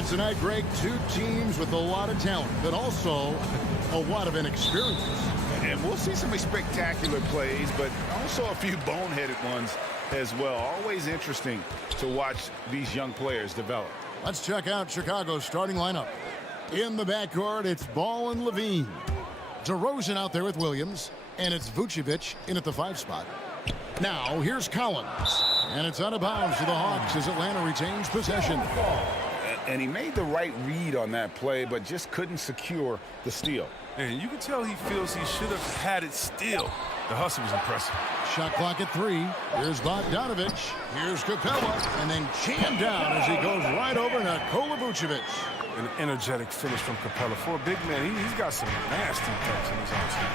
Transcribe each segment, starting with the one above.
Yeah, tonight, Greg, two teams with a lot of talent, but also a lot of inexperience. And we'll see some spectacular plays, but also a few boneheaded ones as well. Always interesting to watch these young players develop. Let's check out Chicago's starting lineup. In the backcourt, it's Ball and Levine. DeRozan out there with Williams, and it's Vucevic in at the 5 spot. Now, here's Collins, and it's out of bounds to the Hawks as Atlanta retains possession. And he made the right read on that play, but just couldn't secure the steal. And you can tell he feels he should have had it still. The hustle was impressive. Shot clock at 3. Here's Bogdanovich. Here's Capella, and then jammed down as he goes right over Nikola Vucevic. An energetic finish from Capella. For a big man, he's got some nasty touch in his arsenal.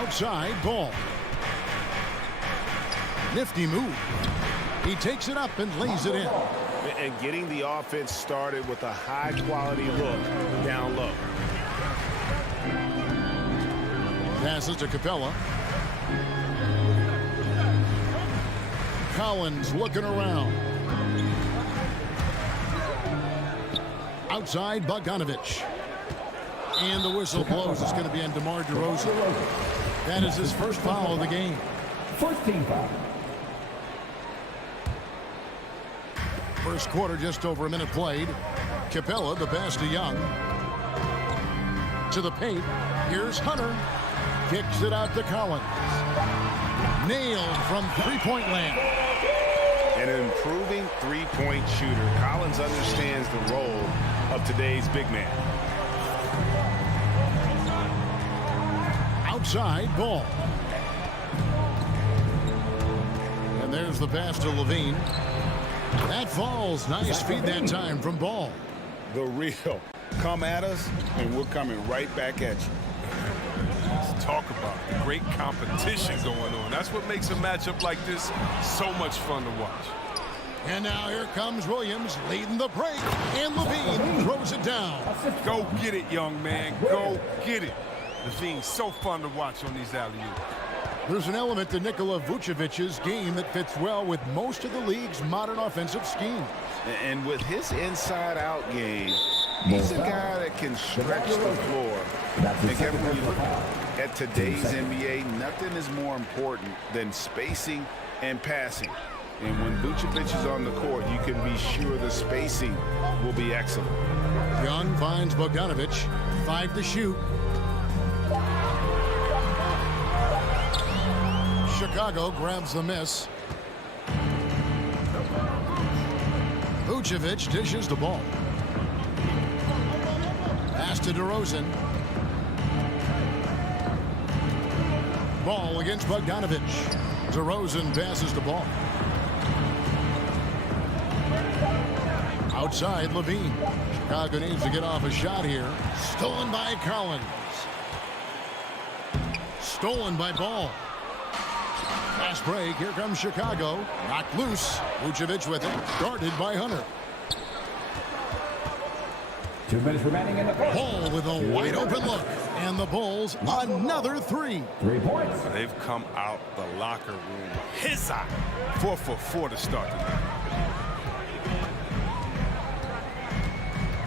Outside, Ball. Nifty move. He takes it up and lays it in. And getting the offense started with a high-quality look down low. Passes to Capella. Collins looking around. Outside, Bogdanovich. And the whistle blows. It's going to be on DeMar DeRozan. That is his first foul of the game. First team foul. First quarter, just over a minute played. Capella, the pass to Young. To the paint. Here's Hunter. Kicks it out to Collins. Nailed from three-point land. An improving three-point shooter. Collins understands the role of today's big man. Outside, Ball. And there's the pass to Levine. That falls. Nice feed that time from Ball. The real. Come at us, and we're coming right back at you. Let's talk about the great competition going on. That's what makes a matchup like this so much fun to watch. And now here comes Williams leading the break. And Levine throws it down. Go get it, young man. Go get it. Levine's so fun to watch on these alley-oops. There's an element to Nikola Vucevic's game that fits well with most of the league's modern offensive schemes. And with his inside-out game, he's a guy that can stretch the floor. And Kevin, when you look at today's NBA, nothing is more important than spacing and passing. And when Vucevic is on the court, you can be sure the spacing will be excellent. Young finds Bogdanovich. 5 to shoot. Chicago grabs the miss. Vucevic dishes the ball. Pass to DeRozan. Ball against Bogdanovich. DeRozan passes the ball. Outside, Levine. Chicago needs to get off a shot here. Stolen by Collins. Stolen by Ball. Fast break. Here comes Chicago. Knocked loose. Vucevic with it. Guarded by Hunter. 2 minutes remaining in the fourth. Ball with a wide open look. And the Bulls another 3. 3 points. They've come out the locker room. His eye. 4 for 4 to start tonight.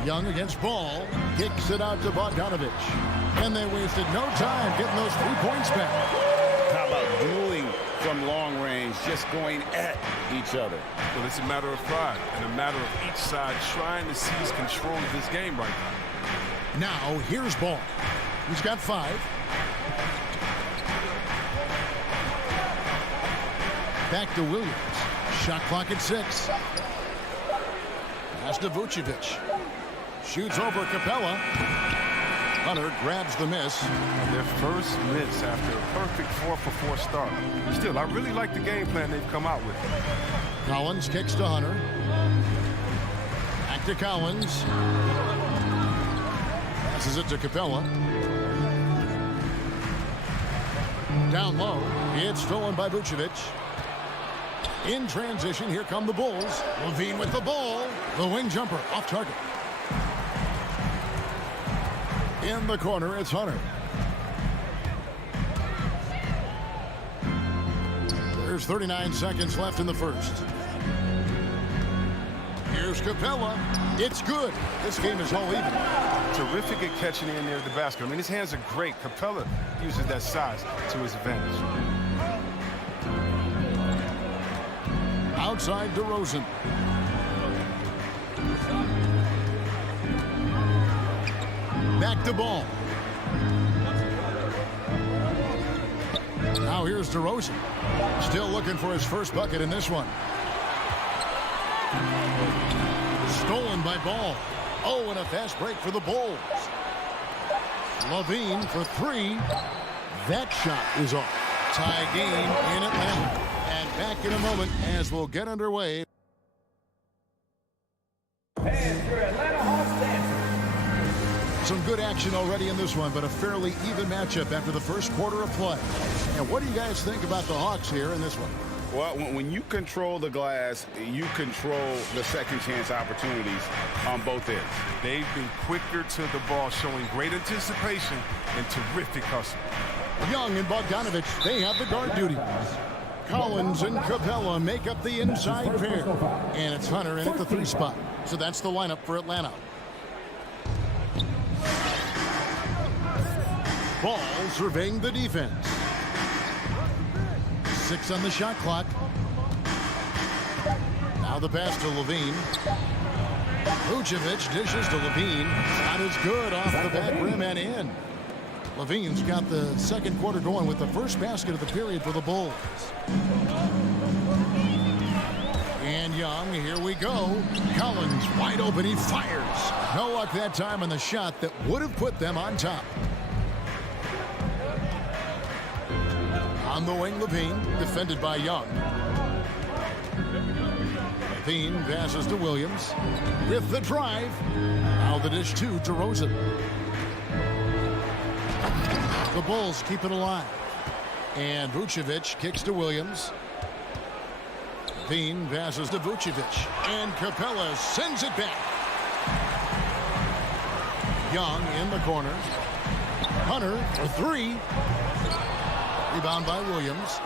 Young against Ball. Kicks it out to Bogdanovich. And they wasted no time getting those 3 points back. How about dueling from long range, just going at each other? Well, it's a matter of pride and a matter of each side trying to seize control of this game right now. Now, here's Ball. He's got 5. Back to Williams. Shot clock at 6. Pass to Vucevic. Shoots over Capella. Hunter grabs the miss. Their first miss after a perfect 4 for 4 start. Still, I really like the game plan they've come out with. Collins kicks to Hunter. Back to Collins. Passes it to Capella. Down low. It's stolen by Vucevic. In transition, here come the Bulls. Levine with the ball. The wing jumper off target. In the corner, it's Hunter. There's 39 seconds left in the first. Here's Capella. It's good. This game is all even. Terrific at catching in there at the basket. I mean, his hands are great. Capella uses that size to his advantage. Outside DeRozan. Back to Ball. Now here's DeRozan. Still looking for his first bucket in this one. Stolen by Ball. Oh, and a fast break for the Bulls. Levine for three. That shot is off. Tie game in Atlanta. And back in a moment as we'll get underway. And your Atlanta Hawks dancers. Some good action already in this one, but a fairly even matchup after the first quarter of play. And what do you guys think about the Hawks here in this one? Well, when you control the glass, you control the second chance opportunities on both ends. They've been quicker to the ball, showing great anticipation and terrific hustle. Young and Bogdanovich, they have the guard duty. Collins and Capella make up the inside pair. And it's Hunter in at the three spot. So that's the lineup for Atlanta. Ball surveying the defense. 6 on the shot clock. Now the pass to Levine. Vucevic dishes to Levine. Shot is good off the back rim and in. Levine's got the second quarter going with the first basket of the period for the Bulls. And Young, here we go. Collins wide open, he fires. No luck that time on the shot that would have put them on top. On the wing, Levine, defended by Young. Levine passes to Williams. With the drive. Now the dish to DeRozan. The Bulls keep it alive. And Vucevic kicks to Williams. Levine passes to Vucevic. And Capella sends it back. Young in the corner. Hunter for three. Rebound by Williams.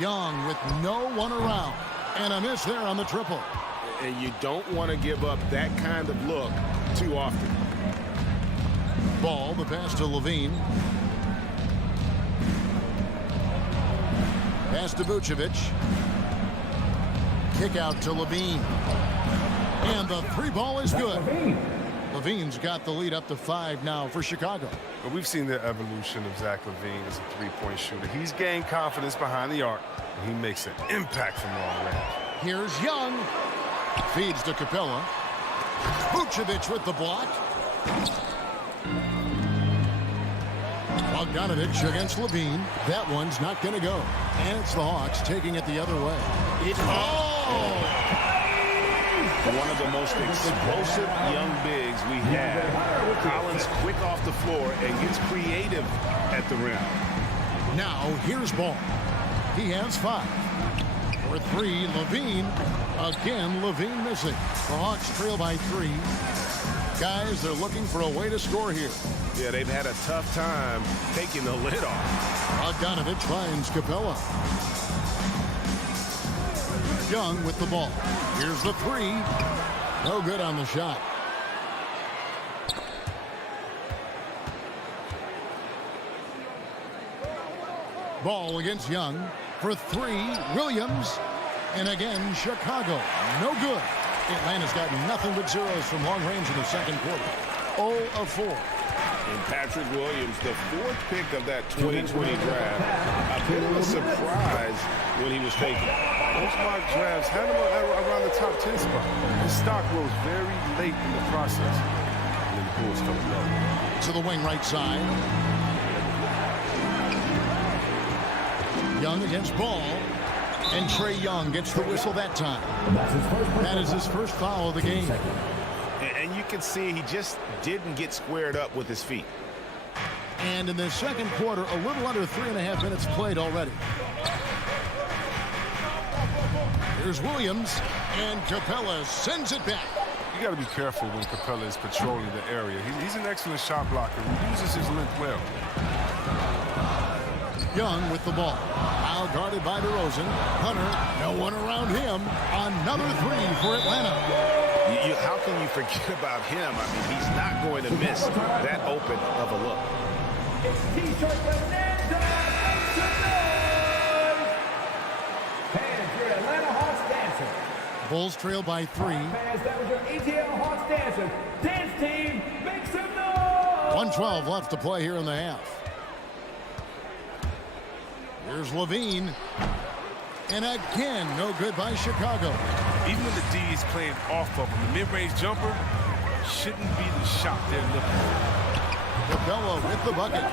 Young with no one around. And a miss there on the triple. And you don't want to give up that kind of look too often. Ball, the pass to Levine. Pass to Vucevic. Kick out to Levine. And the three ball is good. Levine's got the lead up to 5 now for Chicago. But we've seen the evolution of Zach Levine as a three-point shooter. He's gained confidence behind the arc, and he makes an impact from long range. Here's Young. Feeds to Capella. Vucevic with the block. Bogdanovich against Levine. That one's not going to go. And it's the Hawks taking it the other way. One of the most explosive young bigs we have. Collins quick off the floor and gets creative at the rim. Now here's Ball. He has 5. For 3, Levine. Again, Levine missing. The Hawks trail by 3. Guys, they're looking for a way to score here. Yeah, they've had a tough time taking the lid off. Bogdanovich finds Capella. Young with the ball. Here's the 3. No good on the shot. Ball against Young. For 3, Williams. And again, Chicago. No good. Atlanta's got nothing but zeros from long range in the second quarter. 0 of 4. And Patrick Williams, the 4th pick of that 2020 draft, a bit of a surprise when he was taken. Most mock drafts had him around the top 10 spot. His stock rose very late in the process. And then the Bulls fell in love. To the wing right side. Young against Ball. And Trae Young gets the whistle that time. That is his first foul of the game. And you can see he just didn't get squared up with his feet. And in the second quarter, a little under 3.5 minutes played already. Here's Williams, and Capella sends it back. You got to be careful when Capella is patrolling the area. He's an excellent shot blocker. He uses his length well. Young with the ball. Now guarded by DeRozan. Hunter, no one around him. Another 3 for Atlanta. How can you forget about him? I mean, he's not going to miss that open of a look. It's T-shirt Bonanza. Make some noise. Fans, your Atlanta Hawks dancer. Bulls trail by 3. Fans, that was your ATL Hawks dancer. Dance team, make some noise. 1:12 left to play here in the half. Here's Levine. And again, no good by Chicago. Even when the D is playing off of him, the mid-range jumper shouldn't be the shot they're looking for. Capella with the bucket.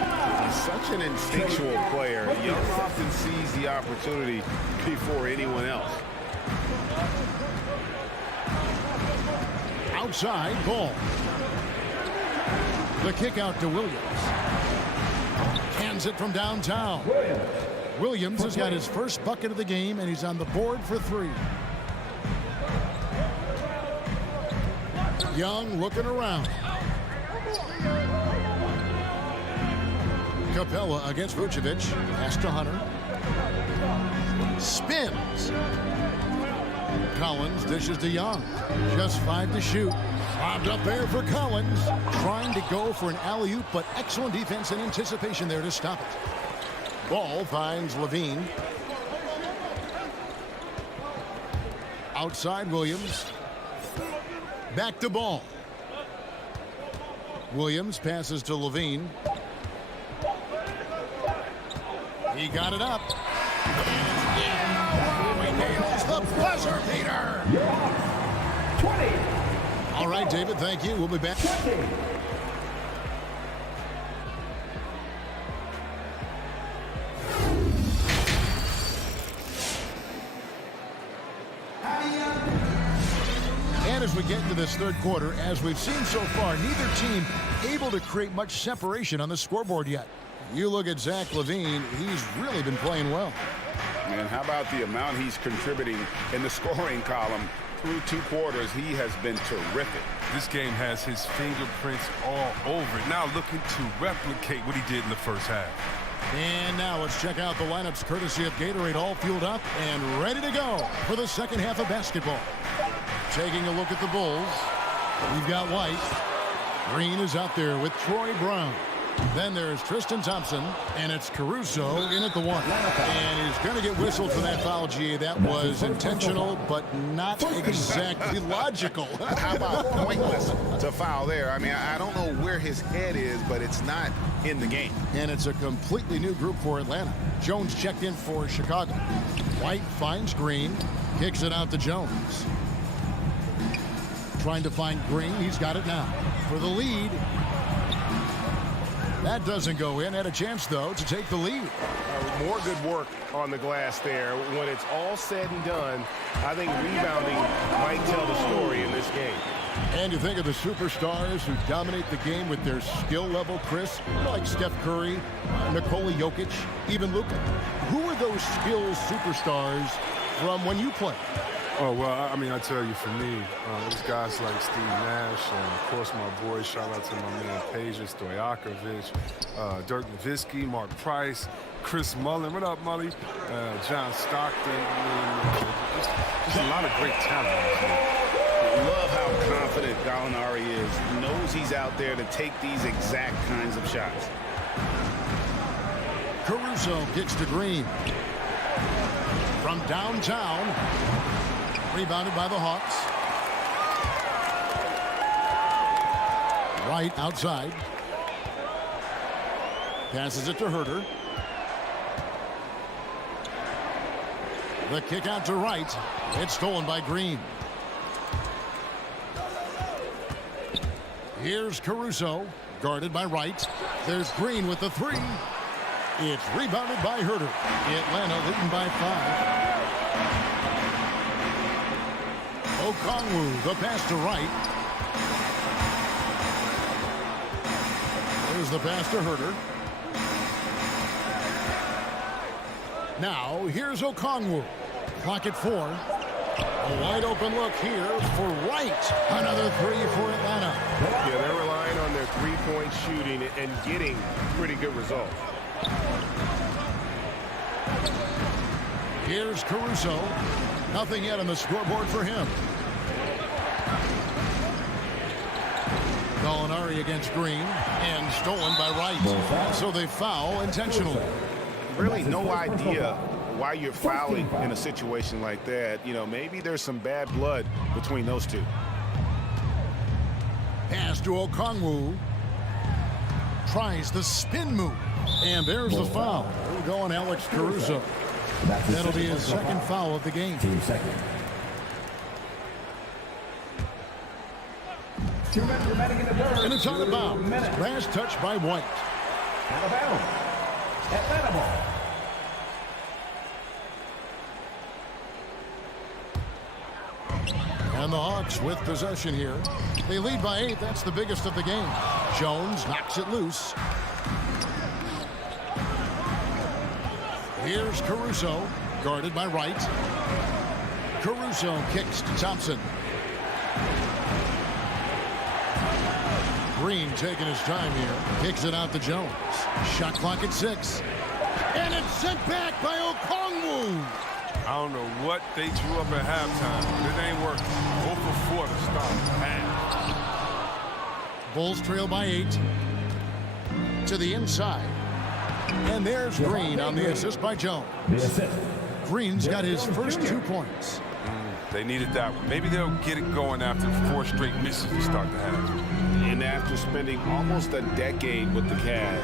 He's such an instinctual player. Young often sees the opportunity before anyone else. Outside, ball. The kick out to Williams. Hands it from downtown. Williams has got his first bucket of the game, and he's on the board for 3. Young looking around. Capella against Vucevic. Pass to Hunter. Spins. Collins dishes to Young. Just 5 to shoot. Lobbed up there for Collins. Trying to go for an alley-oop, but excellent defense and anticipation there to stop it. Ball finds Levine. Outside Williams. Back to Ball. Williams passes to Levine. He got it up. He nails the buzzer beater. 20. All right, David, thank you. We'll be back. 20. And as we get into this third quarter, as we've seen so far, neither team able to create much separation on the scoreboard yet. You look at Zach LaVine, he's really been playing well. And how about the amount he's contributing in the scoring column? Through 2 quarters, he has been terrific. This game has his fingerprints all over it. Now looking to replicate what he did in the first half. And now let's check out the lineups courtesy of Gatorade, all fueled up and ready to go for the second half of basketball. Taking a look at the Bulls, we've got White. Green is out there with Troy Brown. Then there's Tristan Thompson, and it's Caruso in at the 1. And he's going to get whistled for that foul, G. That was intentional, but not exactly logical. How about pointless to foul there? I mean, I don't know where his head is, but it's not in the game. And it's a completely new group for Atlanta. Jones checked in for Chicago. White finds Green, kicks it out to Jones. Trying to find Green. He's got it now for the lead. That doesn't go in. Had a chance, though, to take the lead. More good work on the glass there. When it's all said and done, I think rebounding might tell the story in this game. And you think of the superstars who dominate the game with their skill level, Chris, like Steph Curry, Nikola Jokic, even Luka. Who are those skills superstars from when you played? Oh, well, I mean, I tell you, for me, there's guys like Steve Nash, and, of course, my boy, shout out to my man, Peja Stojakovic, Dirk Nowitzki, Mark Price, Chris Mullin. What up, Mully? John Stockton. I mean, just a lot of great talent. Love how confident Gallinari is. Knows he's out there to take these exact kinds of shots. Caruso gets to Green. From downtown. Rebounded by the Hawks. White outside. Passes it to Herter. The kick out to Wright. It's stolen by Green. Here's Caruso, guarded by Wright. There's Green with the 3. It's rebounded by Herter. Atlanta leading by 5. Okongwu, the pass to Wright. There's the pass to Herter. Now, here's Okongwu. Clock at 4. A wide open look here for Wright. Another 3 for Atlanta. Yeah, they're relying on their three-point shooting and getting pretty good results. Here's Caruso. Nothing yet on the scoreboard for him. Gallinari against Green, and stolen by Wright. So they foul intentionally. Really no idea why you're fouling in a situation like that. You know, maybe there's some bad blood between those two. Pass to Okongwu. Tries the spin move. And there's the foul. We're going Alex Caruso. That'll be his second foul of the game. And it's out of bounds. Last touch by White. Out of bounds. Atlanta ball. And the Hawks with possession here. They lead by 8. That's the biggest of the game. Jones knocks it loose. Here's Caruso, guarded by Wright. Caruso kicks to Thompson. Green taking his time here. Kicks it out to Jones. Shot clock at 6. And it's sent back by Okongwu. I don't know what they drew up at halftime, but it ain't working. 0 for 4 to start the half. Bulls trail by 8. To the inside. And there's Green on the assist by Jones. Green's got his first 2 points. They needed that one. Maybe they'll get it going after 4 straight misses to start the half. And after spending almost a decade with the Cavs,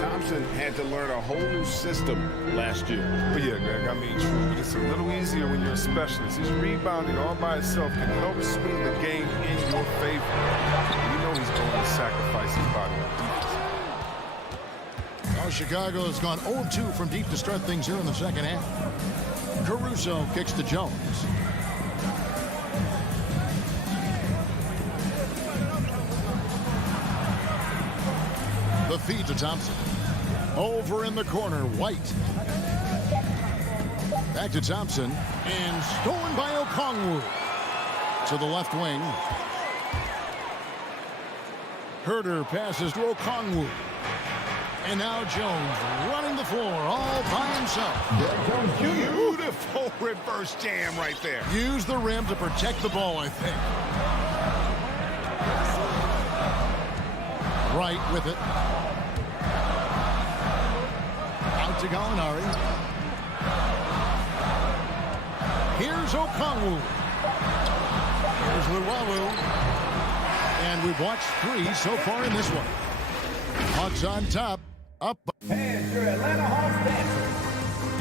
Thompson had to learn a whole new system last year. But yeah, Greg, I mean, true, but it's a little easier when you're a specialist. His rebounding all by itself can help swing the game in your favor. You know he's going to sacrifice his body on defense. Now Chicago has gone 0-2 from deep to start things here in the second half. Caruso kicks to Jones. The feed to Thompson. Over in the corner, White. Back to Thompson. And stolen by Okongwu. To the left wing. Herter passes to Okongwu. And now Jones running the floor all by himself. Derrick Jones Jr. Beautiful reverse jam right there. Use the rim to protect the ball, I think. Right with it. Out to Gallinari. Here's Okongwu. Here's Luwawu. And we've watched 3 so far in this one. Hawks on top. Up. And your Atlanta Hawks dancers.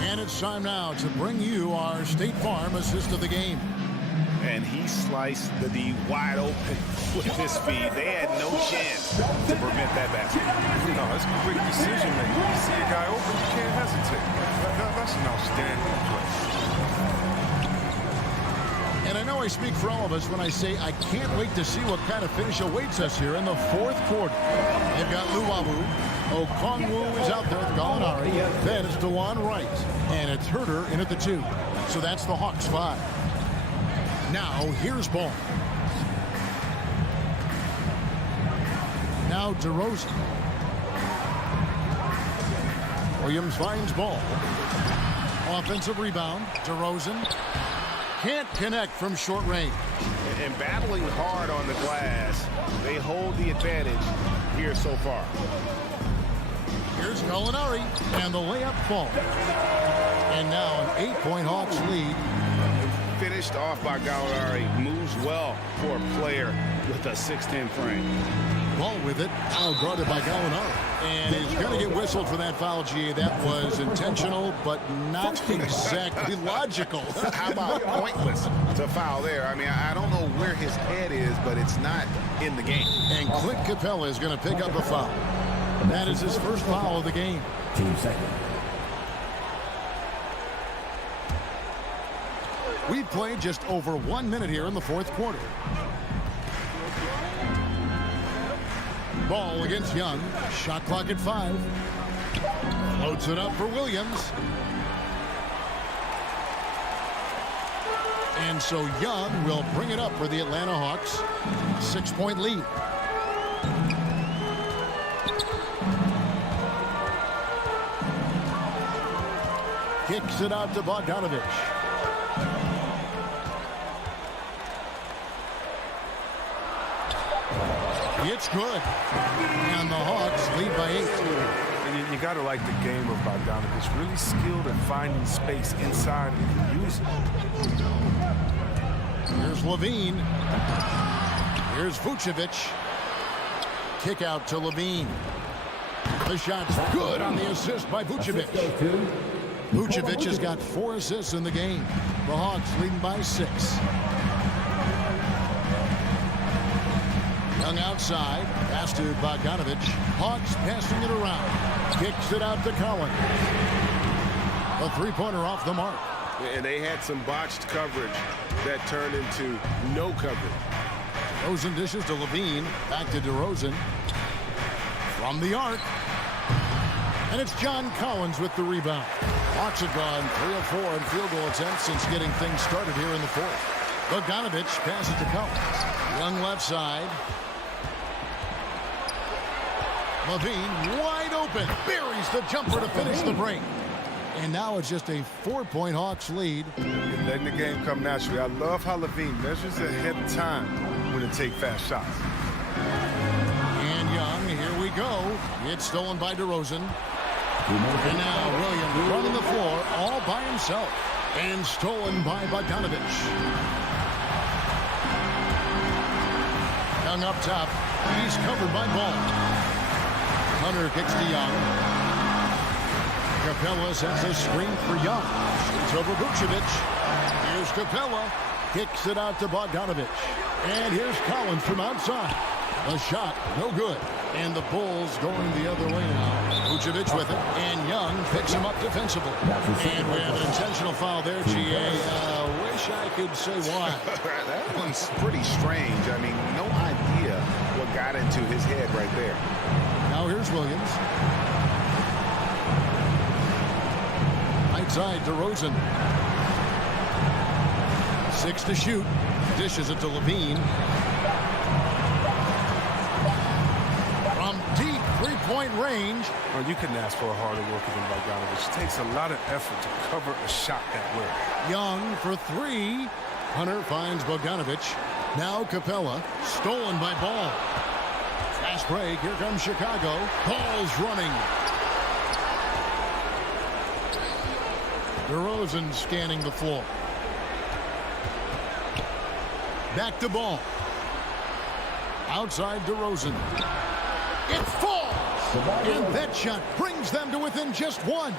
And it's time now to bring you our State Farm assist of the game. And he sliced the D wide open with his speed. They had no chance to prevent that basket. No, that's a quick decision making. You see a guy open, you can't hesitate. That's an outstanding play. And I know I speak for all of us when I say I can't wait to see what kind of finish awaits us here in the 4th quarter. They've got Luwawu. Okongwu is out there with Gallinari. Then it's DeJuan Wright. And it's Herter in at the 2. So that's the Hawks 5. Now here's ball. Now DeRozan. Williams finds ball. Offensive rebound. DeRozan. Can't connect from short range. And battling hard on the glass, they hold the advantage here so far. Here's Gallinari, and the layup falls. And now an 8-point Hawks lead. Finished off by Gallinari, moves well for a player with a 6'10" frame. Ball with it, now guarded by Gallinari. And he's going to get whistled for that foul, G. That was intentional, but not exactly logical. How about pointless to foul there? I mean, I don't know where his head is, but it's not in the game. And Clint Capella is going to pick up a foul. That is his first foul of the game. Team second. We've played just over 1 minute here in the 4th quarter. Ball against Young. Shot clock at 5. Floats it up for Williams. And so Young will bring it up for the Atlanta Hawks. 6-point lead. Kicks it out to Bogdanovich. It's good. And the Hawks lead by 8. And you got to like the game of Bogdanovich. Really skilled at finding space inside and use it. Here's Levine. Here's Vucevic. Kick out to Levine. The shot's good on the assist by Vucevic. Vucevic has got 4 assists in the game. The Hawks leading by 6. Young outside. Pass to Bogdanovich. Hawks passing it around. Kicks it out to Collins. A three-pointer off the mark. And they had some botched coverage that turned into no coverage. DeRozan dishes to Levine. Back to DeRozan. From the arc. And it's John Collins with the rebound. Hawks have gone 3 of 4 in field goal attempts since getting things started here in the fourth. Bogdanovich passes to Collins. Young left side. Levine wide open. Buries the jumper to finish the break. And now it's just a 4-point Hawks lead. You're letting the game come naturally. I love how Levine measures ahead of time when to take fast shots. And Young, here we go. It's stolen by DeRozan. And now Williams running the floor all by himself. And stolen by Bogdanovich. Young up top. He's covered by Ball. Hunter kicks to Young. Capella sets a screen for Young. Shoots over Vucevic. Here's Capella. Kicks it out to Bogdanovich. And here's Collins from outside. A shot, no good. And the Bulls going the other way now. Vucevic with it. And Young picks him up defensively. And we have an intentional foul there, GA. Wish I could say why. That one's pretty strange. I mean, no idea what got into his head right there. Now here's Williams. Right side, DeRozan. 6 to shoot. Dishes it to Levine. From deep three-point range. Well, you couldn't ask for a harder worker than Bogdanovich. It takes a lot of effort to cover a shot that way. Young for 3. Hunter finds Bogdanovich. Now Capella. Stolen by Ball. Fast break. Here comes Chicago. Ball's running. DeRozan scanning the floor. Back to Ball. Outside DeRozan. It falls! And that shot brings them to within just 1.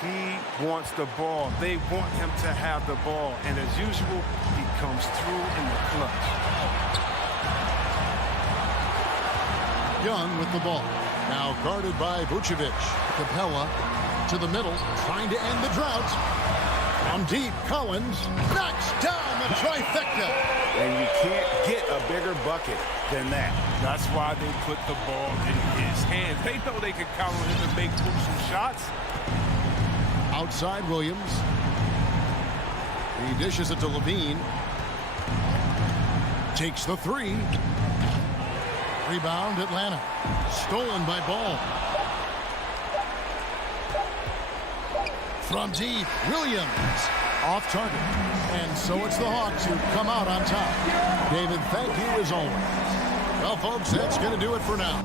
He wants the ball. They want him to have the ball. And as usual, he comes through in the clutch. Young with the ball. Now guarded by Vucevic. Capella to the middle, trying to end the drought. From deep, Collins knocks down the trifecta. And you can't get a bigger bucket than that. That's why they put the ball in his hands. They know they can count on him to make crucial shots. Outside Williams. He dishes it to Levine. Takes the 3. Rebound Atlanta. Stolen by Ball. From deep, Williams. Off target. And so it's the Hawks who come out on top. David, thank you as always. Well, folks, that's going to do it for now.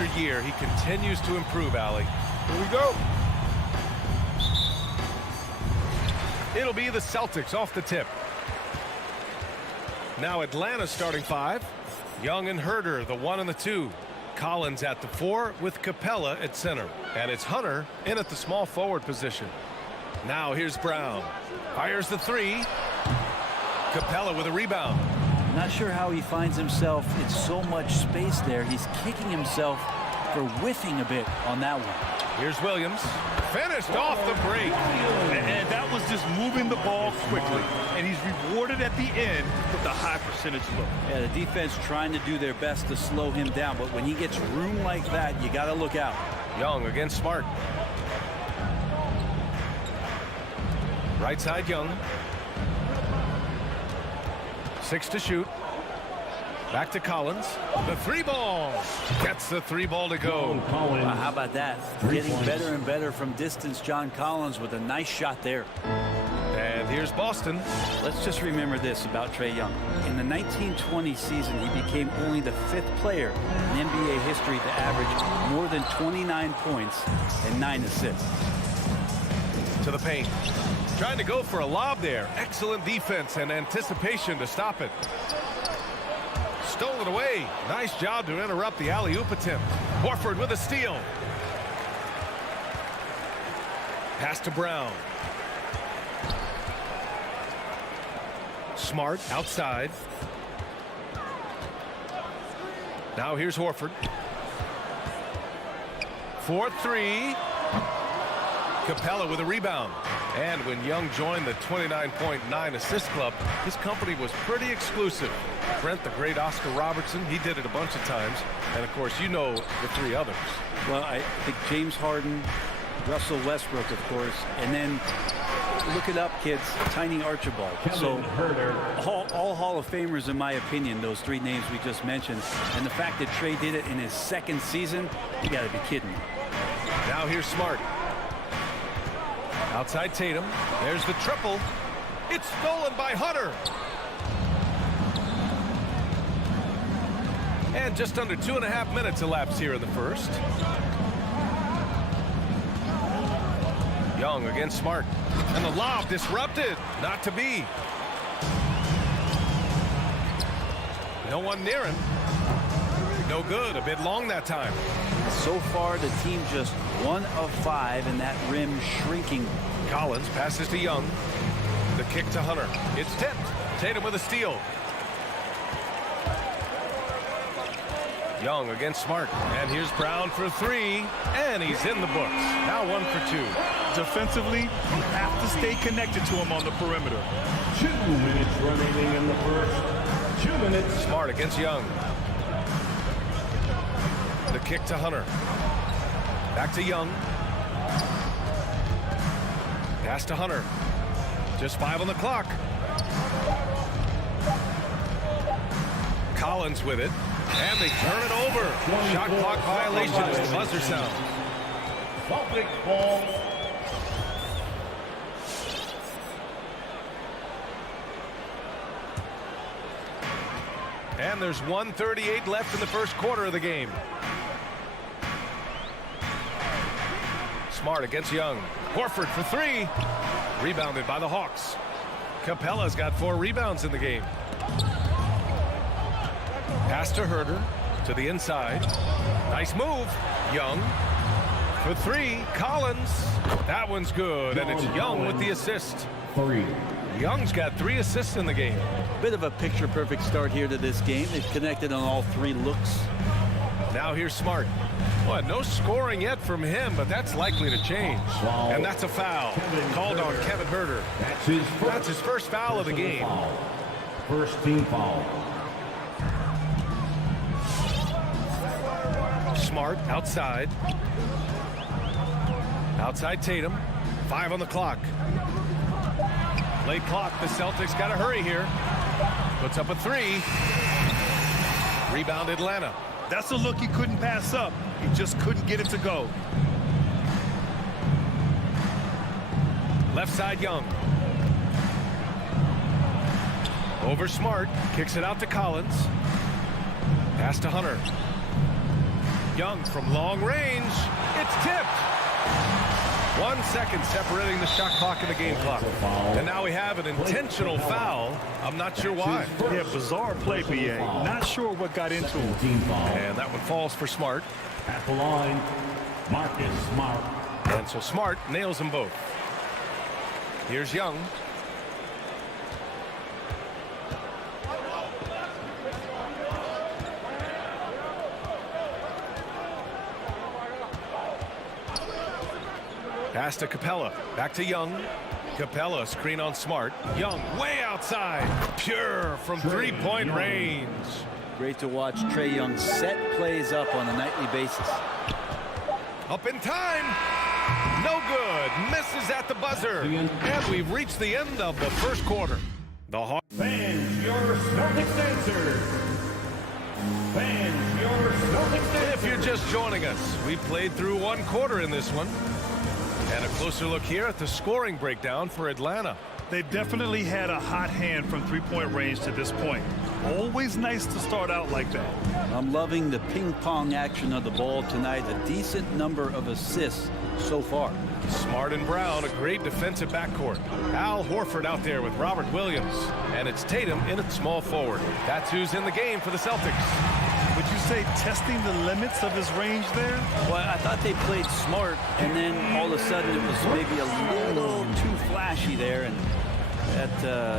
after year, he continues to improve, Allie. Here we go. It'll be the Celtics off the tip. Now Atlanta starting 5. Young and Herder, the 1 and the 2. Collins at the 4 with Capella at center. And it's Hunter in at the small forward position. Now here's Brown. Fires the 3. Capella with a rebound. Not sure how he finds himself in so much space there. He's kicking himself for whiffing a bit on that one. Here's Williams. Finished off the break. And that was just moving the ball quickly. And he's rewarded at the end with the high percentage look. Yeah, the defense trying to do their best to slow him down. But when he gets room like that, you got to look out. Young against Smart. Right side Young. 6 to shoot. Back to Collins. The 3 ball. Gets the 3 ball to go. Wow, how about that? Getting better and better from distance. John Collins with a nice shot there. And here's Boston. Let's just remember this about Trae Young. In the 1920 season, he became only the 5th player in NBA history to average more than 29 points and 9 assists. To the paint. Trying to go for a lob there. Excellent defense and anticipation to stop it. Stolen away. Nice job to interrupt the alley-oop attempt. Horford with a steal. Pass to Brown. Smart outside. Now here's Horford. 4-3. Capella with a rebound. And when Young joined the 29.9 assist club, his company was pretty exclusive. Brent, the great Oscar Robertson, he did it a bunch of times. And of course, you know the 3 others. Well, I think James Harden, Russell Westbrook, of course, and then look it up, kids, Tiny Archibald. So all Hall of Famers, in my opinion, those 3 names we just mentioned. And the fact that Trae did it in his 2nd season, you got to be kidding me. Now here's Smart. Outside Tatum. There's the triple. It's stolen by Hunter. And just under 2.5 minutes elapsed here in the first. Young against Smart. And the lob disrupted. Not to be. No one near him. No good. A bit long that time. So far, the team just 1 of 5, and that rim shrinking. Collins passes to Young. The kick to Hunter. It's tipped. Tatum with a steal. Young against Smart. And here's Brown for 3. And he's in the books. Now 1 for 2. Defensively, you have to stay connected to him on the perimeter. 2 minutes remaining in the first. 2 minutes. Smart against Young. The kick to Hunter. Back to Young. Pass to Hunter. Just 5 on the clock. Collins with it. And they turn it over. Shot clock violation as the buzzer sounds. Celtic ball. And there's 1:38 left in the first quarter of the game. Smart against Young. Horford for 3. Rebounded by the Hawks. Capella's got 4 rebounds in the game. Pass to Herder. To the inside. Nice move. Young. For 3. Collins. That one's good. And it's Young with the assist. 3. Young's got 3 assists in the game. Bit of a picture-perfect start here to this game. They've connected on all 3 looks. Now here's Smart. Well, no scoring yet from him, but that's likely to change. And that's a foul called on Kevin Herder. That's his first foul of the game. First team foul. Smart outside. Outside Tatum. 5 on the clock. Late clock. The Celtics got to hurry here. Puts up a 3. Rebound Atlanta. That's a look he couldn't pass up. He just couldn't get it to go. Left side Young. Over Smart. Kicks it out to Collins. Pass to Hunter. Young from long range. It's tipped. 1 second separating the shot clock and the game clock. And now we have an intentional foul. I'm not sure why. Yeah, bizarre play, BA. Not sure what got into him. And that one falls for Smart. At the line, Marcus Smart. And so Smart nails them both. Here's Young. Pass to Capella. Back to Young. Capella screen on Smart. Young way outside. Pure from three-point range. Great to watch Trae Young set plays up on a nightly basis. Up in time. No good. Misses at the buzzer. And we've reached the end of the first quarter. Fans, your Celtics answer. Fans, your Celtics answer. If you're just joining us, we played through one quarter in this one. And a closer look here at the scoring breakdown for Atlanta. They've definitely had a hot hand from three-point range to this point. Always nice to start out like that. I'm loving the ping-pong action of the ball tonight. A decent number of assists so far. Smart and Brown, a great defensive backcourt. Al Horford out there with Robert Williams. And it's Tatum in at small forward. That's who's in the game for the Celtics. Would you say testing the limits of his range there? Well, I thought they played smart, and then all of a sudden it was maybe a little too flashy there, and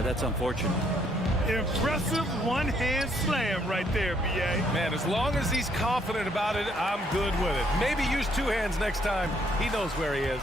that's unfortunate. Impressive one-hand slam right there, B.A. Man, as long as he's confident about it, I'm good with it. Maybe use two hands next time. He knows where he is.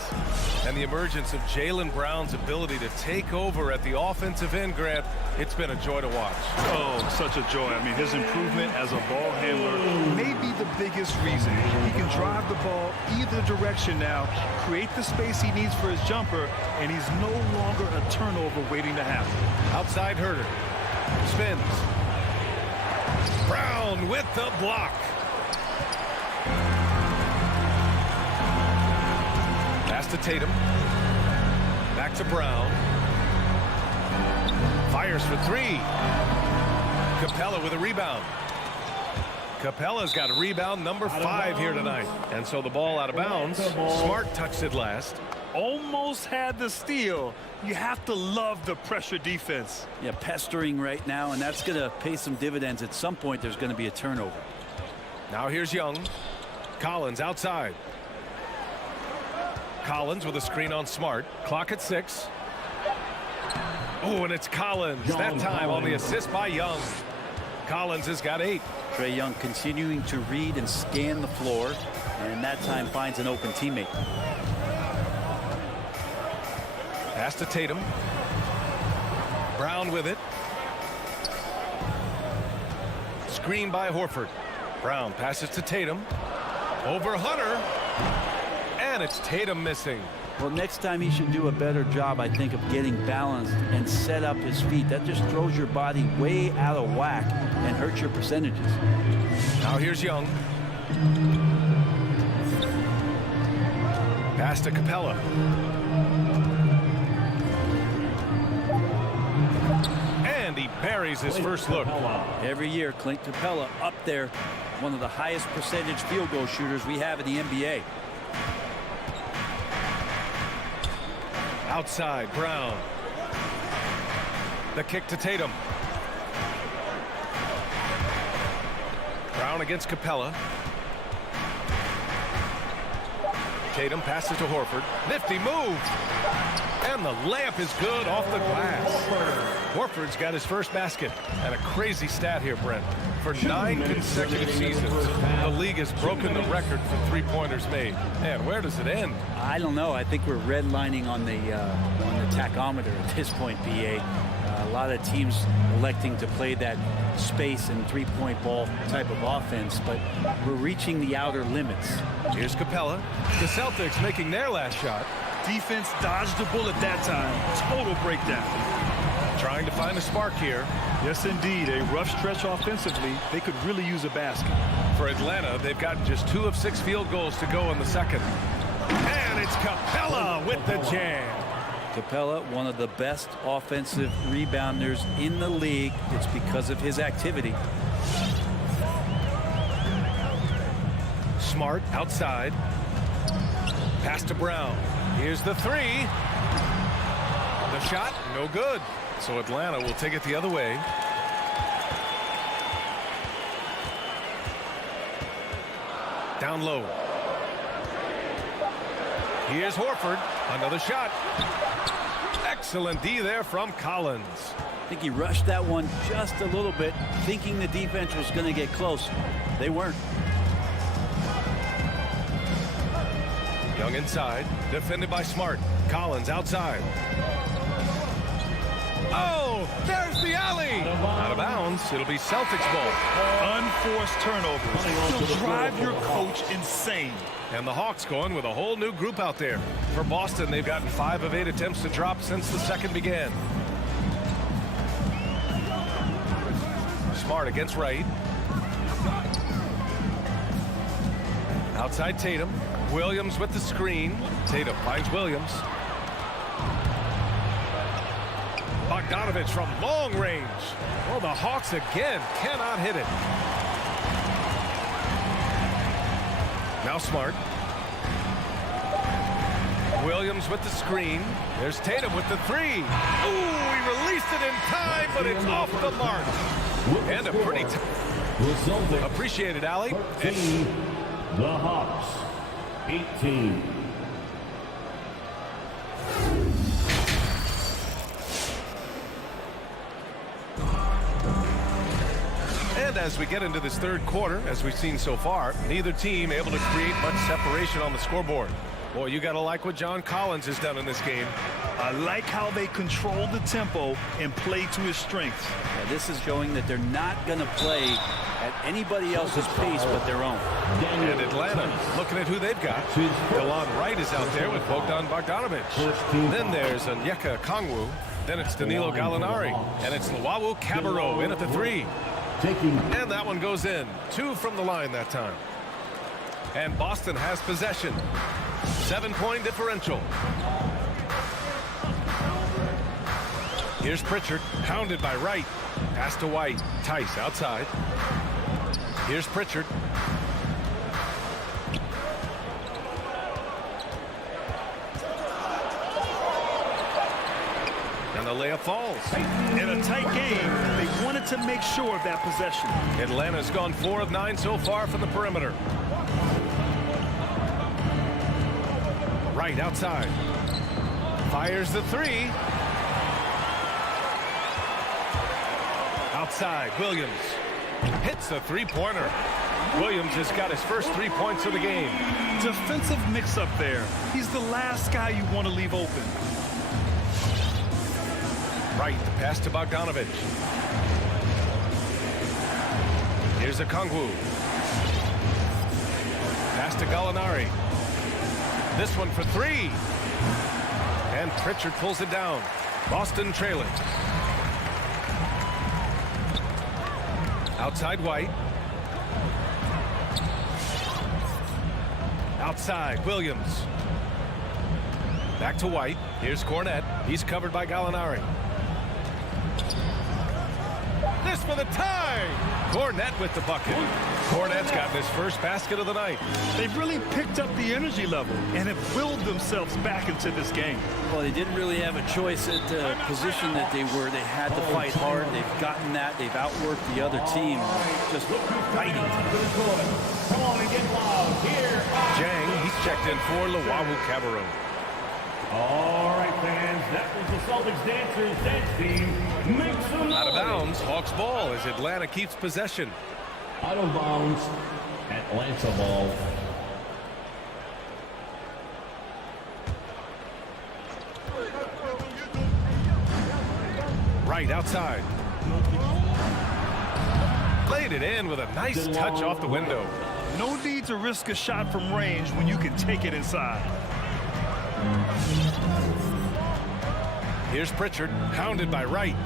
And the emergence of Jaylen Brown's ability to take over at the offensive end, Grant, it's been a joy to watch. Oh, such a joy. I mean, his improvement as a ball handler may be the biggest reason. He can drive the ball either direction now, create the space he needs for his jumper, and he's no longer a turnover waiting to happen. Outside Herter. Spins. Brown with the block. Pass to Tatum. Back to Brown. Fires for three. Capella with a rebound. Capella's got a rebound number 5 here tonight. And so the ball out of bounds. Smart touched it last. Almost had the steal. You have to love the pressure defense. Yeah, pestering right now, and that's going to pay some dividends. At some point, there's going to be a turnover. Now here's Young. Collins outside. Collins with a screen on Smart. Clock at 6. Oh, and it's Collins. That time on the assist by Young. Collins has got 8. Trae Young continuing to read and scan the floor, and that time finds an open teammate. Pass to Tatum. Brown with it. Screen by Horford. Brown passes to Tatum. Over Hunter. And it's Tatum missing. Well, next time he should do a better job, I think, of getting balanced and set up his feet. That just throws your body way out of whack and hurts your percentages. Now here's Young. Pass to Capella. And he buries his first look. Every year, Clint Capella up there, one of the highest percentage field goal shooters we have in the NBA. Outside, Brown. The kick to Tatum. Brown against Capella. Tatum passes to Horford. Nifty move. And the layup is good off the glass. Horford's got his first basket. And a crazy stat here, Brent. For 9 consecutive seasons, the league has broken the record for three-pointers made. And where does it end? I don't know. I think we're redlining on the tachometer at this point, BA. A lot of teams electing to play that space and three-point ball type of offense, but we're reaching the outer limits. Here's Capella. The Celtics making their last shot. Defense dodged the bullet that time. Total breakdown. Trying to find a spark here. Yes, indeed. A rough stretch offensively. They could really use a basket. For Atlanta, they've got just 2 of 6 field goals to go in the second. And it's Capella with the jam. Capella, one of the best offensive rebounders in the league. It's because of his activity. Smart outside. Pass to Brown. Here's the three. The shot, no good. So Atlanta will take it the other way. Down low. Here's Horford. Another shot. Excellent D there from Collins. I think he rushed that one just a little bit, thinking the defense was going to get close. They weren't. Young inside, defended by Smart. Collins outside. Oh, there's the alley. Out of bounds. It'll be Celtics ball. Unforced turnovers. They'll drive your coach insane. And the Hawks going with a whole new group out there. For Boston, they've gotten 5 of 8 attempts to drop since the second began. Smart against Wright. Outside Tatum. Williams with the screen. Tatum finds Williams. Bogdanovich from long range. Well, the Hawks again cannot hit it. Now Smart. Williams with the screen. There's Tatum with the three. Ooh, he released it in time, but it's off the mark. And a pretty appreciated alley. The Hawks, 18. And as we get into this third quarter, as we've seen so far, neither team able to create much separation on the scoreboard. Boy, you got to like what John Collins has done in this game. I like how they control the tempo and play to his strengths. Yeah, this is showing that they're not going to play at anybody else's pace but their own. And Atlanta, looking at who they've got. Delon Wright is out there with Bogdan Bogdanovich. Then there's Onyeka Okongwu. Then it's Danilo Gallinari. And it's Luwawu Cabarrot in at the three. And that one goes in. 2 from the line that time. And Boston has possession. 7-point differential. Here's Pritchard, pounded by Wright. Pass to White. Tice outside. Here's Pritchard. And the layup falls. In a tight game, they wanted to make sure of that possession. Atlanta's gone 4 of 9 so far from the perimeter. Right outside. Fires the three. Outside, Williams. Hits the three-pointer. Williams has got his first 3 points of the game. Defensive mix-up there. He's the last guy you want to leave open. Right, the pass to Bogdanovich. Here's Okongwu. Pass to Gallinari. This one for 3. And Pritchard pulls it down. Boston trailing. Outside White. Outside Williams. Back to White. Here's Cornette. He's covered by Gallinari. This for the tie. Cornette with the bucket. Cornette's gotten his first basket of the night. They've really picked up the energy level and have willed themselves back into this game. Well, they didn't really have a choice at the position that they were. They had to fight hard. They've gotten that. They've outworked the other team. Just fighting. Come on and get loud here. Jang, he's checked in for Luwawu Cabarrot. All right, fans, that was the Celtics Dancers dance team. Make some noise. Out of bounds, Hawks ball as Atlanta keeps possession. Out of bounds, Atlanta ball. Right outside. Laid it in with a nice touch off the window. No need to risk a shot from range when you can take it inside. Here's Pritchard, hounded by Wright.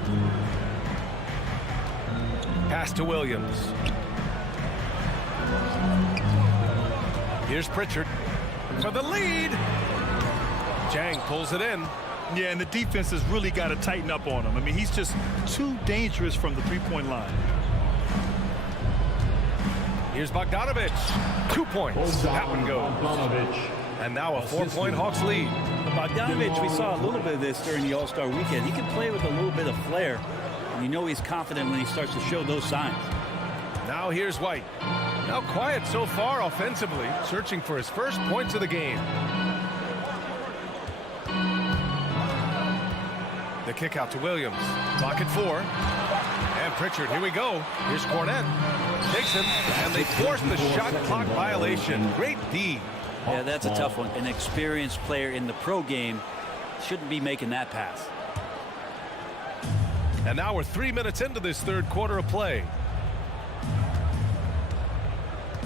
Pass to Williams. Here's Pritchard for the lead. Jang pulls it in. Yeah, and the defense has really got to tighten up on him. I mean, he's just too dangerous from the three-point line. Here's Bogdanovich. 2 points. That one goes. And now a 4-point Hawks lead. Bogdanovich, we saw a little bit of this during the All-Star weekend. He can play with a little bit of flair. And you know he's confident when he starts to show those signs. Now here's White. Now quiet so far offensively, searching for his first points of the game. The kick out to Williams. Clock at 4. And Pritchard, here we go. Here's Cornette. Takes him, and they force the shot clock violation. Great D. Yeah, that's a tough one. An experienced player in the pro game shouldn't be making that pass. And now we're 3 minutes into this third quarter of play.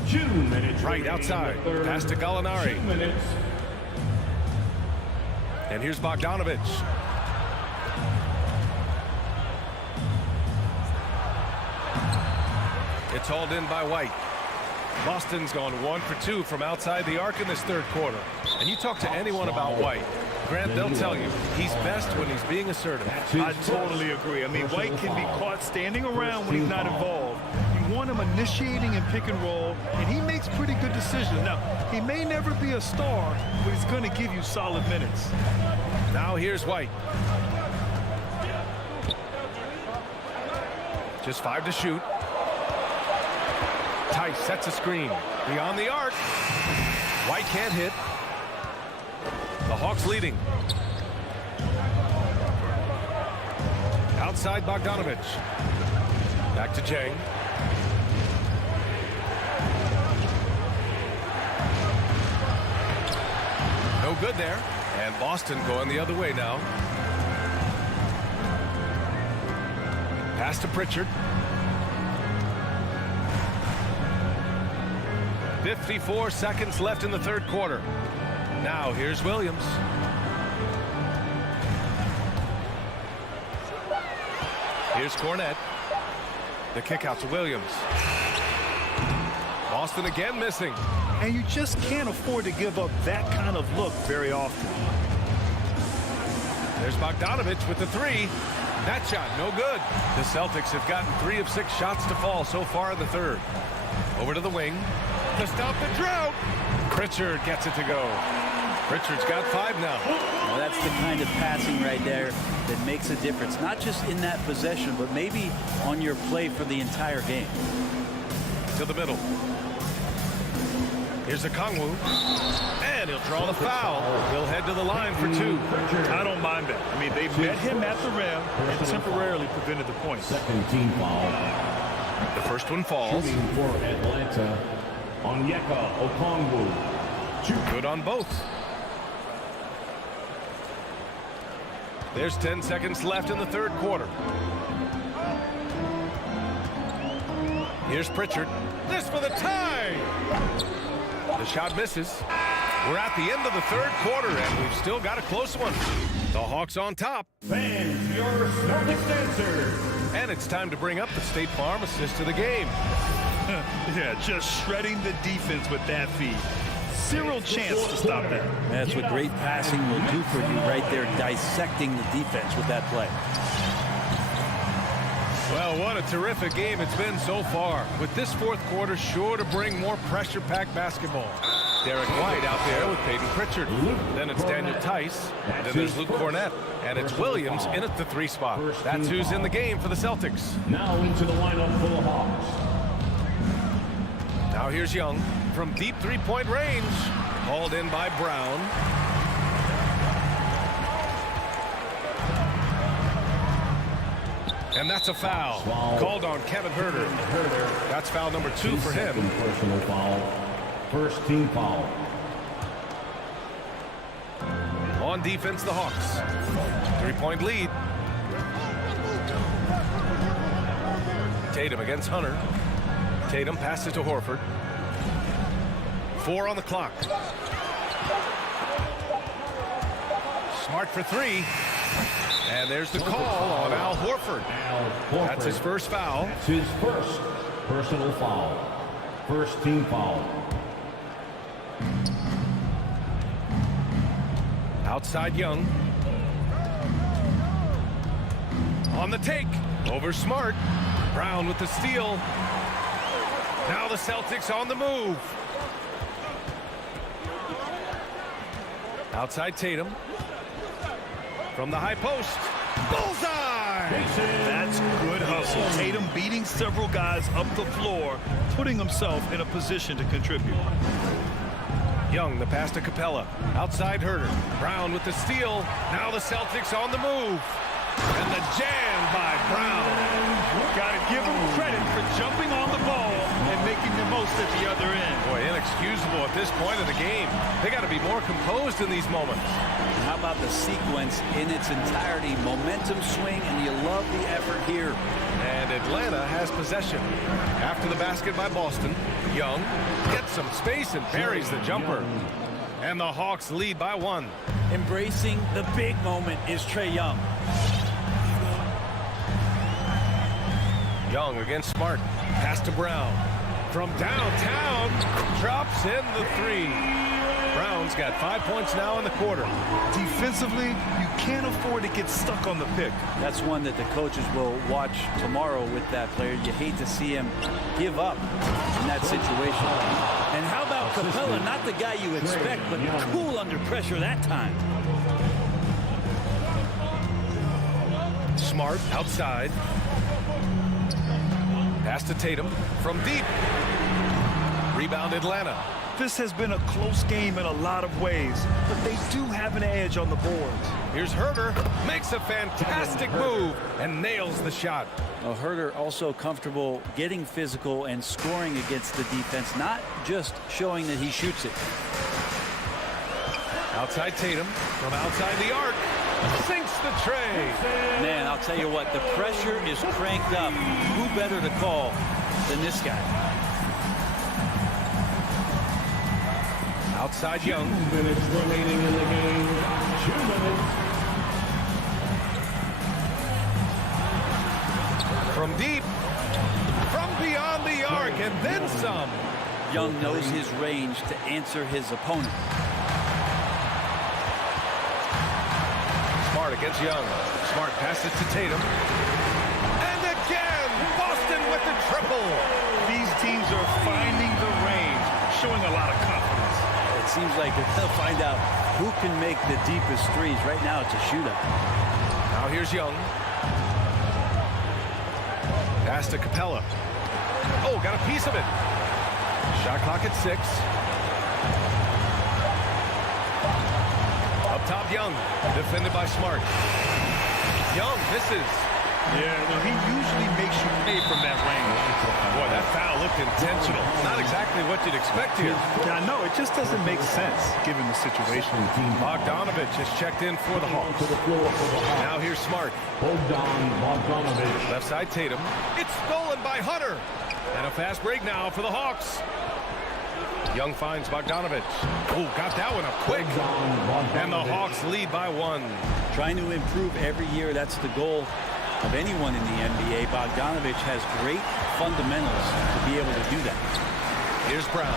2 minutes. Right outside. Pass to Gallinari. 2 minutes. And here's Bogdanovich. It's hauled in by White. Boston's gone 1 for 2 from outside the arc in this third quarter. And you talk to anyone about White, Grant, they'll tell you he's best when he's being assertive. I totally agree. I mean, White can be caught standing around when he's not involved. You want him initiating and pick and roll, and he makes pretty good decisions. Now, he may never be a star, but he's going to give you solid minutes. Now here's White. Just 5 to shoot. Tice sets a screen. Beyond the arc. White can't hit. The Hawks leading. Outside Bogdanovich. Back to Jang. No good there. And Boston going the other way now. Pass to Pritchard. 54 seconds left in the third quarter. Now here's Williams. Here's Cornette. The kick out to Williams. Boston again missing. And you just can't afford to give up that kind of look very often. There's Bogdanovich with the 3. That shot no good. The Celtics have gotten 3 of 6 shots to fall so far in the third. Over to the wing to stop the drought. Pritchard gets it to go. Pritchard's got 5 now. Well, that's the kind of passing right there that makes a difference, not just in that possession, but maybe on your play for the entire game. To the middle. Here's a Kongwu. And he'll draw the foul. He'll head to the line for 2. I don't mind that. I mean, they met him at the rim and temporarily prevented the point. Second team foul. The first one falls. Shooting for Atlanta. Onyeka Okongwu. Good on both. There's 10 seconds left in the third quarter. Here's Pritchard. This for the tie. The shot misses. We're at the end of the third quarter, and we've still got a close one. The Hawks on top. Fans, your Celtics answer. And it's time to bring up the State Farm assist of the game. Yeah, just shredding the defense with that feed. Zero chance to stop that. That's what great passing will do for you right there, dissecting the defense with that play. Well, what a terrific game it's been so far. With this fourth quarter sure to bring more pressure-packed basketball. Derrick White out there with Peyton Pritchard. Then it's Daniel Tice. Then there's Luke Cornette. And it's Williams in at the 3 spot. That's who's in the game for the Celtics. Now into the lineup for the Hawks. Now here's Young from deep 3-point range. Hauled in by Brown. And that's a foul. Called on Kevin Huerter. That's foul number 2 for him. Personal foul. First team foul. On defense, the Hawks. 3-point lead. Tatum against Hunter. Tatum passes to Horford. 4 on the clock. Smart for 3. And there's the call on Al Horford. That's his first foul. That's his first personal foul. First team foul. Outside Young. On the take. Over Smart. Brown with the steal. Now the Celtics on the move. Outside Tatum. From the high post. Bullseye! That's good hustle. Tatum beating several guys up the floor, putting himself in a position to contribute. Young, the pass to Capella. Outside Herter. Brown with the steal. Now the Celtics on the move. And the jam by Brown. Got to give him credit for jumping on the ball and making the most at the other end. Boy, inexcusable at this point of the game. They got to be more composed in these moments. How about the sequence in its entirety? Momentum swing, and you love the effort here. And Atlanta has possession. After the basket by Boston, Young gets some space and buries the jumper. And the Hawks lead by 1. Embracing the big moment is Trae Young. Young against Smart. Pass to Brown. From downtown, drops in the 3. Brown's got 5 points now in the quarter. Defensively, you can't afford to get stuck on the pick. That's one that the coaches will watch tomorrow with that player. You hate to see him give up in that situation. And how about Capella? Not the guy you expect, but cool under pressure that time. Smart outside. Pass to Tatum from deep. Rebound Atlanta. This has been a close game in a lot of ways, but they do have an edge on the boards. Here's Herter. Makes a fantastic move and nails the shot. Herter also comfortable getting physical and scoring against the defense, not just showing that he shoots it. Outside Tatum from outside the arc. Sinks the tray. Man, I'll tell you what, the pressure is cranked up. Who better to call than this guy? Outside Young. 2 minutes remaining in the game. 2 minutes. From deep. From beyond the arc and then some. Young knows his range to answer his opponent. Smart against Young. Smart passes to Tatum. And again, Boston with the triple. These teams are finding the range, showing a lot of confidence. It seems like they'll find out who can make the deepest threes. Right now, it's a shootout. Now here's Young. Pass to Capella. Oh, got a piece of it. Shot clock at 6. Up top, Young. Defended by Smart. Young misses. Yeah, no, he usually makes you pay from that range. Boy, that foul looked intentional. Not exactly what you'd expect here. Yeah, I know. It just doesn't make sense given the situation. Bogdanovich has checked in for the Hawks. Now here's Smart. Bogdanovich. Left side Tatum. It's stolen by Hunter. And a fast break now for the Hawks. Young finds Bogdanovich. Oh, got that one up quick. And the Hawks lead by 1. Trying to improve every year, that's the goal of anyone in the NBA. Bogdanovich has great fundamentals to be able to do that. Here's Brown.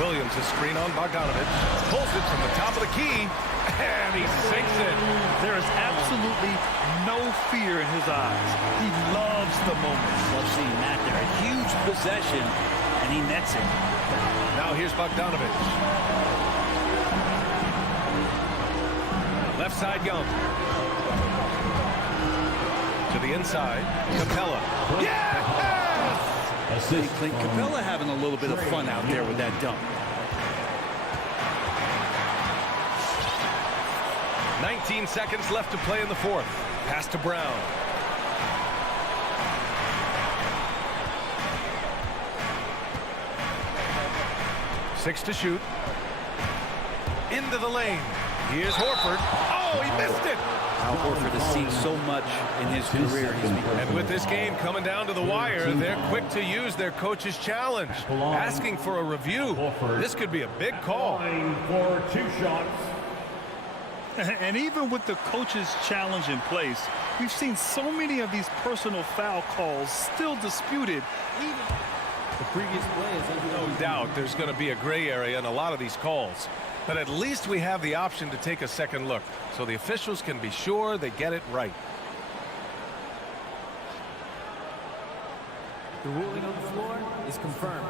Williams a screen on Bogdanovich. Pulls it from the top of the key. And he sinks it. There is absolutely no fear in his eyes. He loves the moment. Love seeing that there. A huge possession, and he nets it. Now here's Bogdanovich. Left side Young. To the inside. Capella. Yes! Clint Capella having a little bit of fun out there with that dunk. 19 seconds left to play in the 4th. Pass to Brown. Six to shoot. Into the lane. Here's Horford. Oh, he missed it. Al Horford has seen so much in his career. And with this game coming down to the wire, they're quick to use their coach's challenge, asking for a review. This could be a big call. For 2 shots. And even with the coach's challenge in place, we've seen so many of these personal foul calls still disputed. Even The previous play is no doubt there's going to be a gray area in a lot of these calls. But at least we have the option to take a second look, so the officials can be sure they get it right. The ruling on the floor is confirmed.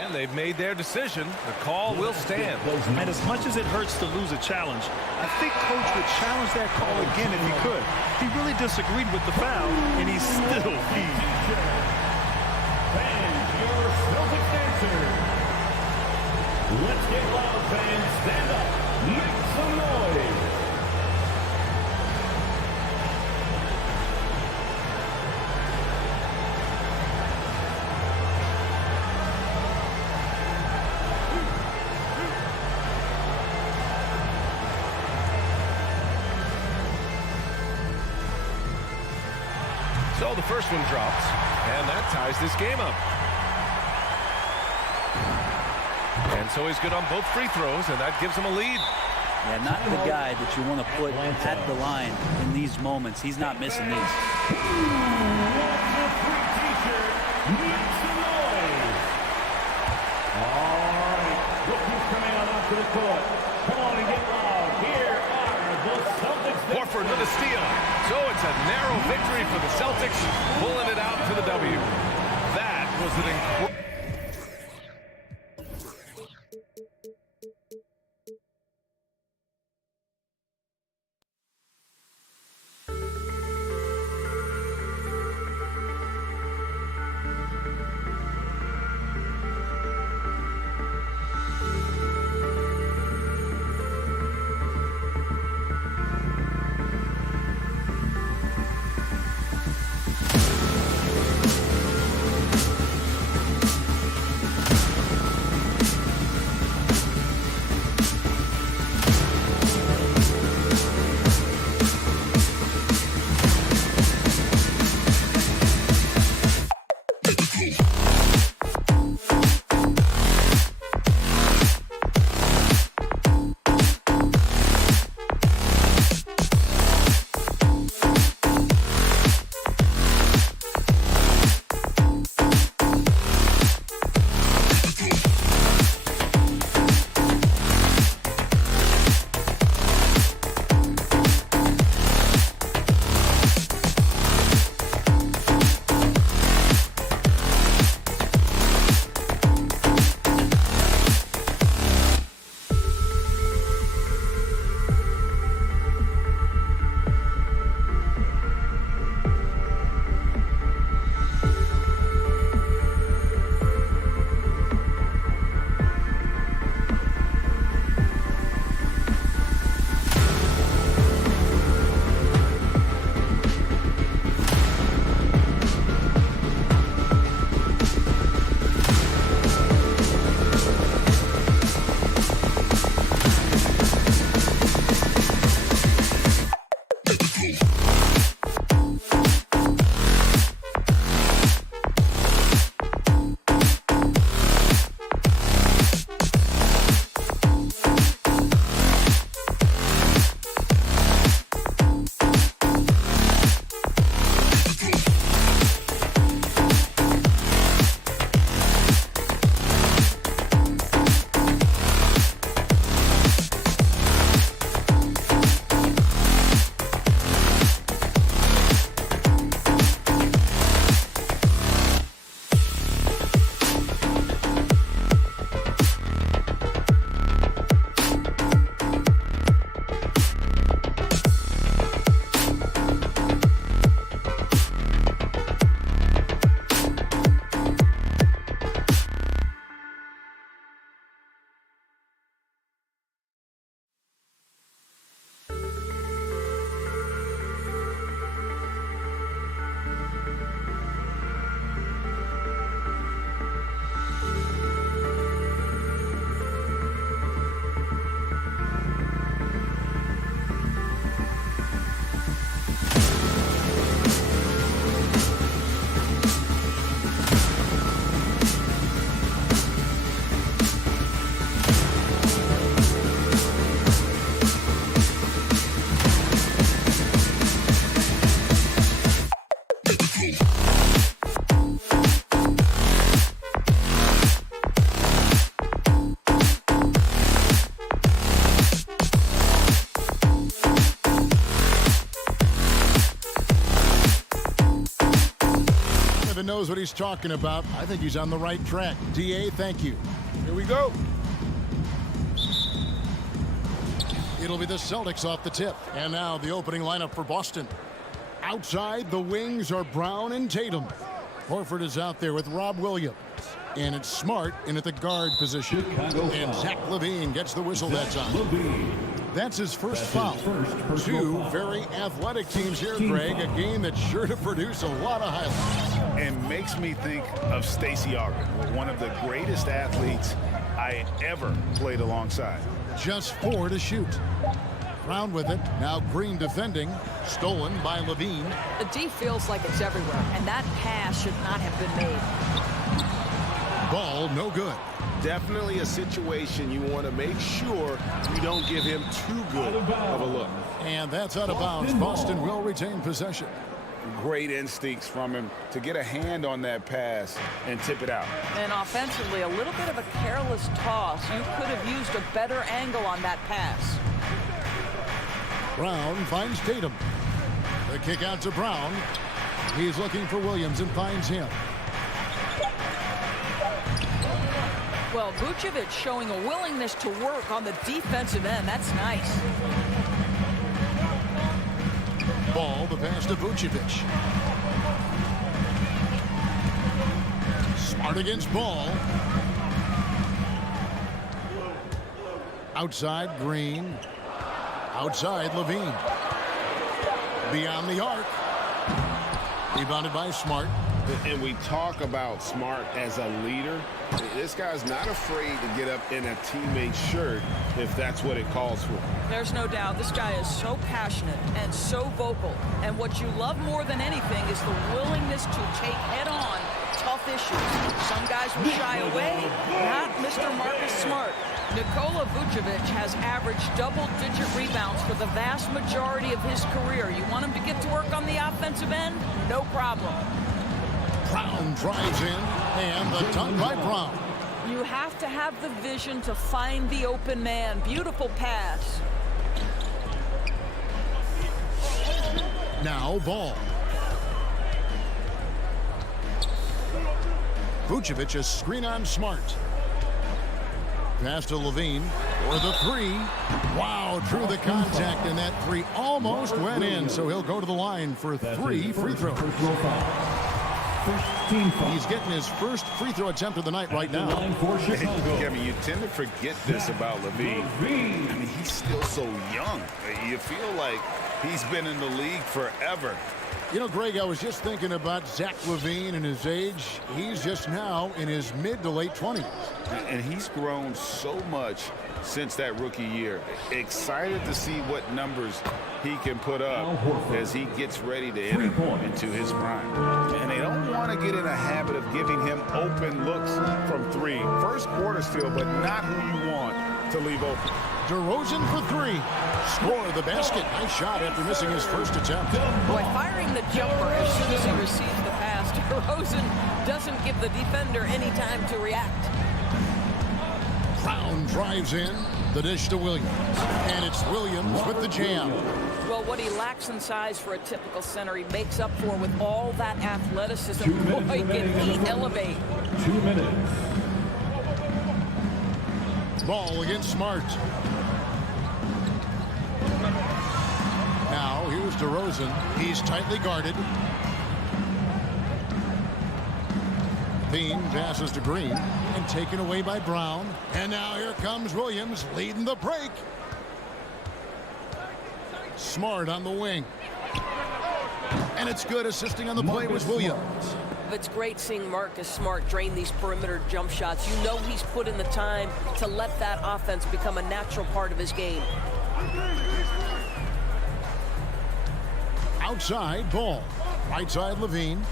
And they've made their decision. The call will stand. And as much as it hurts to lose a challenge, I think Coach would challenge that call again if he could. He really disagreed with the foul, and he's still peeved. Fans, your Celtics answer. Let's get loud, fans. Stand up. Make some noise. So the first one drops, and that ties this game up. And so he's good on both free throws, and that gives him a lead. Yeah, not the guy that you want to put at the line in these moments. He's not missing these. What's a free t-shirt? Make some noise. All right, look who's coming on out to the court. Come on and get loud. Here are the Celtics. Horford with a steal. So it's a narrow victory for the Celtics, pulling it out for the W. That was an incredible... Donovan knows what he's talking about. I think he's on the right track. DA, thank you. Here we go. It'll be the Celtics off the tip. And now the opening lineup for Boston. Outside, the wings are Brown and Tatum. Horford is out there with Rob Williams. And it's Smart in at the guard position. And Zach LaVine gets the whistle that time. That's his first foul. Two very athletic teams here, Greg. A game that's sure to produce a lot of highlights. And makes me think of Stacey Ogden, one of the greatest athletes I ever played alongside. Just 4 to shoot. Brown with it. Now Green defending. Stolen by LaVine. The D feels like it's everywhere, and that pass should not have been made. Ball no good. Definitely a situation you want to make sure you don't give him too good of a look. And that's out of bounds. Boston will retain possession. Great instincts from him to get a hand on that pass and tip it out. And offensively, a little bit of a careless toss. You could have used a better angle on that pass. Brown finds Tatum. The kick out to Brown. He's looking for Williams and finds him. Well, Vucevic showing a willingness to work on the defensive end. That's nice. Ball, the pass to Vucevic. Smart against Ball. Outside, Green. Outside, LaVine. Beyond the arc. Rebounded by Smart. And we talk about Smart as a leader. This guy's not afraid to get up in a teammate's shirt if that's what it calls for. There's no doubt this guy is so passionate and so vocal. And what you love more than anything is the willingness to take head-on tough issues. Some guys will shy away, not Mr. Marcus Smart. Nikola Vucevic has averaged double-digit rebounds for the vast majority of his career. You want him to get to work on the offensive end? No problem. Brown drives in, and the dunk by Brown. You have to have the vision to find the open man. Beautiful pass. Now Ball. Vucevic, a screen on Smart. Pass to LaVine for the three. Wow, drew the contact, and that three almost went in, so he'll go to the line for 3 free throws. He's getting his first free throw attempt of the night right now. I mean, you tend to forget this about LaVine. I mean, he's still so young. You feel like he's been in the league forever. You know, Greg, I was just thinking about Zach LaVine and his age. He's just now in his mid to late 20s. And he's grown so much since that rookie year. Excited to see what numbers he can put up as he gets ready to enter into his prime. And they don't want to get in a habit of giving him open looks from three. First quarter still, but not who you want to leave open. DeRozan for three. Score the basket. Nice shot after missing his first attempt. Boy, firing the jumper as soon as he receives the pass. DeRozan doesn't give the defender any time to react. Brown drives in. The dish to Williams. And it's Williams with the jam. Well, what he lacks in size for a typical center, he makes up for with all that athleticism. Boy, can he elevate. 2 minutes. Ball against Smart. Now, here's DeRozan. He's tightly guarded. Bean passes to Green and taken away by Brown. And now here comes Williams leading the break. Smart on the wing. And it's good. Assisting on the play was Williams. It's great seeing Marcus Smart drain these perimeter jump shots. You know he's put in the time to let that offense become a natural part of his game. Outside, Ball. Right side, LaVine.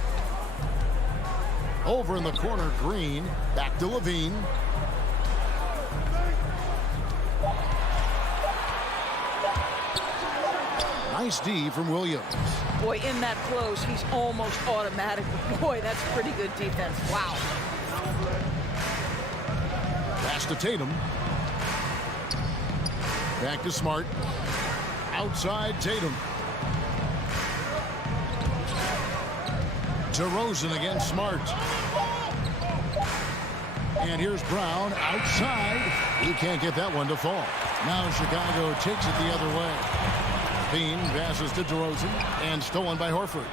Over in the corner, Green. Back to LaVine. Nice D from Williams. Boy, in that close, he's almost automatic. Boy, that's pretty good defense. Wow. Pass to Tatum. Back to Smart. Outside, Tatum. DeRozan against Smart. And here's Brown outside. He can't get that one to fall. Now Chicago takes it the other way. Bean passes to DeRozan and stolen by Horford.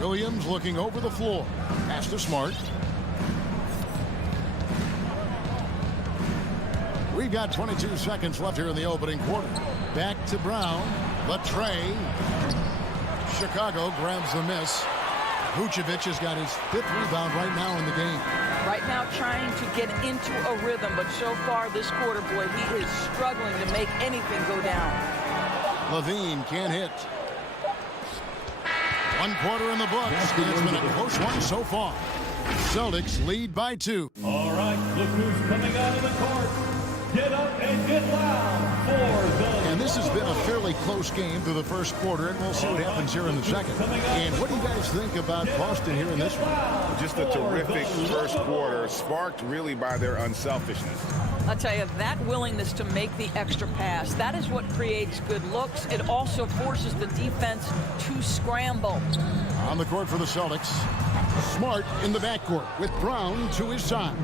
Williams looking over the floor. Pass to Smart. We've got 22 seconds left here in the opening quarter. Back to Brown. Latrey. Chicago grabs the miss. Vucevic has got his 5th rebound right now in the game. Right now trying to get into a rhythm, but so far this quarter, boy, he is struggling to make anything go down. Levine can't hit. 1 quarter in the books. It's been a close one so far. Celtics lead by 2. All right, look who's coming out of the court. Get up and get loud for the... And this has been a fairly close game through the first quarter, and we'll see what happens here in the second. And what do you guys think about Boston here in this one? Just a terrific first quarter, sparked really by their unselfishness. I'll tell you, that willingness to make the extra pass, that is what creates good looks. It also forces the defense to scramble. On the court for the Celtics, Smart in the backcourt with Brown to his side.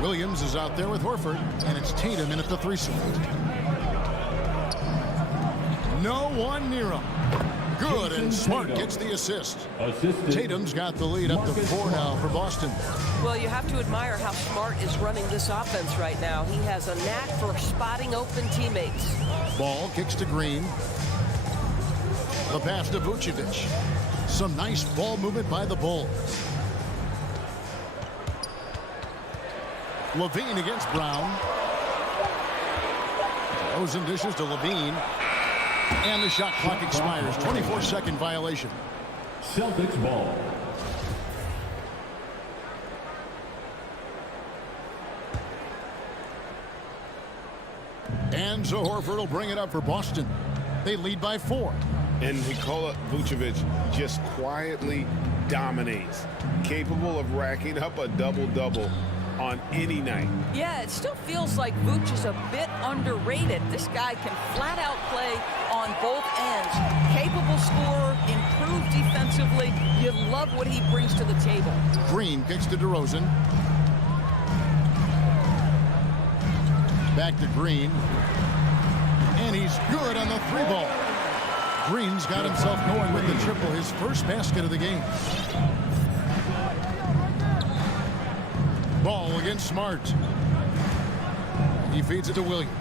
Williams is out there with Horford, and it's Tatum in at the 3 slot. No one near him. Good, and Smart gets the assist. Tatum's got the lead up to 4 now for Boston. Well, you have to admire how Smart is running this offense right now. He has a knack for spotting open teammates. Ball kicks to Green. The pass to Vucevic. Some nice ball movement by the Bulls. Levine against Brown. Rosen dishes to Levine. And the shot clock expires. 24-second violation. Celtics ball. And so Horford will bring it up for Boston. They lead by 4. And Nikola Vucevic just quietly dominates. Capable of racking up a double-double on any night. Yeah, it still feels like Vooch is a bit underrated. This guy can flat out play on both ends. Capable scorer, improved defensively. You love what he brings to the table. Green kicks to DeRozan. Back to Green. And he's good on the 3-ball. Green's got himself going with the triple, his first basket of the game. Ball against Smart. He feeds it to Williams.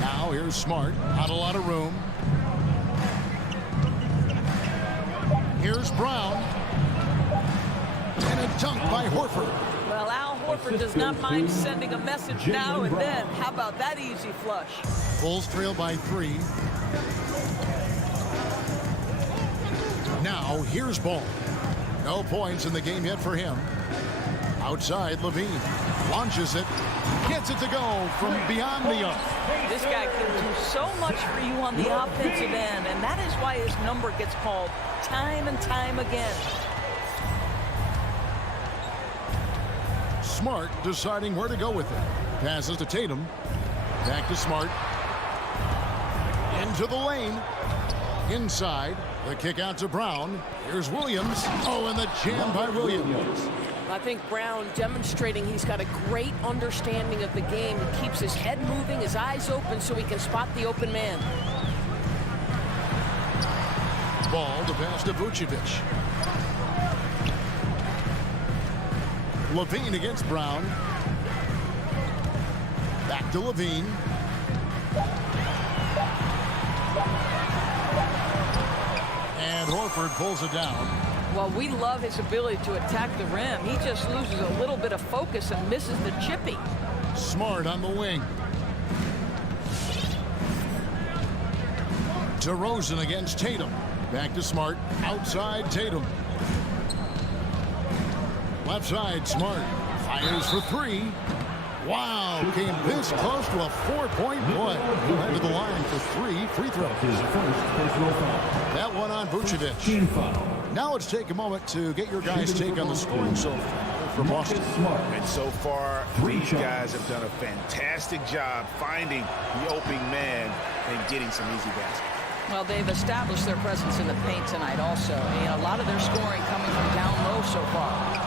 Now here's Smart. Not a lot of room. Here's Brown. And a dunk by Horford. Well, Al Horford does not mind sending a message now and then. How about that easy flush? Bulls trail by 3. Now here's Ball. No points in the game yet for him. Outside, Levine launches it, gets it to go from beyond the arc. This guy can do so much for you on the offensive end, and that is why his number gets called time and time again. Smart deciding where to go with it. Passes to Tatum. Back to Smart. Into the lane. Inside. The kick out to Brown. Here's Williams. Oh, and the jam by Williams. I think Brown demonstrating he's got a great understanding of the game. He keeps his head moving, his eyes open so he can spot the open man. Ball to pass to Vucevic. Levine against Brown. Back to Levine. And Horford pulls it down. Well, we love his ability to attack the rim. He just loses a little bit of focus and misses the chippy. Smart on the wing. DeRozan against Tatum. Back to Smart. Outside Tatum. Left side, Smart. Fires for 3. Wow, came this close to a 4-point play. Head to the line for 3 free throws. His first personal foul. That one on Vucevic. Team foul. Now let's take a moment to get your guys' take on the scoring so far for Boston. And so far, these guys have done a fantastic job finding the opening man getting some easy baskets. Well, they've established their presence in the paint tonight also. A lot of their scoring coming from down low so far.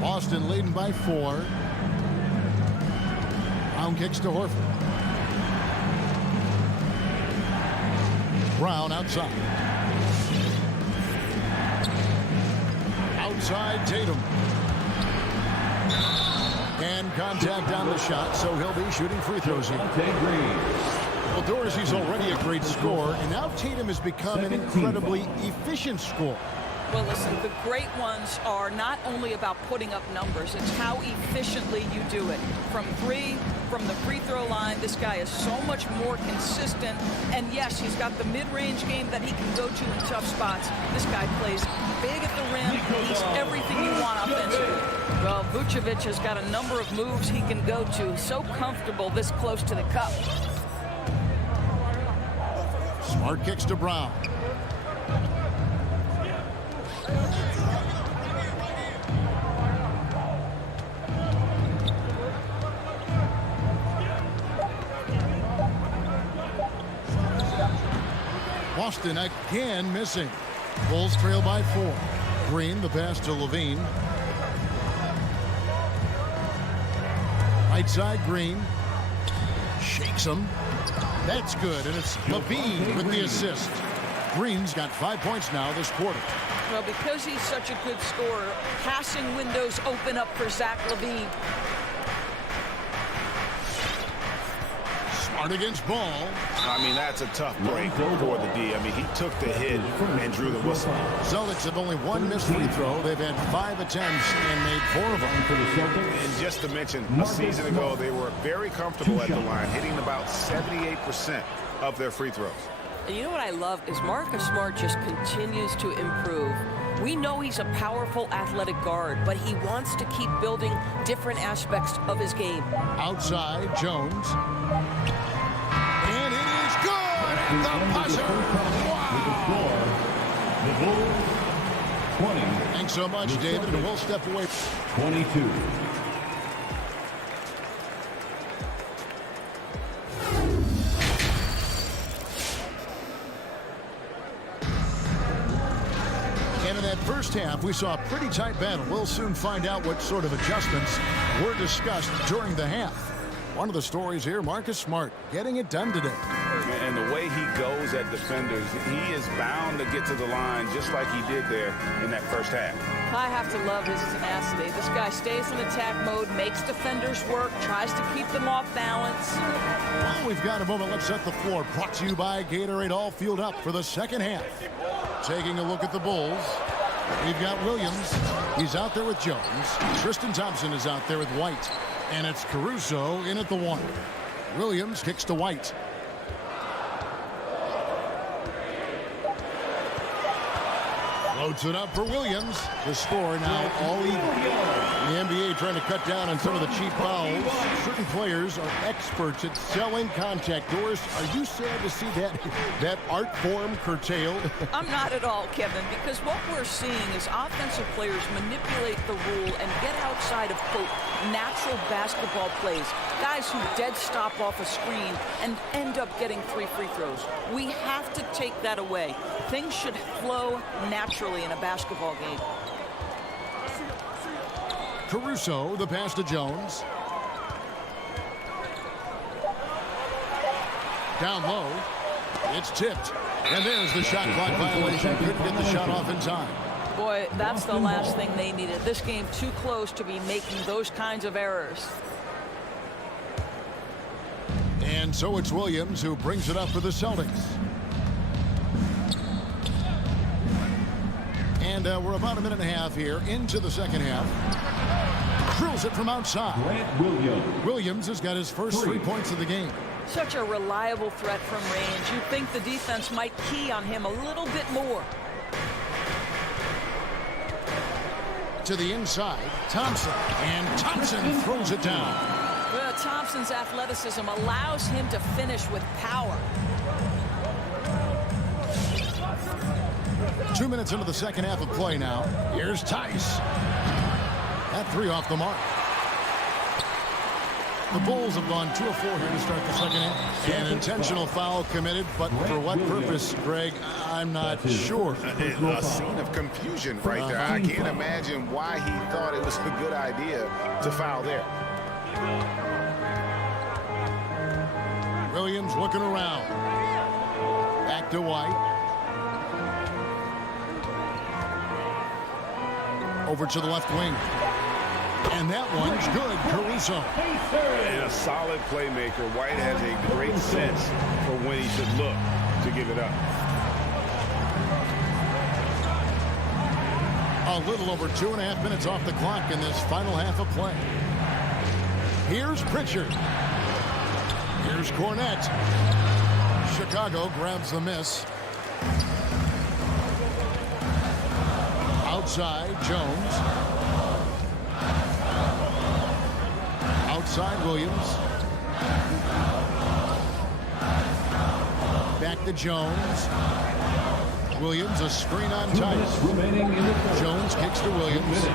Boston leading by 4. Brown kicks to Horford. Brown outside. Outside Tatum. And contact on the shot, so he'll be shooting free throws here. Well, Dorsey's already a great scorer, and now Tatum has become an incredibly efficient scorer. Well, listen, the great ones are not only about putting up numbers, it's how efficiently you do it. From the free throw line, this guy is so much more consistent. And yes, he's got the mid-range game that he can go to in tough spots. This guy plays big at the rim. He's everything you want offensively. Well, Vucevic has got a number of moves he can go to. He's so comfortable this close to the cup. Smart kicks to Brown. Boston again missing. Bulls trail by 4. Green, the pass to Levine. Right side, Green. Shakes him. That's good, and it's Levine with the assist. Green's got 5 points now this quarter. Well, because he's such a good scorer, passing windows open up for Zach LaVine. Smart against Ball. I mean, that's a tough break for the D. I mean, he took the hit and drew the whistle. Celtics have only 1 missed free throw. They've had 5 attempts and made 4 of them. And just to mention, a season ago, they were very comfortable at the line, hitting about 78% of their free throws. You know what I love is Marcus Smart just continues to improve. We know he's a powerful athletic guard, but he wants to keep building different aspects of his game. Outside, Jones. And it is good! The buzzer! Wow! The Bulls, 20. Thanks so much, David, and we'll step away. 22. And in that first half, we saw a pretty tight battle. We'll soon find out what sort of adjustments were discussed during the half. One of the stories here, Marcus Smart getting it done today. And the way he goes at defenders, he is bound to get to the line just like he did there in that first half. I have to love his tenacity. This guy stays in attack mode, makes defenders work, tries to keep them off balance. Well, we've got a moment. Let's set the floor. Brought to you by Gatorade, all fueled up for the second half. Taking a look at the Bulls. We've got Williams. He's out there with Jones. Tristan Thompson is out there with White. And it's Caruso in at the 1. Williams kicks to White. Floats it up for Williams. The score now all even. The NBA trying to cut down on some of the cheap fouls. Certain players are experts at selling contact. Doris, are you sad to see that art form curtailed? I'm not at all, Kevin, because what we're seeing is offensive players manipulate the rule and get outside of, quote, natural basketball plays. Guys who dead stop off a screen and end up getting 3 free throws. We have to take that away. Things should flow naturally in a basketball game. Caruso, the pass to Jones. Down low. It's tipped. And there's the shot clock violation. Couldn't get the shot off in time. Boy, that's the last thing they needed. This game too close to be making those kinds of errors. And so it's Williams who brings it up for the Celtics. And we're about a minute and a half here into the second half. Drills it from outside. Williams has got his first 3 points of the game. Such a reliable threat from range. You'd think the defense might key on him a little bit more. To the inside, Thompson. And Thompson throws it down. Well, Thompson's athleticism allows him to finish with power. 2 minutes into the second half of play now. Here's Tice. That 3 off the mark. The Bulls have gone 2 of 4 here to start the second half. An intentional foul committed, but for what purpose, Greg, I'm not sure. A scene of confusion right there. I can't imagine why he thought it was a good idea to foul there. Williams looking around. Back to White. Over to the left wing. And that one's good. Caruso. And a solid playmaker. White has a great sense for when he should look to give it up. A little over 2.5 minutes off the clock in this final half of play. Here's Pritchard. Here's Cornette. Chicago grabs the miss. Outside, Jones. Outside, Williams. Back to Jones. Williams, a screen on Tice. Jones kicks to Williams.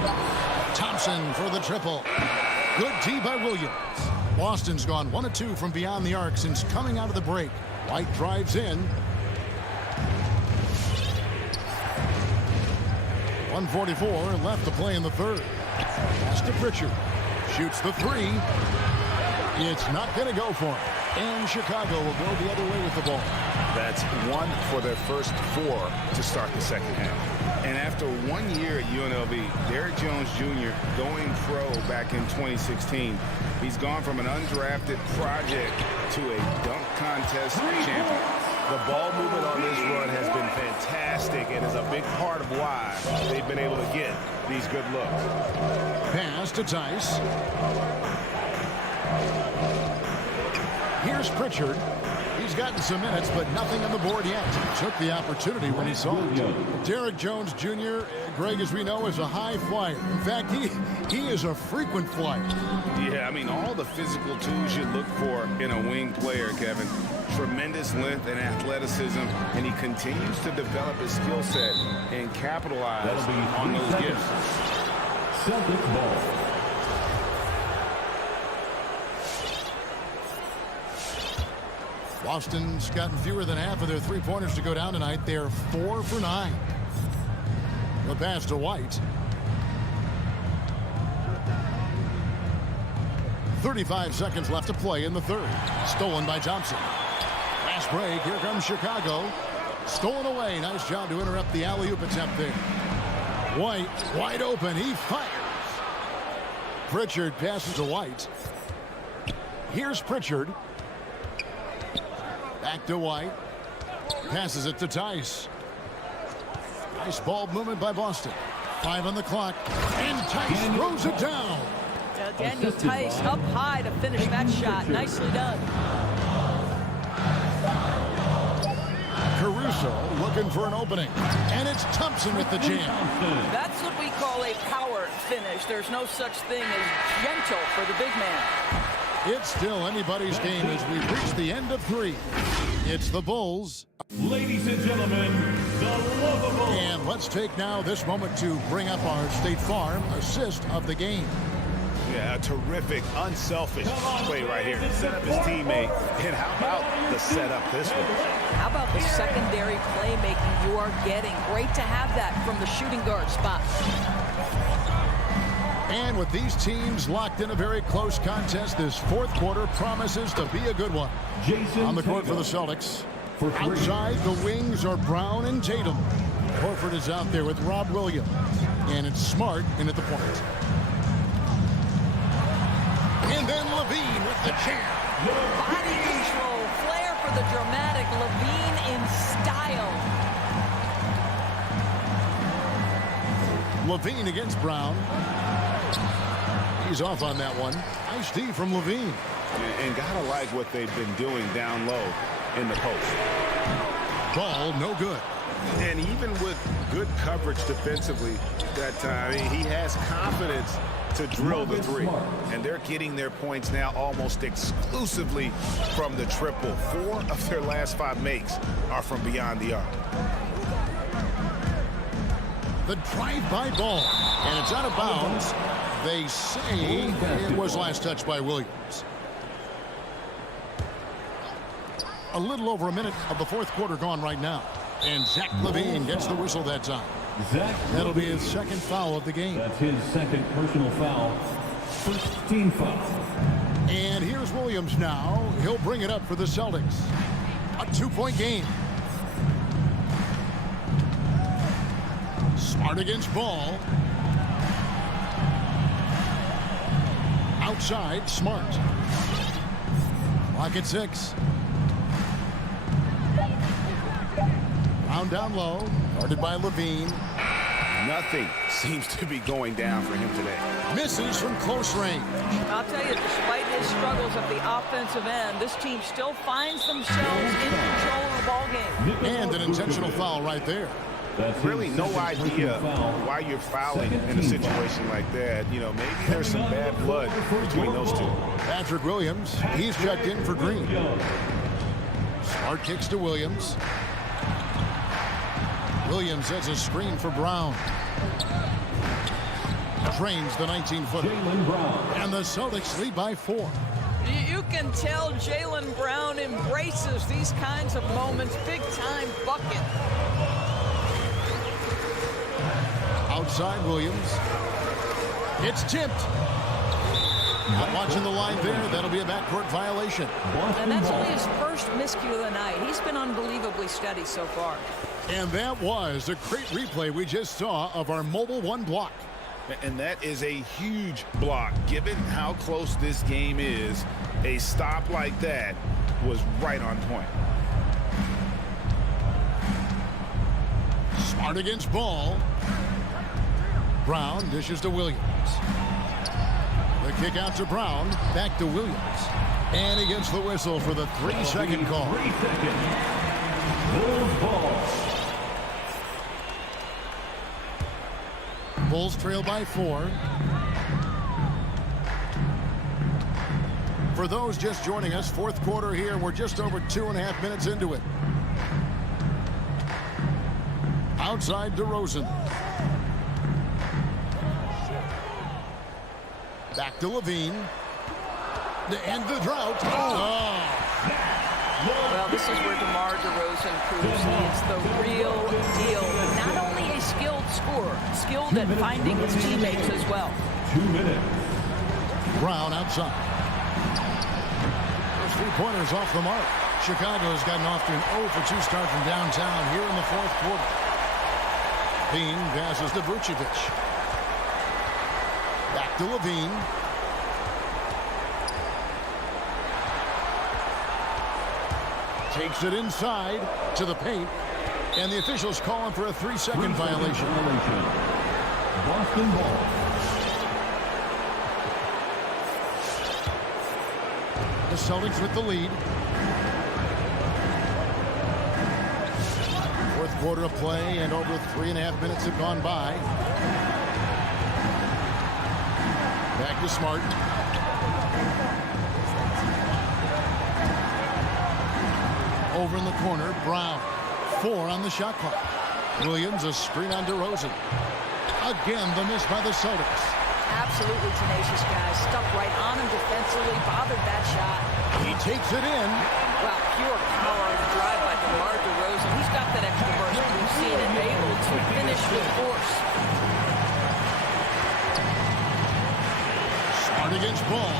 Thompson for the triple. Good D by Williams. Boston's gone 1 of 2 from beyond the arc since coming out of the break. White drives in. 1:44 left to play in the third. Pass to Pritchard. Shoots the 3. It's not going to go for him. And Chicago will go the other way with the ball. That's 1 for their first 4 to start the second half. And after 1 year at UNLV, Derrick Jones Jr. going pro back in 2016, he's gone from an undrafted project to a dunk contest champion. The ball movement on this run has been fantastic and is a big part of why they've been able to get these good looks. Pass to Tice. Here's Pritchard. He's gotten some minutes, but nothing on the board yet. Took the opportunity when he saw it. Derrick Jones Jr., Greg, as we know, is a high flyer. In fact, he is a frequent flyer. Yeah, I mean, all the physical tools you look for in a wing player, Kevin. Tremendous length and athleticism, and he continues to develop his skill set and capitalize on those gifts. Celtic ball. Boston's gotten fewer than half of their three-pointers to go down tonight. They're 4 for 9. The pass to White. 35 seconds left to play in the third. Stolen by Thompson. Last break. Here comes Chicago. Stolen away. Nice job to interrupt the alley-oop attempt there. White wide open. He fires. Pritchard passes to White. Here's Pritchard. Back to White. Passes it to Tice. Nice ball movement by Boston. 5 on the clock. And Tice throws it down. Daniel Tice up high to finish that shot. Nicely done. Caruso looking for an opening. And it's Thompson with the jam. That's what we call a power finish. There's no such thing as gentle for the big man. It's still anybody's game as we reach the end of 3. It's the Bulls. Ladies and gentlemen, the lovable. And let's take now this moment to bring up our State Farm assist of the game. Yeah, a terrific, unselfish play right here. Set up his teammate. And how about the setup this one? How about the secondary playmaking you are getting? Great to have that from the shooting guard spot. And with these teams locked in a very close contest, this fourth quarter promises to be a good one. On the court for the Celtics. Outside, the wings are Brown and Tatum. Horford is out there with Rob Williams. And it's Smart in at the point. And then Levine with the jam. Body control, flair for the dramatic. Levine in style. Levine against Brown. He's off on that one. Nice D from Levine. And gotta like what they've been doing down low in the post. Ball no good. And even with good coverage defensively that time, he has confidence to drill the 3. And they're getting their points now almost exclusively from the triple. 4 of their last 5 makes are from beyond the arc. The drive-by ball. And it's out of bounds. They say it was last touched by Williams. A little over a minute of the fourth quarter gone right now. And Zach LaVine gets the whistle that time. That'll be his second foul of the game. That's his second personal foul. First team foul. And here's Williams now. He'll bring it up for the Celtics. A 2-point game. Smart against Ball. Outside, Smart. Clock at 6. Brown down low. Guarded by LaVine. Nothing seems to be going down for him today. Misses from close range. I'll tell you, despite his struggles at the offensive end, this team still finds themselves in control of the ball game. And an intentional foul right there. Really no idea why you're fouling in a situation like that. You know, maybe there's some bad blood between those two. Patrick Williams, he's checked in for Green. Smart kicks to Williams. Williams has a screen for Brown. Trains the 19-footer. And the Celtics lead by 4. You can tell Jaylen Brown embraces these kinds of moments. Big-time bucket. Outside Williams. It's tipped. Not watching the line there. That'll be a backcourt violation. And that's only his first miscue of the night. He's been unbelievably steady so far. And that was a great replay we just saw of our Mobile One block. And that is a huge block. Given how close this game is, a stop like that was right on point. Smart against Ball. Brown dishes to Williams. The kick out to Brown. Back to Williams. And he gets the whistle for the 3-second call. 3 seconds. Bulls ball. Bulls trail by 4. For those just joining us, fourth quarter here. We're just over 2.5 minutes into it. Outside DeRozan. Back to LaVine. To end the drought. Oh. Well, this is where DeMar DeRozan proves he is the real deal. Not only a skilled scorer, skilled at finding his teammates as well. 2 minutes. Brown outside. Those 3-pointers off the mark. Chicago's gotten off to an 0-for-2 start from downtown here in the fourth quarter. Bean passes to Vucevic. Back to LaVine. Takes it inside to the paint. And the officials calling for a 3-second violation. Boston ball. The Celtics with the lead. Fourth quarter of play, and over 3.5 minutes have gone by. Back to Smart. Over in the corner, Brown. 4 on the shot clock. Williams, a screen on DeRozan. Again, the miss by the Celtics. Absolutely tenacious guy. Stuck right on him defensively. Bothered that shot. He takes it in. Wow, pure power on the drive by DeMar DeRozan. He's got that extra burst. We've seen it. Able to finish with force. Smart against Ball.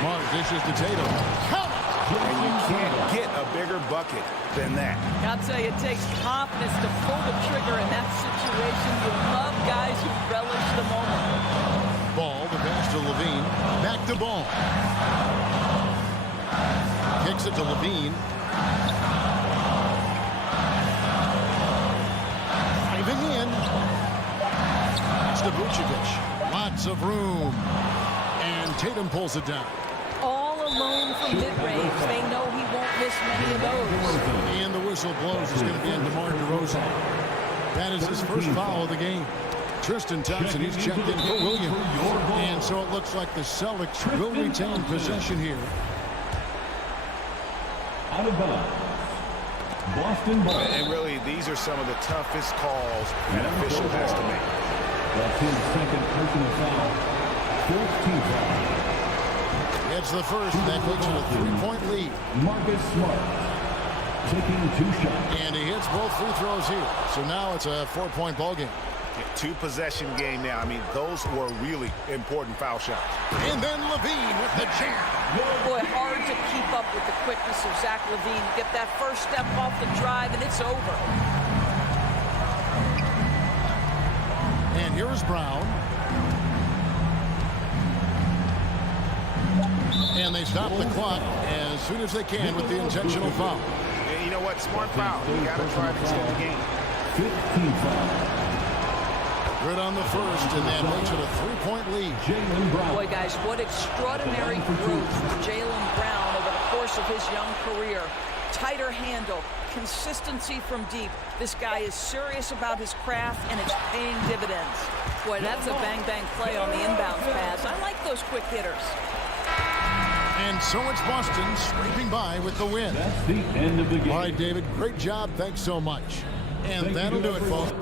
Smart dishes to Tatum. Count it! And you can't get a bigger bucket than that. I'll tell you, it takes confidence to pull the trigger in that situation. You love guys who relish the moment. Ball, the pass to LaVine. Back to Ball. Kicks it to LaVine. Driving in. It's to Vucevic. Lots of room. And Tatum pulls it down. All alone from mid-range. They know he won't miss many of those. And the whistle blows. It's going to be on DeMar DeRozan. That is his first foul of the game. Tristan Thompson, he's checked in for Williams. And so it looks like the Celtics will retain possession here. Out of bounds. Boston ball. And really, these are some of the toughest calls an official has to make. That's his second personal foul. 14th foul. It's the first. That makes it a 3-point lead. Marcus Smart. taking 2 shots. And he hits both free throws here. So now it's a 4-point ball game. 2-possession game now. I mean, those were really important foul shots. And then Levine with the jam. Boy, hard to keep up with the quickness of Zach Levine. Get that first step off the drive, and it's over. And here's Brown. And they stop the clock as soon as they can with the intentional foul. And you know what? Smart foul. You got to try to extend the game. 15 foul. Good on the first, and that makes it a 3-point lead. Jaylen Brown. Boy, guys, what extraordinary growth from Jaylen Brown over the course of his young career. Tighter handle, consistency from deep. This guy is serious about his craft, and it's paying dividends. Boy, that's a bang-bang play on the inbounds pass. I like those quick hitters. And so it's Boston scraping by with the win. That's the end of the game. All right, David, great job. Thanks so much. And that'll do it, folks.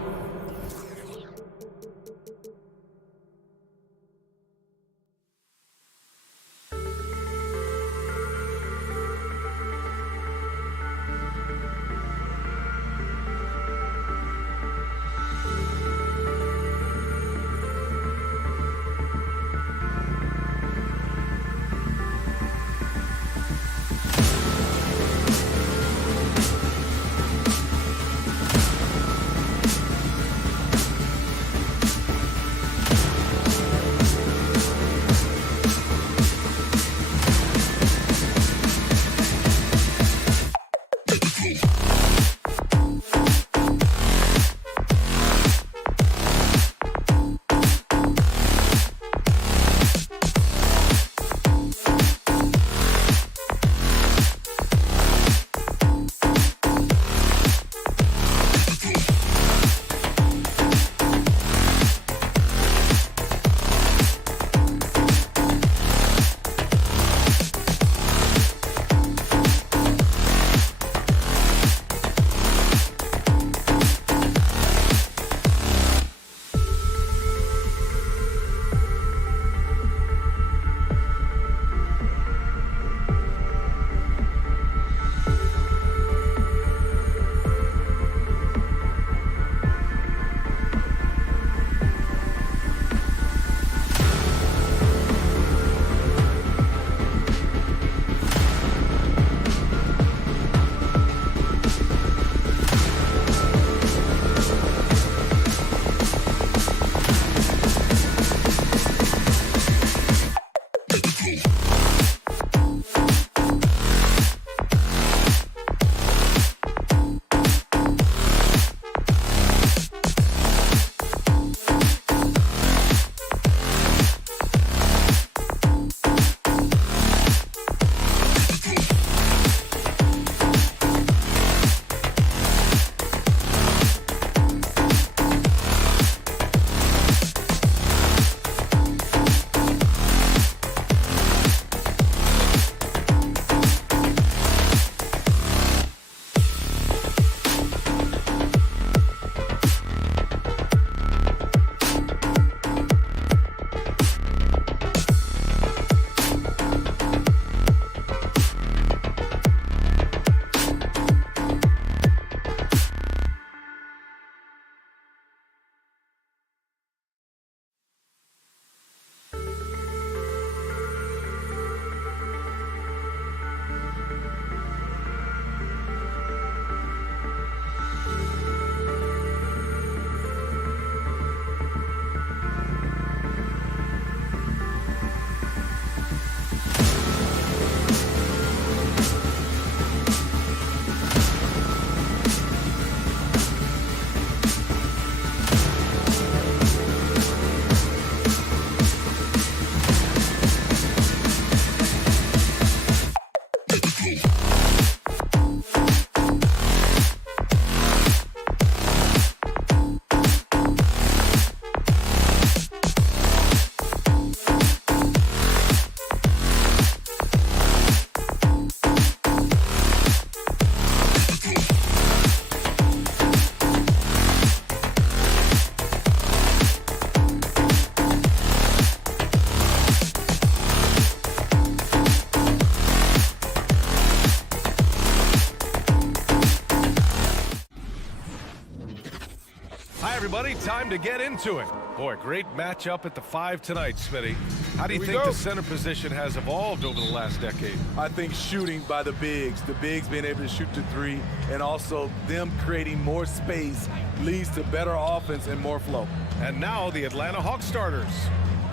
everybody, time to get into it. Boy, great matchup at the 5 tonight, Smitty. How do you think the center position has evolved over the last decade? I think shooting by the bigs being able to shoot the 3, and also them creating more space leads to better offense and more flow. And now the Atlanta Hawks starters.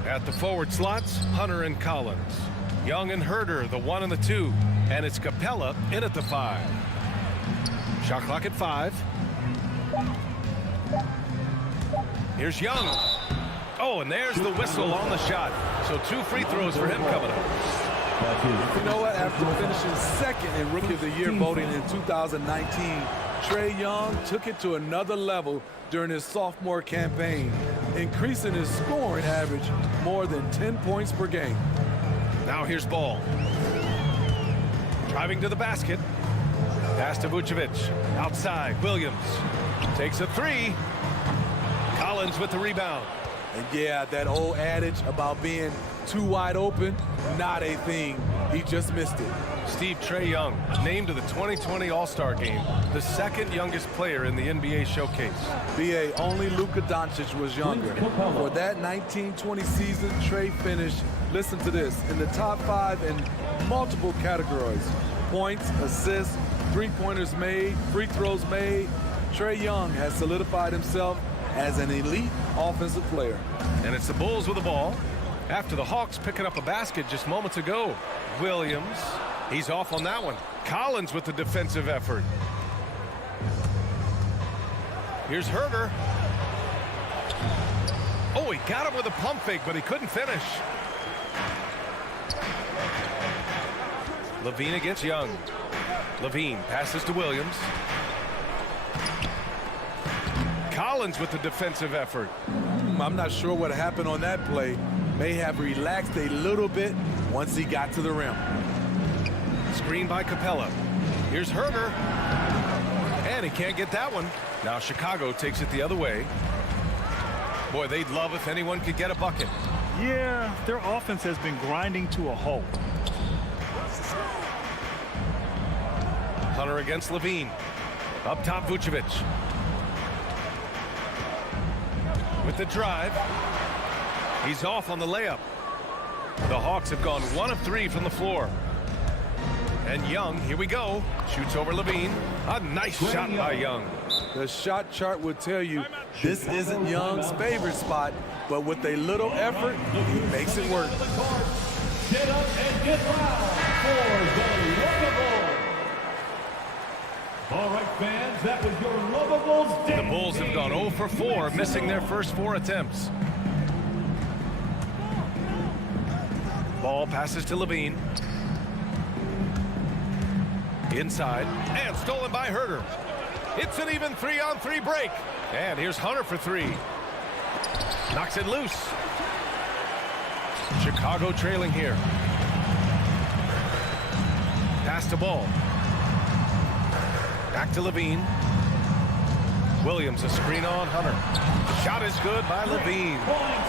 At the forward slots, Hunter and Collins. Young and Herder, the 1 and the 2. And it's Capella in at the 5. Shot clock at 5. Here's Young. Oh, and there's the whistle on the shot. So 2 free throws for him coming up. You know what? After finishing second in Rookie of the Year voting in 2019, Trae Young took it to another level during his sophomore campaign, increasing his scoring average more than 10 points per game. Now here's Ball. Driving to the basket. Pass to Vucevic. Outside, Williams. Takes a 3. Collins with the rebound. And yeah, that old adage about being too wide open, not a thing. He just missed it. Steve Trae Young, named to the 2020 All-Star Game, the 2nd youngest player in the NBA showcase. BA, only Luka Doncic was younger. For that 1920 season, Trae finished, listen to this, in the top 5 in multiple categories. Points, assists, three-pointers made, free throws made. Trae Young has solidified himself as an elite offensive player. And it's the Bulls with the ball after the Hawks picking up a basket just moments ago. Williams, he's off on that one. Collins with the defensive effort. Here's Herder. Oh, he got him with a pump fake, but he couldn't finish. Levine against Young. Levine passes to Williams. Collins with the defensive effort. I'm not sure what happened on that play. May have relaxed a little bit once he got to the rim. Screen by Capella. Here's Herder. And he can't get that one. Now Chicago takes it the other way. Boy, they'd love if anyone could get a bucket. Yeah, their offense has been grinding to a halt. Hunter against Levine. Up top, Vucevic. With the drive. He's off on the layup. The Hawks have gone 1 of 3 from the floor. And Young, here we go. Shoots over Levine. A nice shot by Young. The shot chart would tell you this isn't Young's favorite spot, but with a little effort, he makes it work. Get up and get loud for the Love. All right, fans, that was your Lovables. The Bulls have gone 0 for 4, missing their first 4 attempts. Ball passes to Levine. Inside, and stolen by Herder. It's an even 3-on-3 break. And here's Hunter for 3. Knocks it loose. Chicago trailing here. Pass to Ball. Back to Levine. Williams, a screen on Hunter. Shot is good by Levine.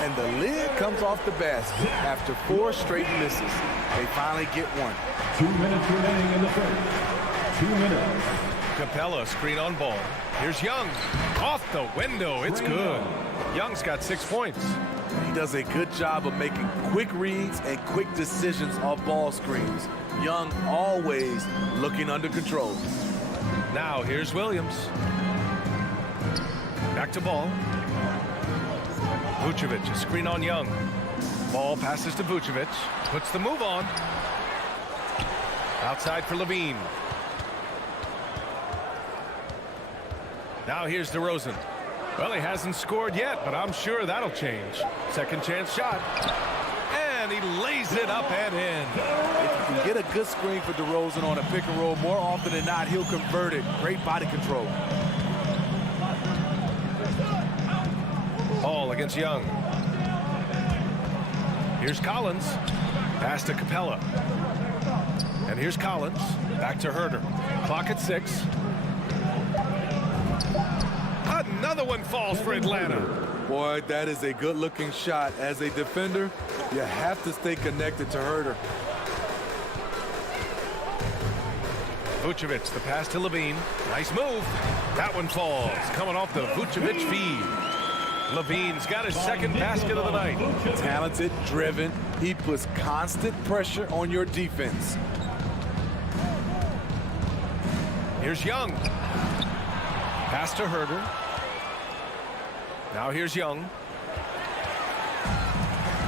And the lid comes off the basket after 4 straight misses. They finally get one. 2 minutes remaining in the third. 2 minutes. Capella, screen on Ball. Here's Young. Off the window. It's good. Young's got 6 points. He does a good job of making quick reads and quick decisions off ball screens. Young always looking under control. Now here's Williams. Back to Ball. Vucevic, a screen on Young. Ball passes to Vucevic. Puts the move on. Outside for Levine. Now here's DeRozan. Well, he hasn't scored yet, but I'm sure that'll change. Second chance shot. And he lays it up and in. If you can get a good screen for DeRozan on a pick and roll, more often than not, he'll convert it. Great body control. Ball against Young. Here's Collins. Pass to Capella. And here's Collins. Back to Herder. Clock at 6. Another one falls for Atlanta. Boy, that is a good-looking shot. As a defender, you have to stay connected to Herder. Vucevic, the pass to Levine. Nice move. That one falls. Coming off the Vucevic feed. Levine's got his second basket of the night. Talented, driven. He puts constant pressure on your defense. Here's Young. Pass to Herder. Now here's Young.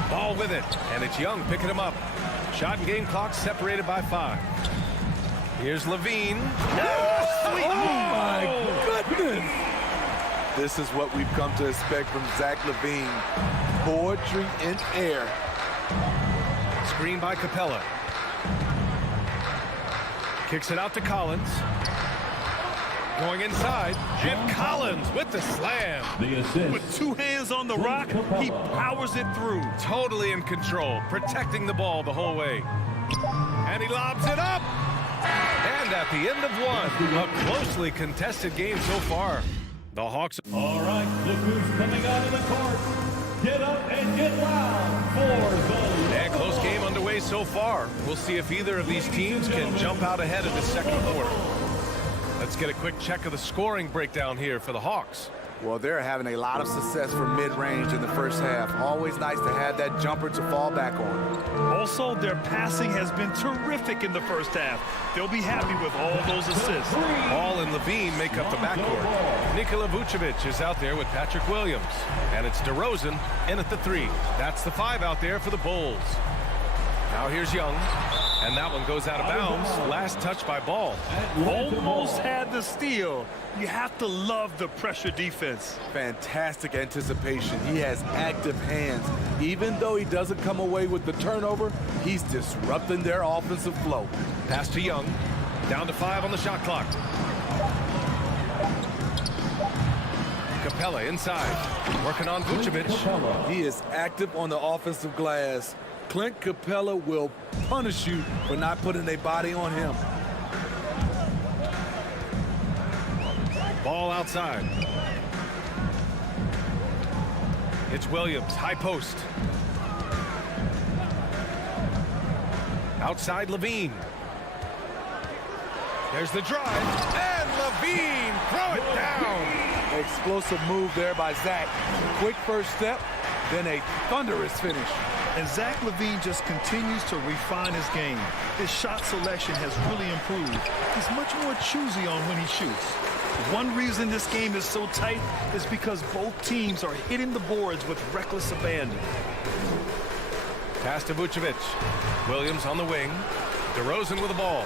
Ball with it, and it's Young picking him up. Shot and game clock separated by 5. Here's Levine. Oh my goodness! This is what we've come to expect from Zach LaVine. Poetry in air. Screen by Capella. Kicks it out to Collins. Going inside, Jim Collins with the slam. The assist. With 2 hands on the rock, he powers it through. Totally in control, protecting the ball the whole way. And he lobs it up. And at the end of 1, a closely contested game so far. The Hawks. All right, look who's coming out of the court. Get up and get loud for the... And close game underway so far. We'll see if either of these teams can jump out ahead of the second quarter. Let's get a quick check of the scoring breakdown here for the Hawks. Well, they're having a lot of success from mid-range in the first half. Always nice to have that jumper to fall back on. Also, their passing has been terrific in the first half. They'll be happy with all those assists. Ball and Levine make up the backcourt. Nikola Vucevic is out there with Patrick Williams. And it's DeRozan in at the 3. That's the 5 out there for the Bulls. Now here's Young. And that one goes out of bounds. Last touch by Ball. Almost had the steal. You have to love the pressure defense. Fantastic anticipation. He has active hands. Even though he doesn't come away with the turnover, he's disrupting their offensive flow. Pass to Young. Down to 5 on the shot clock. Capella inside. Working on Vucevic. He is active on the offensive glass. Clint Capella will punish you for not putting a body on him. Ball outside. It's Williams, high post. Outside Levine. There's the drive, and Levine throw it down. Explosive move there by Zach. Quick first step, then a thunderous finish. And Zach LaVine just continues to refine his game. His shot selection has really improved. He's much more choosy on when he shoots. One reason this game is so tight is because both teams are hitting the boards with reckless abandon. Pass to Vucevic. Williams on the wing. DeRozan with the ball.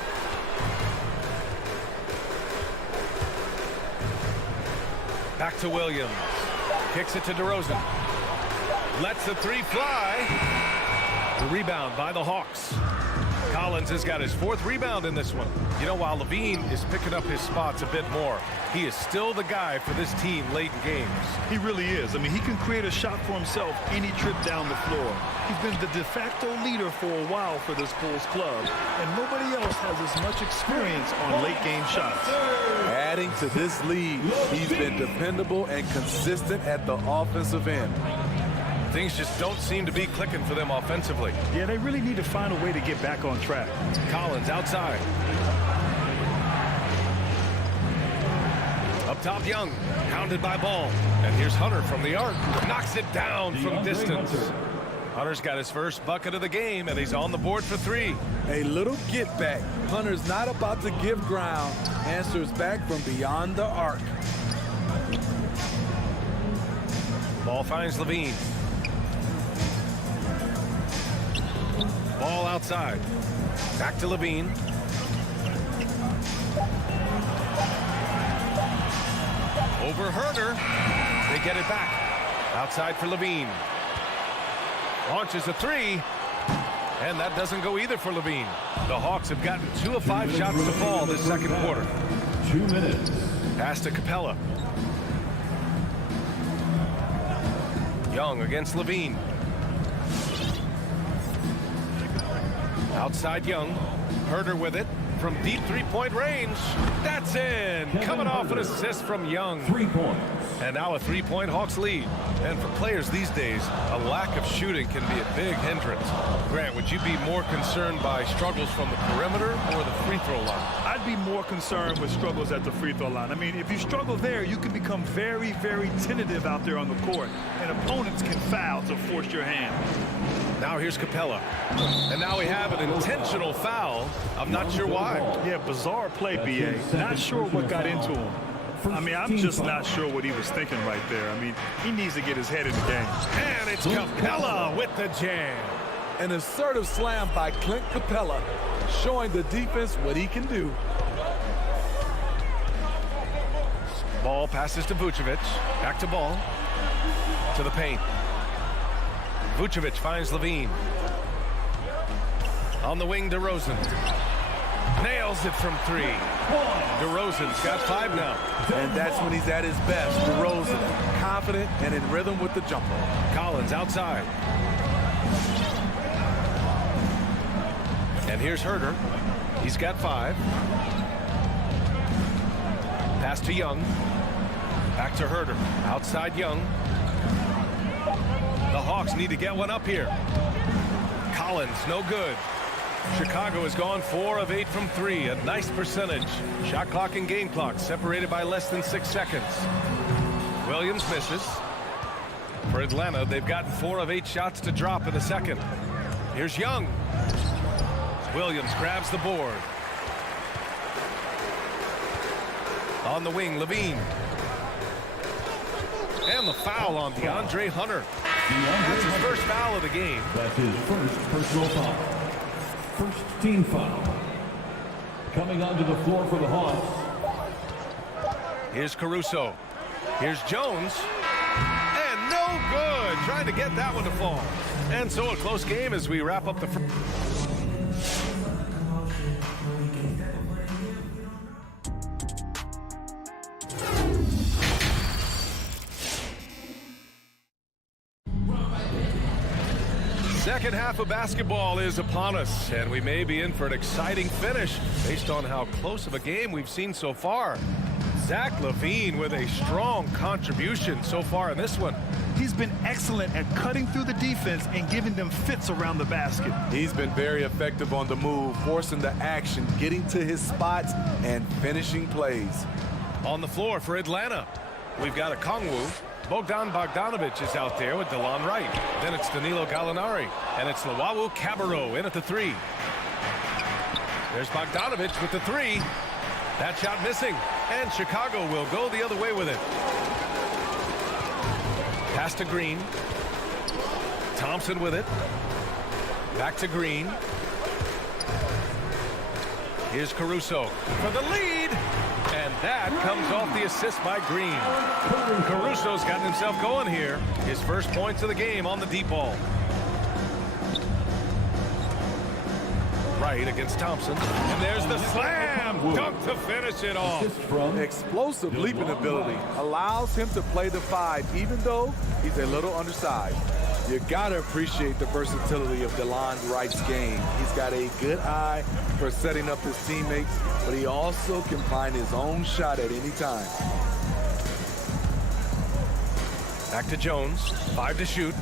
Back to Williams. Kicks it to DeRozan. Lets the 3 fly. The rebound by the Hawks. Collins has got his 4th rebound in this one. You know, while Levine is picking up his spots a bit more, he is still the guy for this team late in games. He really is. I mean, he can create a shot for himself any trip down the floor. He's been the de facto leader for a while for this Bulls club, and nobody else has as much experience on late game shots. Adding to this lead, he's been dependable and consistent at the offensive end. Things just don't seem to be clicking for them offensively. Yeah, they really need to find a way to get back on track. Collins outside. Up top, Young, hounded by Ball. And here's Hunter from the arc. Knocks it down from distance. Hunter's got his first bucket of the game, and he's on the board for 3. A little get back. Hunter's not about to give ground. Answers back from beyond the arc. Ball finds Levine. Ball outside. Back to Levine. Over Herder. They get it back. Outside for Levine. Launches a 3. And that doesn't go either for Levine. The Hawks have gotten 2 of 5 shots to fall this second quarter. 2 minutes. Pass to Capella. Young against Levine. Outside Young. Herder with it. from deep three-point range. That's in. Coming off an assist from Young. 3 points. And now a three-point Hawks lead. And for players these days, a lack of shooting can be a big hindrance. Grant, would you be more concerned by struggles from the perimeter or the free throw line? I'd be more concerned with struggles at the free throw line. I mean, if you struggle there, you can become very, very tentative out there on the court, and opponents can foul to force your hand. Now here's Capella. And now we have an intentional foul. I'm not sure why. Yeah, bizarre play, B.A. Not sure what got into him. I mean, I'm just not sure what he was thinking right there. I mean, he needs to get his head in the game. And it's Capella with the jam. An assertive slam by Clint Capella, showing the defense what he can do. Ball passes to Vucevic. Back to Ball. To the paint. Vucevic finds Levine. On the wing, DeRozan. Nails it from 3. DeRozan's got 5 now. And that's when he's at his best. DeRozan, confident and in rhythm with the jumper. Collins outside. And here's Herter. He's got 5. Pass to Young. Back to Herter. Outside Young. The Hawks need to get one up here. Collins, no good. Chicago has gone 4 of 8 from 3. A nice percentage. Shot clock and game clock separated by less than 6 seconds. Williams misses. For Atlanta, they've gotten 4 of 8 shots to drop in the second. Here's Young. Williams grabs the board. On the wing, Levine. And the foul on DeAndre Hunter. That's his first foul of the game. That's his first personal foul. First team foul. Coming onto the floor for the Hawks. Here's Caruso. Here's Jones. And no good. Trying to get that one to fall. And so a close game as we wrap up the first. Second half of basketball is upon us, and we may be in for an exciting finish based on how close of a game we've seen so far. Zach LaVine with a strong contribution so far in this one. He's been excellent at cutting through the defense and giving them fits around the basket. He's been very effective on the move, forcing the action, getting to his spots, and finishing plays. On the floor for Atlanta, we've got a Kongwu. Bogdan Bogdanovic is out there with DeLon Wright. Then it's Danilo Gallinari. And it's Luwawu Cabarrot in at the 3. There's Bogdanovic with the 3. That shot missing. And Chicago will go the other way with it. Pass to Green. Thompson with it. Back to Green. Here's Caruso for the lead. And that comes off the assist by Green. Caruso's gotten himself going here. His first points of the game on the deep ball. Right against Thompson. And there's the slam dunk to finish it off. Explosive leaping ability allows him to play the 5, even though he's a little undersized. You gotta appreciate the versatility of DeLon Wright's game. He's got a good eye for setting up his teammates, but he also can find his own shot at any time. Back to Jones. 5 to shoot.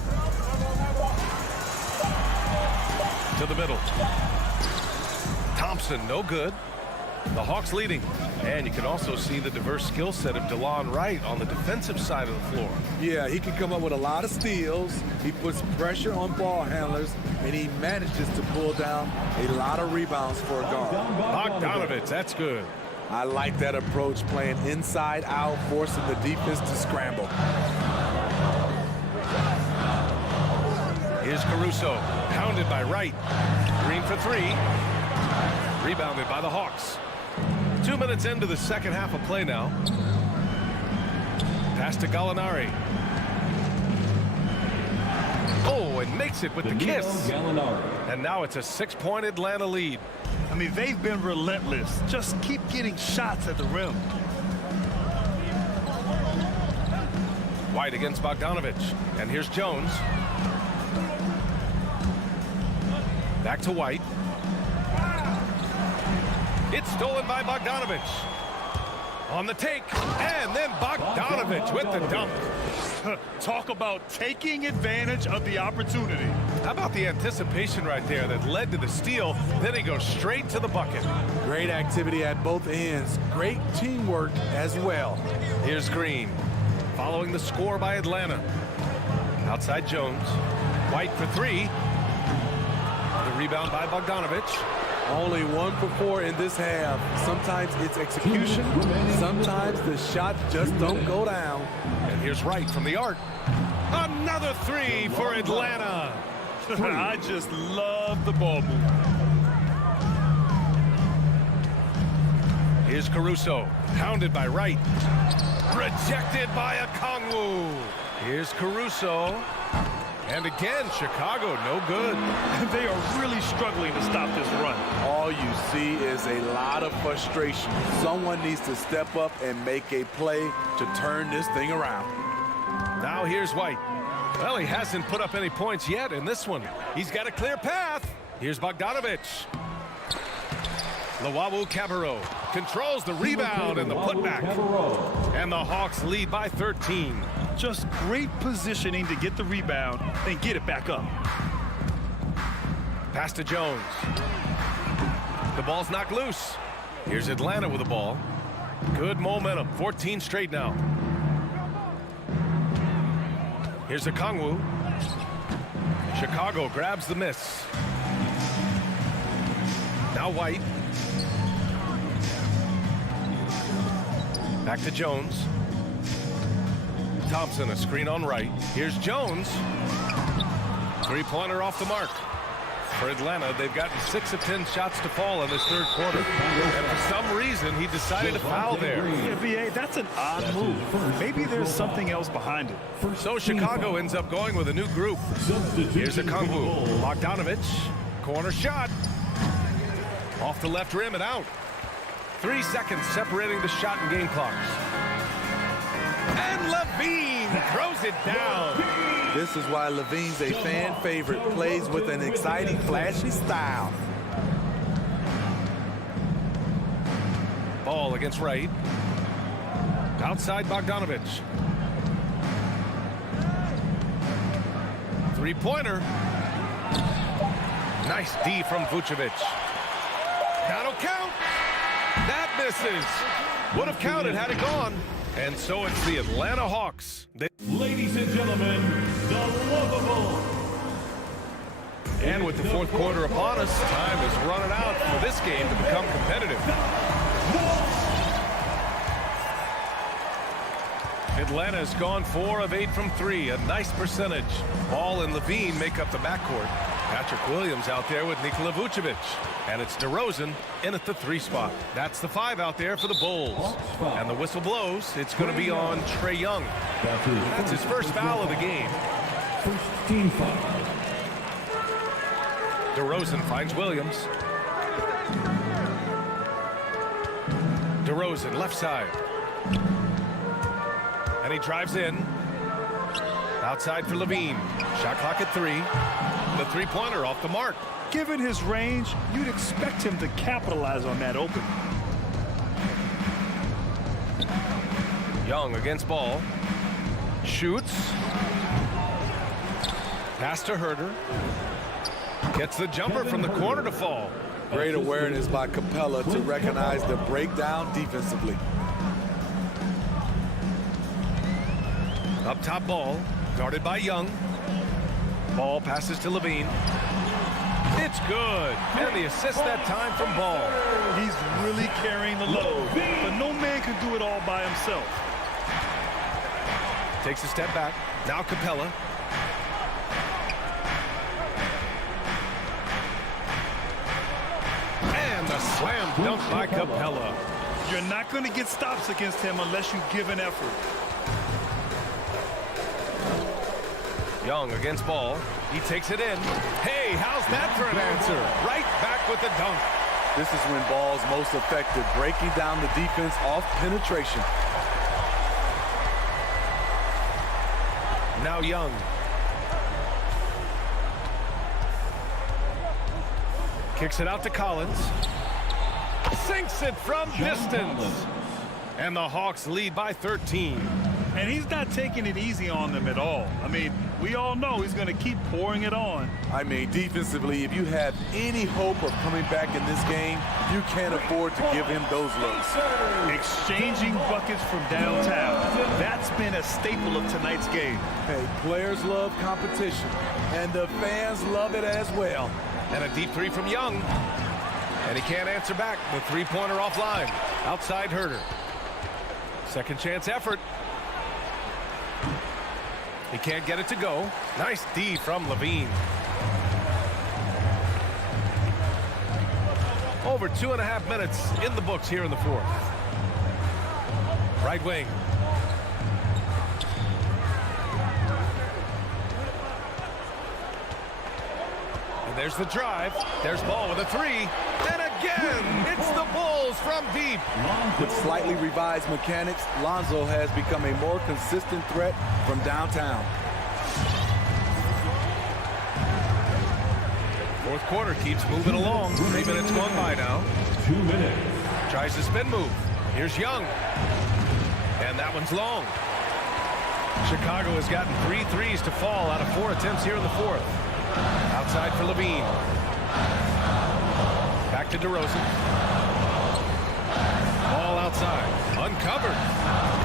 To the middle. Thompson, no good. The Hawks leading. And you can also see the diverse skill set of DeLon Wright on the defensive side of the floor. Yeah, he can come up with a lot of steals. He puts pressure on ball handlers, and he manages to pull down a lot of rebounds for a guard. Bogdanovic, that's good. I like that approach, playing inside out, forcing the defense to scramble. Here's Caruso, pounded by Wright. Green for 3. Rebounded by the Hawks. 2 minutes into the second half of play now. Pass to Gallinari. Oh, and makes it with the kiss. And now it's a 6-point Atlanta lead. I mean, they've been relentless. Just keep getting shots at the rim. White against Bogdanovic. And here's Jones. Back to White. It's stolen by Bogdanovich. On the take, and then Bogdanovich with the dunk. Talk about taking advantage of the opportunity. How about the anticipation right there that led to the steal? Then he goes straight to the bucket. Great activity at both ends. Great teamwork as well. Here's Green, following the score by Atlanta. Outside Jones. White for three. The rebound by Bogdanovich. Only 1 for 4 in this half. Sometimes it's execution. Sometimes the shots just don't go down. And here's Wright from the arc. Another three for Atlanta. I just love the ball movement. Here's Caruso, hounded by Wright. Rejected by Okongwu. Here's Caruso. And again, Chicago, no good. They are really struggling to stop this run. All you see is a lot of frustration. Someone needs to step up and make a play to turn this thing around. Now here's White. Well, he hasn't put up any points yet in this one. He's got a clear path. Here's Bogdanovich. Luwawu-Cabarrot controls the rebound and the putback. And the Hawks lead by 13. Just great positioning to get the rebound and get it back up. Pass to Jones. The ball's knocked loose. Here's Atlanta with the ball. Good momentum. 14 straight now. Here's Okongwu. Chicago grabs the miss. Now White. Back to Jones. Thompson, a screen on Wright. Here's Jones. Three-pointer off the mark. For Atlanta, they've gotten 6 of 10 shots to fall in this third quarter. And for some reason, he decided to foul there. Yeah, VA, that's an odd move. Maybe there's something else behind it. So Chicago ends up going with a new group. Here's Okongwu. Bogdanovich. Corner shot. Off the left rim and out. 3 seconds separating the shot and game clocks. And Levine throws it down. This is why Levine's a fan favorite. Plays with an exciting, flashy style. Ball against Wright. Outside Bogdanovich. Three-pointer. Nice D from Vucevic. That'll count. That misses. Would have counted had it gone. And so it's the Atlanta Hawks. Ladies and gentlemen, the lovable. And with the fourth quarter upon us, time is running out for this game to become competitive. Atlanta has gone 4 of 8 from 3, a nice percentage. Ball and Levine make up the backcourt. Patrick Williams out there with Nikola Vucevic. And it's DeRozan in at the 3 spot. That's the 5 out there for the Bulls. And the whistle blows. It's going to be on Trae Young. That's his first foul of the game. First team foul. DeRozan finds Williams. DeRozan left side. And he drives in. Outside for Levine. Shot clock at 3. The three-pointer off the mark. Given his range, you'd expect him to capitalize on that open. Young against ball. Shoots. Pass to Herter. Gets the jumper from the corner to fall. Great awareness by Capella to recognize the breakdown defensively. Up top ball. Guarded by Young. Ball passes to Levine. It's good. And the assist that time from Ball. He's really carrying the load, but no man can do it all by himself. Takes a step back. Now Capella. And the slam dunk by Capella. You're not going to get stops against him unless you give an effort. Young against Ball. He takes it in. Hey, how's that for an answer? Right back with the dunk. This is when Ball's most effective, breaking down the defense off penetration. Now Young. Kicks it out to Collins. sinks it from distance. And the Hawks lead by 13. And he's not taking it easy on them at all. I mean, we all know he's going to keep pouring it on. I mean, defensively, if you have any hope of coming back in this game, you can't afford to give him those looks. Exchanging buckets from downtown. That's been a staple of tonight's game. Hey, players love competition, and the fans love it as well. And a deep three from Young. And he can't answer back. The three-pointer offline. Outside Herder. Second chance effort. He can't get it to go. Nice D from Levine. Over 2.5 minutes in the books here in the fourth. Right wing. And there's the drive. There's Ball with a three. And again, it's the Bulls from deep. With slightly revised mechanics, Lonzo has become a more consistent threat from downtown. Fourth quarter keeps moving along. 3 minutes gone by now. 2 minutes. Tries the spin move. Here's Young. And that one's long. Chicago has gotten 3 threes to fall out of 4 attempts here in the fourth. Outside for Levine. Back to DeRozan. Ball outside. Uncovered.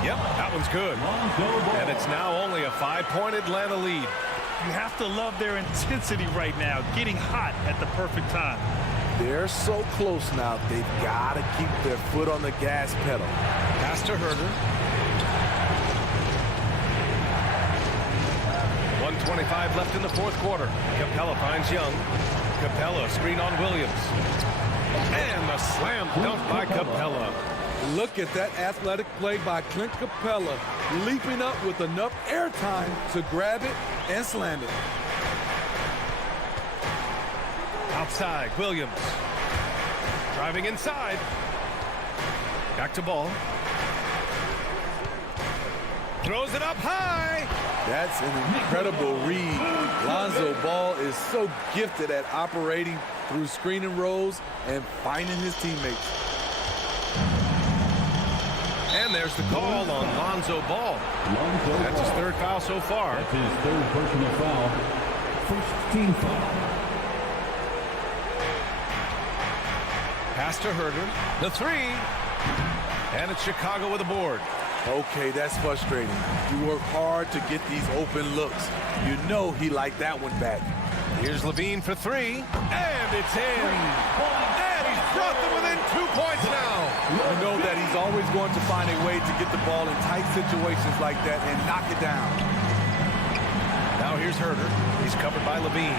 Yep, that one's good. And it's now only a 5-point Atlanta lead. You have to love their intensity right now, getting hot at the perfect time. They're so close now, they've got to keep their foot on the gas pedal. Pass to Herder. 1:25 left in the fourth quarter. Capella finds Young. Capella screen on Williams. And a slam dunk by Capella. Look at that athletic play by Clint Capella, leaping up with enough airtime to grab it and slam it. Outside, Williams. Driving inside. Back to Ball. Throws it up high. That's an incredible read. Lonzo Ball is so gifted at operating through screening roles and finding his teammates. And there's the call on Lonzo Ball. That's his third foul so far. That's his third personal foul. First team foul. Pass to Herder. The three. And it's Chicago with a board. Okay, that's frustrating. You work hard to get these open looks. You know he liked that one back. Here's Levine for three. And it's in. And he's brought them within 2 points now. You know that he's always going to find a way to get the ball in tight situations like that and knock it down. Now here's Herder. He's covered by Levine.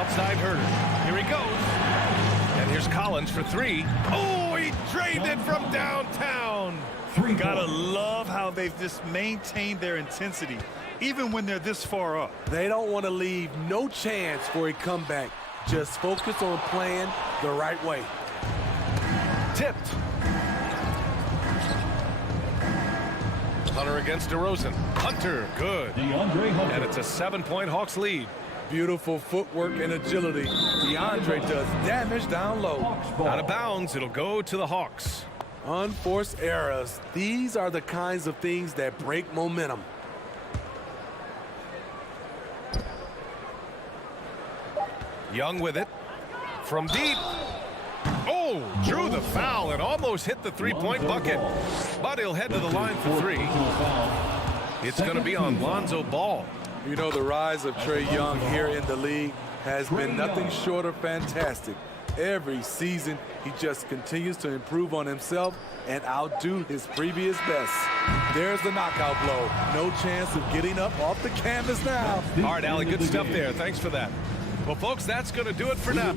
Outside Herder. Here he goes. And here's Collins for three. Oh, he drained it from downtown. Gotta love how they've just maintained their intensity, even when they're this far up. They don't want to leave no chance for a comeback. Just focus on playing the right way. Tipped. Hunter against DeRozan. Hunter, good. DeAndre Hunter. And it's a 7-point Hawks lead. Beautiful footwork and agility. DeAndre does damage down low. Out of bounds, it'll go to the Hawks. Unforced errors. These are the kinds of things that break momentum. Young with it. From deep. Oh, drew the foul and almost hit the three-point bucket. But he'll head to the line for three. It's going to be on Lonzo Ball. You know, the rise of Trae Young here in the league has been nothing short of fantastic. Every season, he just continues to improve on himself and outdo his previous best. There's the knockout blow. No chance of getting up off the canvas now. All right, Allie, good stuff there. Thanks for that. Well, folks, that's going to do it for now.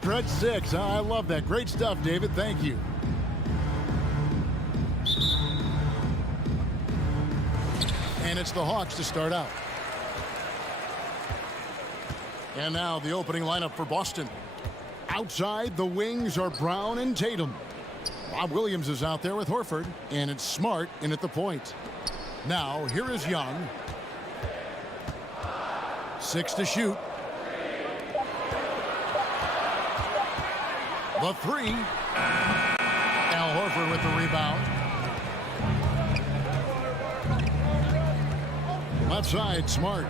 Stretch 6. I love that. Great stuff, David. Thank you. And it's the Hawks to start out. And now the opening lineup for Boston. Outside, the wings are Brown and Tatum. Rob Williams is out there with Horford, and it's Smart in at the point. Now, here is Young. 6 to shoot. The 3. Al Horford with the rebound. Left side, Smart.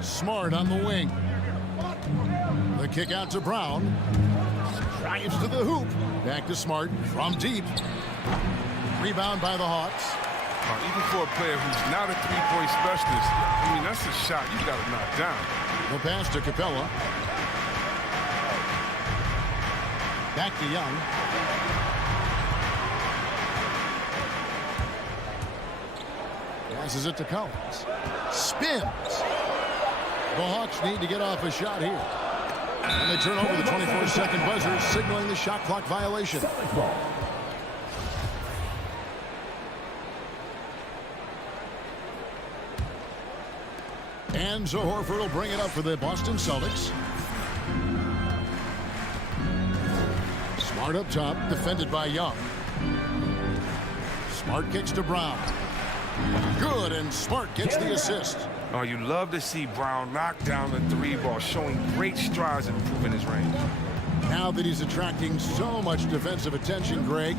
Smart on the wing. The kick out to Brown. Drives to the hoop. Back to Smart from deep. Rebound by the Hawks. Even for a player who's not a three-point specialist, I mean, that's a shot you got to knock down. The pass to Capella. Back to Young. Passes it to Collins. Spins. The Hawks need to get off a shot here. And they turn over the 24-second buzzer, signaling the shot clock violation. And so Horford will bring it up for the Boston Celtics. Smart up top, defended by Young. Smart kicks to Brown. Good, and Smart gets the assist. Oh, you love to see Brown knock down the 3 ball, showing great strides in improving his range. Now that he's attracting so much defensive attention, Greg,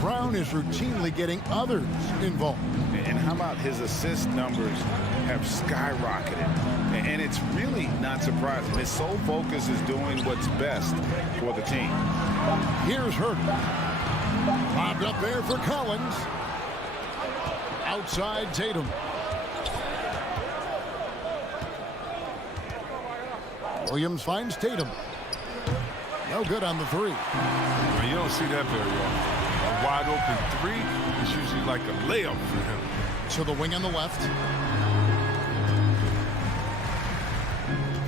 Brown is routinely getting others involved. And how about his assist numbers have skyrocketed? And it's really not surprising. His sole focus is doing what's best for the team. Here's Hurt. Bobbed up there for Collins. Outside Tatum. Williams finds Tatum. No good on the 3. Well, you don't see that very often. A wide open 3 is usually like a layup for him. To the wing on the left.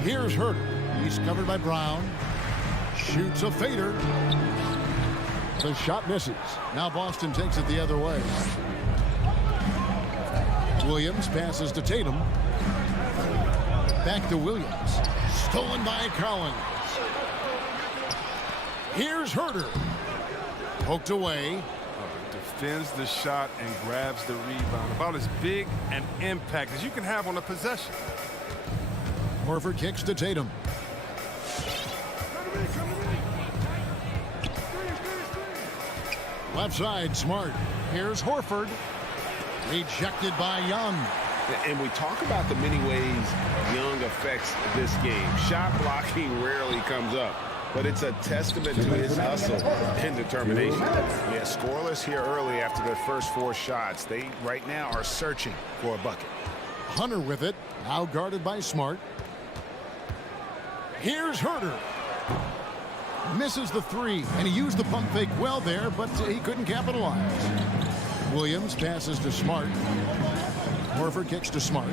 Here's Herter. He's covered by Brown. Shoots a fader. The shot misses. Now Boston takes it the other way. Williams passes to Tatum. Back to Williams. Stolen by Collins. Here's Herter. Poked away. Defends the shot and grabs the rebound. About as big an impact as you can have on a possession. Horford kicks to Tatum. Left side, Smart. Here's Horford. Rejected by Young. And we talk about the many ways Young affects this game. Shot blocking rarely comes up, but it's a testament to his hustle and determination. Yeah, scoreless here early after their first 4 shots. They right now are searching for a bucket. Hunter with it. Now guarded by Smart. Here's Herter. Misses the 3, and he used the pump fake well there, but he couldn't capitalize. Williams passes to Smart. Horford kicks to Smart.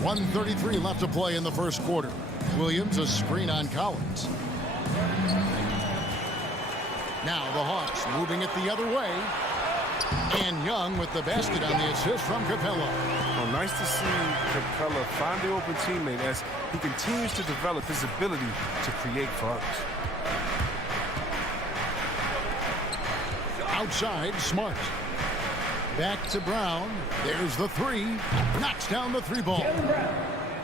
1:33 left to play in the first quarter. Williams a screen on Collins. Now the Hawks moving it the other way. And Young with the basket on the assist from Capella. Well, nice to see Capella find the open teammate as he continues to develop his ability to create for others. Outside, Smart. Back to Brown. There's the 3. Knocks down the 3 ball.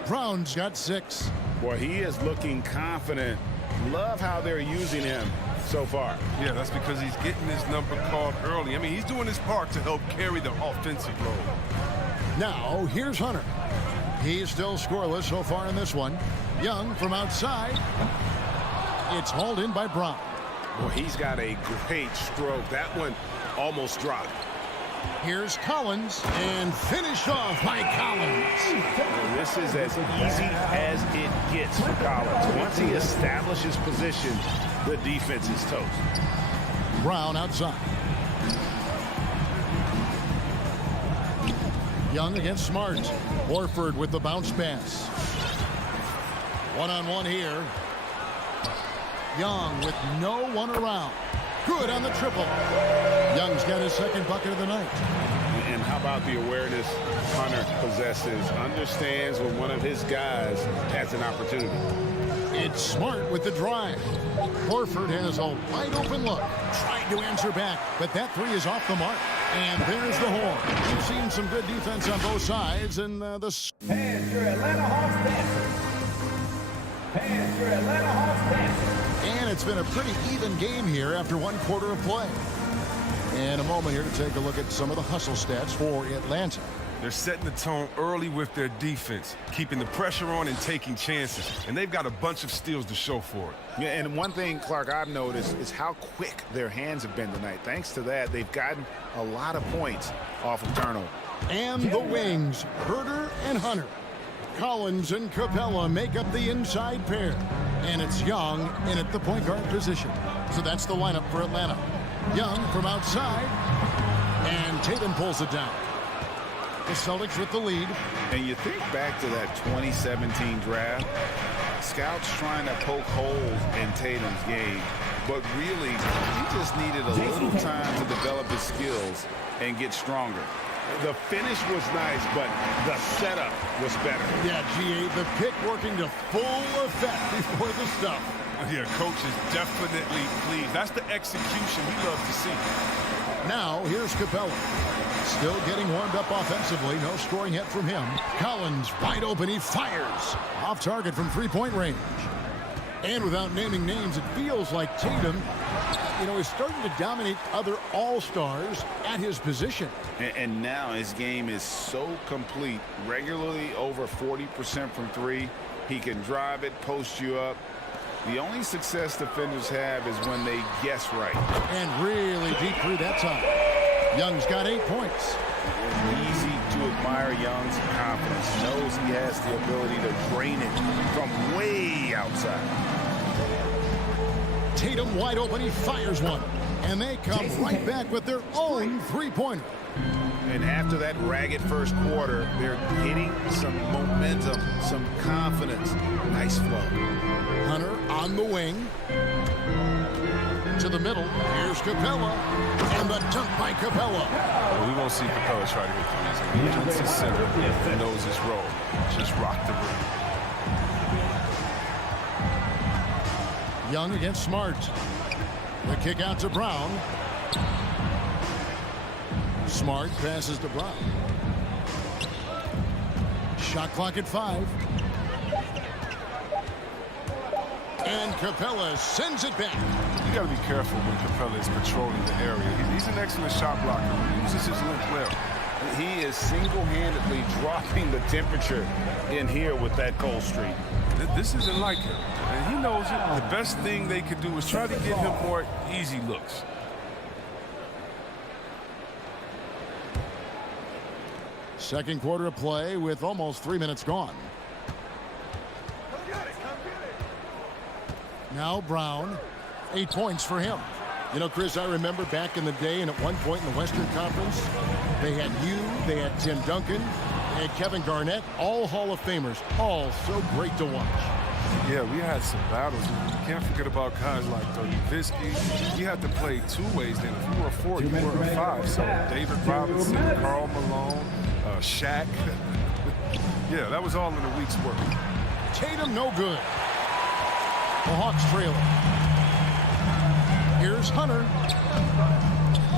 Brown's got 6. Boy, he is looking confident. Love how they're using him so far. Yeah, that's because he's getting his number called early. I mean, he's doing his part to help carry the offensive load. Now, here's Hunter. He's still scoreless so far in this one. Young from outside. It's hauled in by Brown. Well, he's got a great stroke. That one almost dropped. Here's Collins, and finished off by Collins. And this is as easy as it gets for Collins. Once he establishes position, the defense is toast. Brown outside. Young against Smart. Horford with the bounce pass. One-on-one here. Young with no one around. Good on the triple. Young's got his second bucket of the night. And how about the awareness Hunter possesses? Understands when one of his guys has an opportunity. It's Smart with the drive. Horford has a wide open look. Tried to answer back, but that three is off the mark. And there's the horn. We've seen some good defense on both sides. And Pass your Atlanta Hawks Panthers. Pass your Atlanta Hawks Panthers. And it's been a pretty even game here after one quarter of play. And a moment here to take a look at some of the hustle stats for Atlanta. They're setting the tone early with their defense, keeping the pressure on and taking chances. And they've got a bunch of steals to show for it. Yeah, and one thing, Clark, I've noticed is how quick their hands have been tonight. Thanks to that, they've gotten a lot of points off of turnover. And the wings, Herder and Hunter. Collins and Capella make up the inside pair. And it's Young in at the point guard position. So that's the lineup for Atlanta. Young from outside. And Tatum pulls it down. The Celtics with the lead. And you think back to that 2017 draft, scouts trying to poke holes in Tatum's game, but really, he just needed a little time to develop his skills and get stronger. The finish was nice, but the setup was better. Yeah, G.A., the pick working to full effect before the stuff. Yeah, coach is definitely pleased. That's the execution he loves to see. Now, here's Capella. Still getting warmed up offensively. No scoring hit from him. Collins wide open. He fires. Off target from three-point range. And without naming names, it feels like Tatum, is starting to dominate other all-stars at his position. And now his game is so complete. Regularly over 40% from three. He can drive it, post you up. The only success defenders have is when they guess right. And really deep through that time. Young's got 8 points. Easy to admire Young's confidence. Knows he has the ability to drain it from way outside. Tatum wide open. He fires one. And they come right back with their own three-pointer. And after that ragged first quarter, they're getting some momentum, some confidence. Nice flow. Hunter on the wing. To the middle. Here's Capella. And the dunk by Capella. Well, we won't see Capella try to hit threes. He runs his center. He knows his role. Just rock the rim. Young against Smart. The kick out to Brown. Smart passes to Brown. Shot clock at 5. And Capella sends it back. You got to be careful when Capella is patrolling the area. He's an excellent shot blocker. He uses his length well. He is single-handedly dropping the temperature in here with that cold streak. This isn't like him, and he knows it. The best thing they could do is try to get him more easy looks. Second quarter of play with almost 3 minutes gone. Now Brown, 8 points for him. Chris, I remember back in the day and at one point in the Western Conference, they had they had Tim Duncan, they had Kevin Garnett, all Hall of Famers, all so great to watch. Yeah, we had some battles. You can't forget about guys like Dirk Nowitzki. You had to play two ways then. If you were a 4, you were a 5. So David Robinson, Karl Malone, Shaq. Yeah, that was all in a week's work. Tatum no good. The Hawks trailing. Here's Hunter.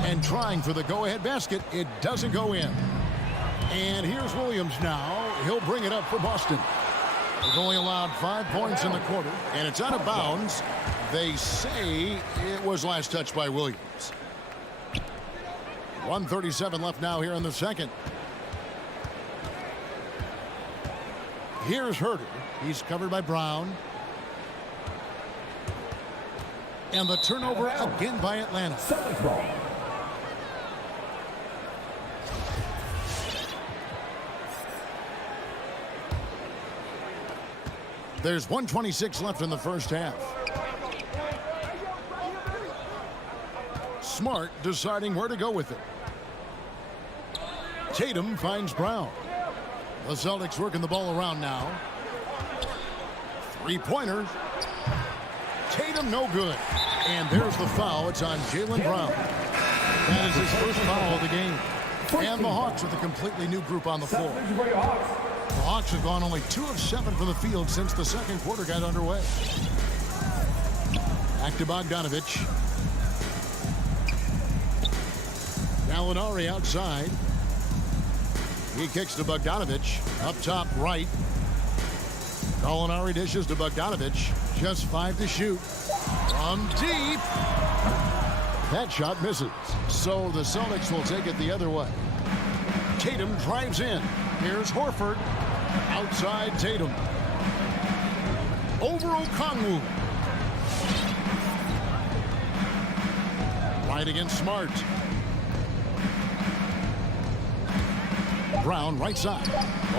And trying for the go-ahead basket. It doesn't go in. And here's Williams now. He'll bring it up for Boston. They've only allowed 5 points in the quarter. And it's out of bounds. They say it was last touched by Williams. 1:37 left now here in the second. Here's Herder. He's covered by Brown. And the turnover again by Atlanta. There's 1:26 left in the first half. Smart deciding where to go with it. Tatum finds Brown. The Celtics working the ball around now. Three-pointer. Tatum no good. And there's the foul. It's on Jaylen Brown. That is his first foul of the game. And the Hawks with a completely new group on the floor. The Hawks have gone only 2 of 7 from the field since the second quarter got underway. Back to Bogdanovich. Gallinari outside. He kicks to Bogdanovich. Up top right. Gallinari dishes to Bogdanovich. Just 5 to shoot. From deep. That shot misses. So the Celtics will take it the other way. Tatum drives in. Here's Horford. Outside Tatum. Over Okongwu. Right against Smart. Brown right side.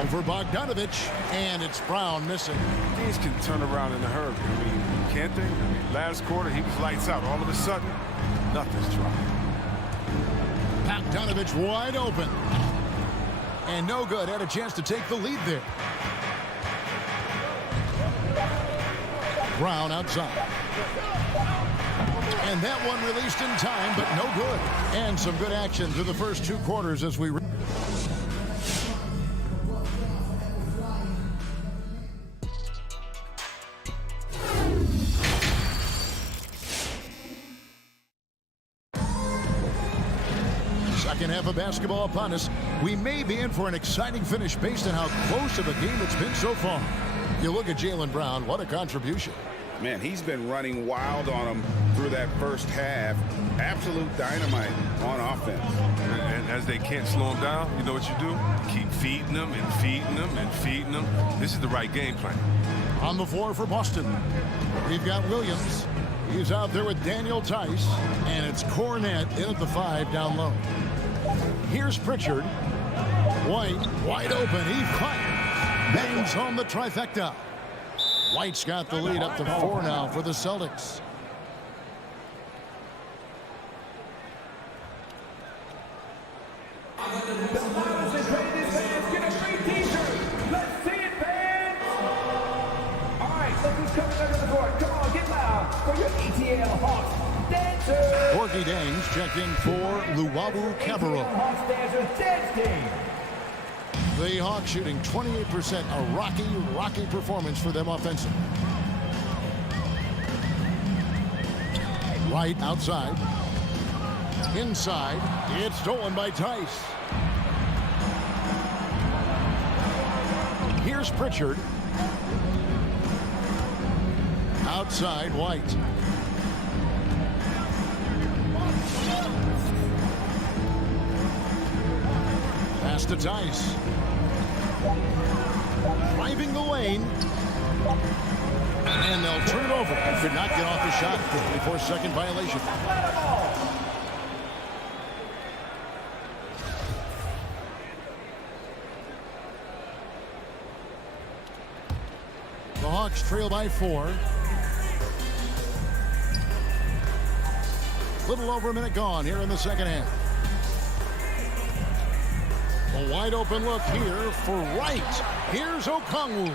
Over Bogdanovich. And it's Brown missing. Things can turn around in a hurry. I mean, can't they? I mean, last quarter, he was lights out. All of a sudden, nothing's dropping. Bogdanovich wide open. And no good. Had a chance to take the lead there. Brown outside. And that one released in time, but no good. And some good action through the first 2 quarters as we... Second half of basketball upon us. We may be in for an exciting finish based on how close of a game it's been so far. You look at Jaylen Brown, what a contribution. Man, he's been running wild on him through that first half. Absolute dynamite on offense. And as they can't slow him down, you know what you do? Keep feeding them and feeding them and feeding them. This is the right game plan. On the floor for Boston, we've got Williams. He's out there with Daniel Tice. And it's Cornette in at the 5 down low. Here's Pritchard. White, wide open. He fires. Bangs home the trifecta. White's got the lead up to 4 now for the Celtics. Porky Dames checked in for Luwawu Cabarro. The Hawks shooting 28%, a rocky performance for them offensively. Right outside. Inside. It's stolen by Tice. Here's Pritchard. Outside White. Pass to Tice. Driving the lane. And they'll turn it over. Could not get off the shot. 54-second violation. The Hawks trail by 4. Little over a minute gone here in the second half. A wide open look here for Wright. Here's Okongwu.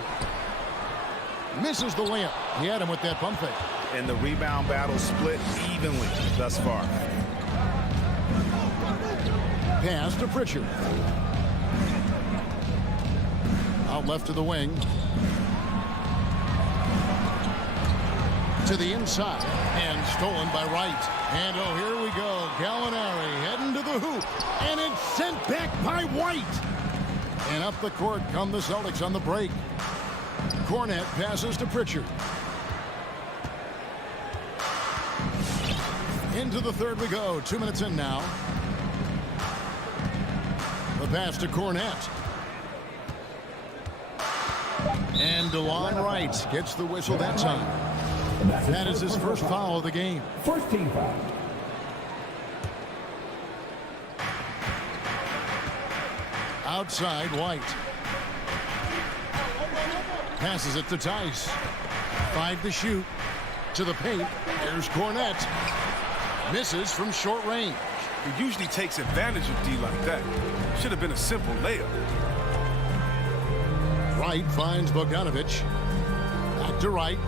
Misses the layup. He had him with that pump fake. And the rebound battle split evenly thus far. Pass to Pritchard. Out left to the wing. To the inside. And stolen by Wright. And oh, here we go. Gallinari heading to the hoop. And it's sent back by White. And up the court come the Celtics on the break. Cornette passes to Pritchard. Into the third we go. 2 minutes in now. The pass to Cornette. And DeLon Wright gets the whistle that time. That is his first foul of the game. First team foul. Outside White. Passes it to Tice. 5 to shoot. To the paint. Here's Cornette. Misses from short range. He usually takes advantage of D like that. Should have been a simple layup. Wright finds Bogdanovich. Back to Wright.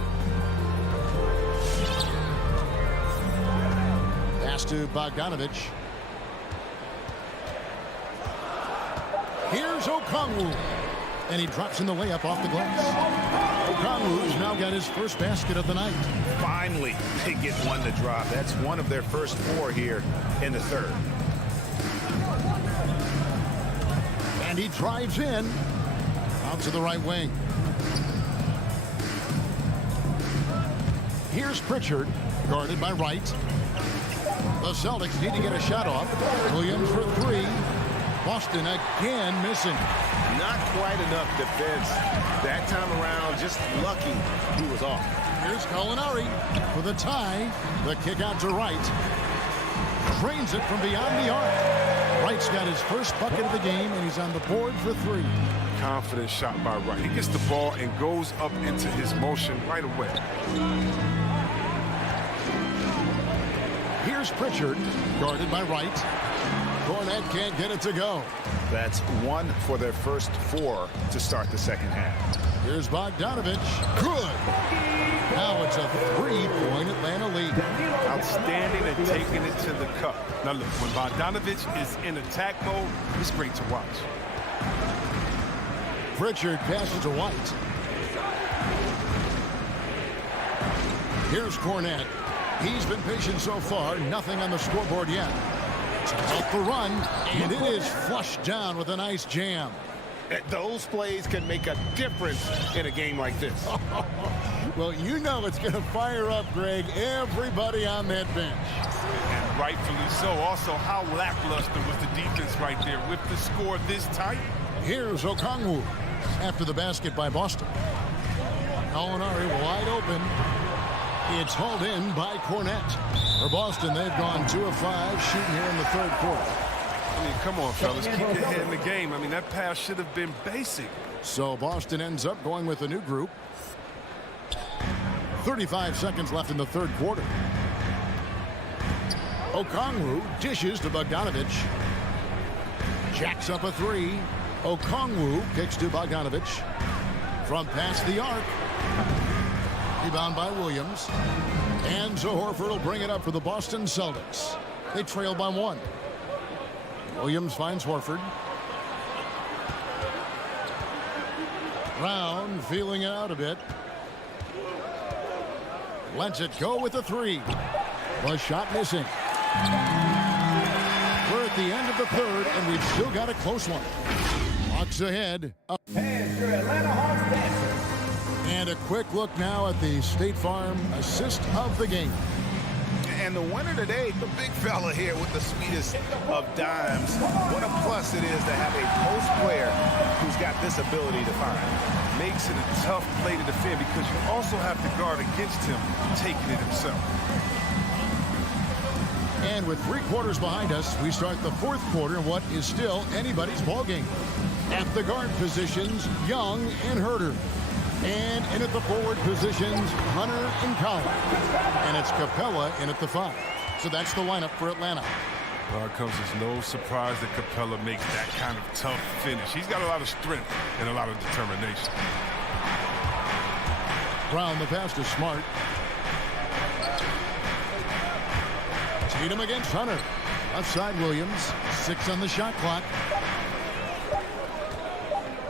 Pass to Bogdanovich. Here's Okongwu. And he drops in the layup off the glass. Okongwu's now got his first basket of the night. Finally, they get one to drop. That's one of their first 4 here in the third. And he drives in. Out to the right wing. Here's Pritchard, guarded by Wright. The Celtics need to get a shot off. Williams for 3. Boston again missing. Not quite enough defense that time around. Just lucky he was off. Here's Gallinari for the tie. The kick out to Wright. Drains it from beyond the arc. Wright's got his first bucket of the game, and he's on the board for 3. Confident shot by Wright. He gets the ball and goes up into his motion right away. Here's Pritchard, guarded by Wright. Cornette can't get it to go. That's 1 for their first 4 to start the second half. Here's Bogdanovich. Good. Now it's a 3-point Atlanta lead. Outstanding and taking it to the cup. Now look, when Bogdanovich is in attack mode, it's great to watch. Pritchard passes to White. Here's Cornette. He's been patient so far. Nothing on the scoreboard yet. Off the run, and it is flushed down with a nice jam. Those plays can make a difference in a game like this. Well, you know it's going to fire up, Greg, everybody on that bench. And rightfully so. Also, how lackluster was the defense right there with the score this tight? Here's Okongwu after the basket by Boston. Gallinari wide open. It's hauled in by Cornette. For Boston, they've gone 2 of 5 shooting here in the third quarter. I mean, come on, fellas. Keep your head in the game. I mean, that pass should have been basic. So Boston ends up going with a new group. 35 seconds left in the third quarter. Okongwu dishes to Bogdanovich. Jacks up a 3. Okongwu kicks to Bogdanovich. From past the arc. Rebound by Williams. And so Horford will bring it up for the Boston Celtics. They trail by 1. Williams finds Horford. Brown feeling it out a bit. Lets it go with a 3. The shot missing. We're at the end of the third, and we've still got a close one. Hawks ahead. And your Atlanta Hawks dancer. And a quick look now at the State Farm assist of the game. And the winner today, the big fella here with the sweetest of dimes. What a plus it is to have a post player who's got this ability to find. Makes it a tough play to defend because you also have to guard against him taking it himself. And with 3 quarters behind us, we start the fourth quarter in what is still anybody's ballgame. At the guard positions, Young and Herter. And in at the forward positions, Hunter and Collins. And it's Capella in at the 5. So that's the lineup for Atlanta. Well, it comes as no surprise that Capella makes that kind of tough finish. He's got a lot of strength and a lot of determination. Brown, the pass to Smart. Tatum against Hunter. Outside Williams. 6 on the shot clock.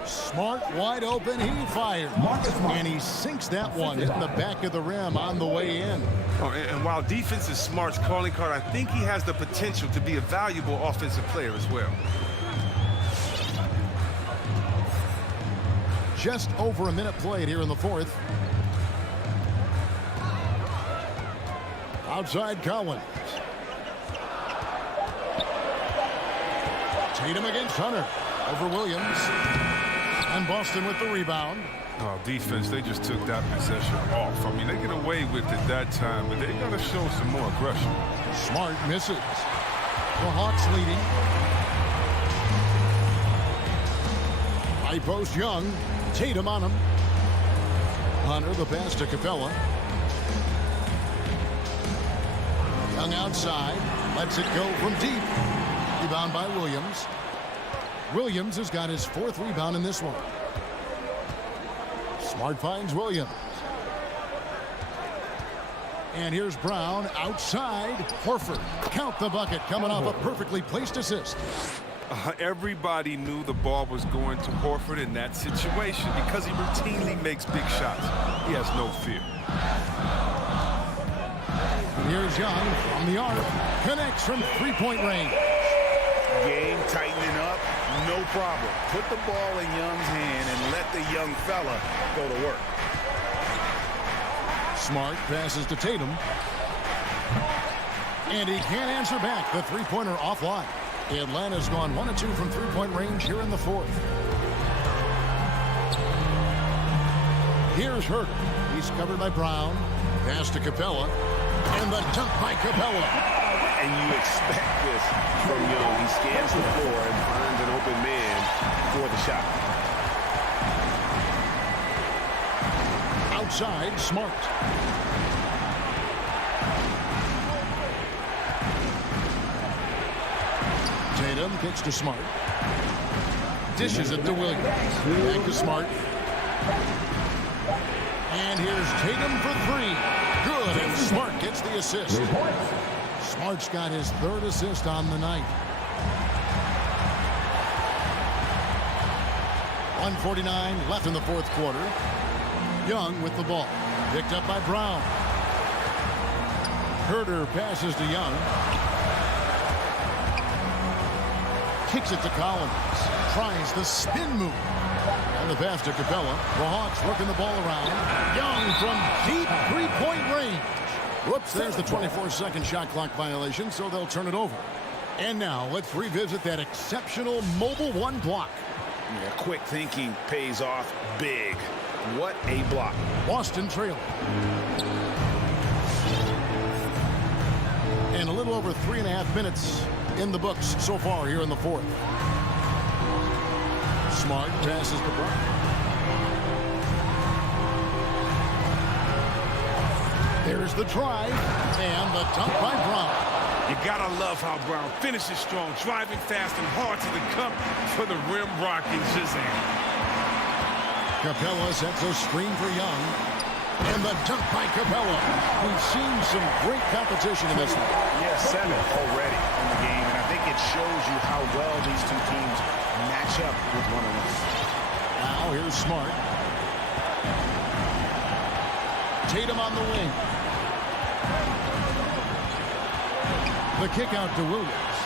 Smart wide open, he fires. And he sinks that one in the back of the rim on the way in. Oh, and while defense is Smart's calling card, I think he has the potential to be a valuable offensive player as well. Just over a minute played here in the fourth. Outside Collins. Tatum against Hunter. Over Williams. And Boston with the rebound. Oh, defense, they just took that possession off. I mean, they get away with it that time, but they got to show some more aggression. Smart misses. The Hawks leading. High post Young. Tatum on him. Hunter, the pass to Capella. Young outside. Lets it go from deep. Rebound by Williams. Williams has got his 4th rebound in this one. Smart finds Williams. And here's Brown outside. Horford. Count the bucket, coming off a perfectly placed assist. Everybody knew the ball was going to Horford in that situation because he routinely makes big shots. He has no fear. Here's Young from the arc. Connects from 3-point range. Game tightening up, no problem. Put the ball in Young's hand and let the young fella go to work. Smart passes to Tatum. And he can't answer back. The 3-pointer offline. Atlanta's gone 1 of 2 from 3-point range here in the 4th. Here's Hurt. He's covered by Brown. Pass to Capella. And the dunk by Capella. And you expect this from Young. He scans the floor and finds an open man for the shot. Outside, Smart. Tatum kicks to Smart. Dishes it to Williams. Back to Smart. And here's Tatum for 3. Good, and Smart gets the assist. Smart's got his 3rd assist on the night. 1:49 left in the 4th quarter. Young with the ball. Picked up by Brown. Herter passes to Young. Kicks it to Collins. Tries the spin move. And the pass to Capella. The Hawks working the ball around. Young from deep 3-point range. Whoops, there's the 24-second shot clock violation, so they'll turn it over. And now let's revisit that exceptional mobile 1 block. Yeah, quick thinking pays off big. What a block. Boston trailing. And a little over 3.5 minutes in the books so far here in the 4th. Smart passes to Brown. There's the drive and the dunk by Brown. You gotta love how Brown finishes strong, driving fast and hard to the cup for the rim rocking Shazam. Capella sets a screen for Young. And the dunk by Capella. We've seen some great competition in this one. Yeah, 7 already in the game, and I think it shows you how well these two teams match up with one another. Now here's Smart. Tatum on the wing. The kick out to Williams.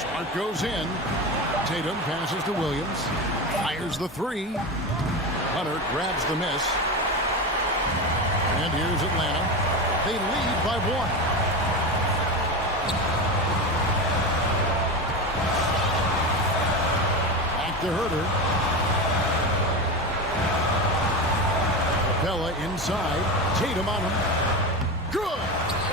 Smart goes in. Tatum passes to Williams. Fires the 3. Hunter grabs the miss. And here's Atlanta. They lead by 1. Back to Herter. Capella inside. Tatum on him. Good!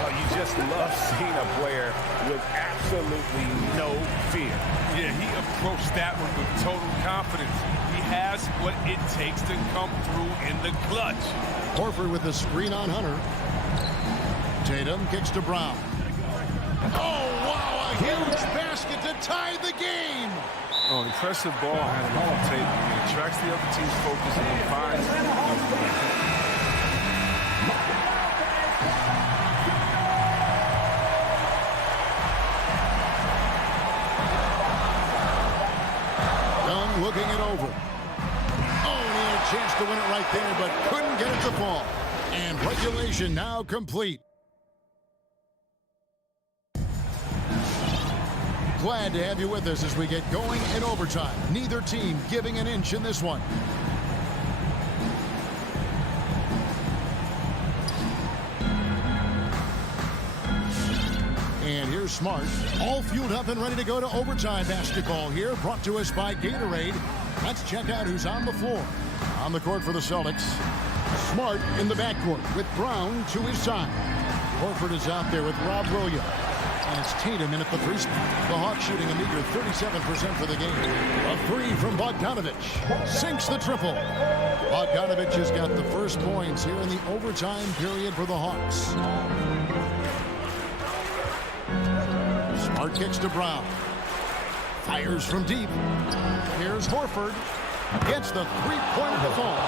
Oh, you just love seeing a player with absolutely no fear. Yeah, he approached that one with total confidence. He has what it takes to come through in the clutch. Horford with the screen on Hunter. Tatum kicks to Brown. Oh, wow, a huge basket to tie the game. Oh, impressive ball handling from Tatum. He attracts the other team's focus and he finds Young looking it over. Oh, and he had a chance to win it right there, but couldn't get it to fall. And regulation now complete. Glad to have you with us as we get going in overtime. Neither team giving an inch in this one. And here's Smart, all fueled up and ready to go to overtime basketball here, brought to us by Gatorade. Let's check out who's on the floor. On the court for the Celtics, Smart in the backcourt with Brown to his side. Horford is out there with Rob Williams. And it's Tatum in at the 3 spot. The Hawks shooting a meager 37% for the game. A 3 from Bogdanovich. Sinks the triple. Bogdanovich has got the first points here in the overtime period for the Hawks. Hard kicks to Brown. Fires from deep. Here's Horford. Gets the three-point default.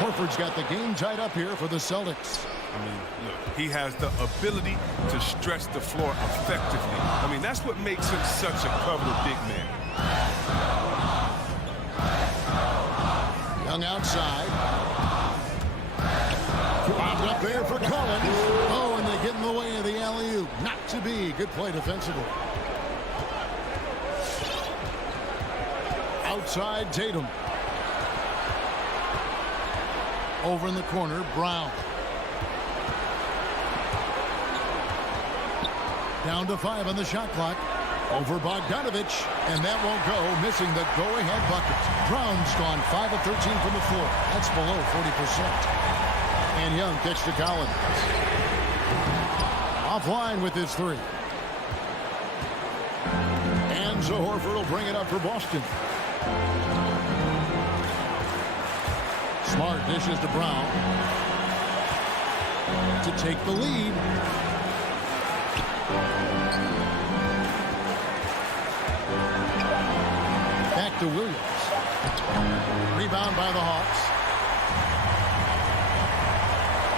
Horford's got the game tied up here for the Celtics. I mean, look, he has the ability to stretch the floor effectively. I mean, that's what makes him such a coveted big man. Young outside. Bobbed up there for Collins. Oh, and they get in the way of the alley-oop. Not to be. Good play defensively. Outside Tatum. Over in the corner, Brown. Down to 5 on the shot clock. Over Bogdanovich, and that won't go, missing the go-ahead bucket. Brown's gone 5 of 13 from the floor. That's below 40%. And Young kicks to Collins. Offline with his three. And so Horford will bring it up for Boston. Smart dishes to Brown to take the lead. Back to Williams. Rebound by the Hawks.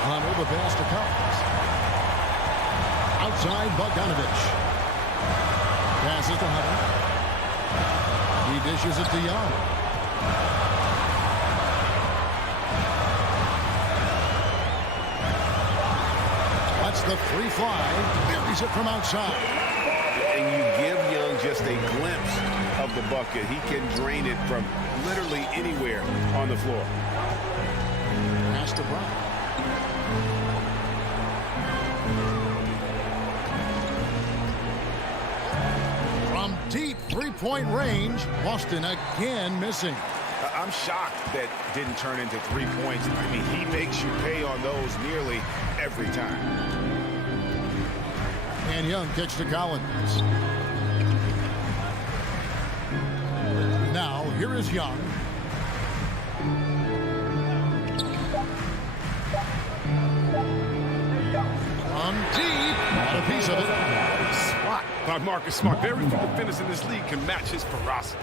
Hunter, the pass to Collins. Outside Bogdanovich. Passes to Hunter. He dishes it to Young. That's the free fly. Buries it from outside. And you give Young just a glimpse of the bucket. He can drain it from literally anywhere on the floor. Pass to Brown. From deep three-point range, Boston again missing. I'm shocked that didn't turn into 3 points. I mean, he makes you pay on those nearly every time. And Young kicks to Collins. Now, here is Young. From deep. Got a piece of it. Spot by Marcus Smart. Very few defenders in this league can match his ferocity.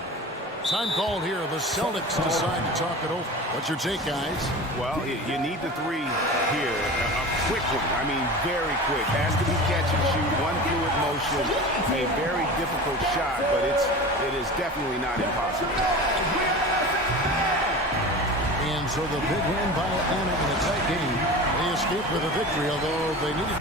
Time called here. The Celtics decide to talk it over. What's your take, guys? Well, you need the three here. A quick one. I mean, very quick. Has to be catch and shoot. One fluid motion. A very difficult shot, but it is definitely not impossible. And so the big win by Atlanta in a tight game. They escaped with a victory, although they needed.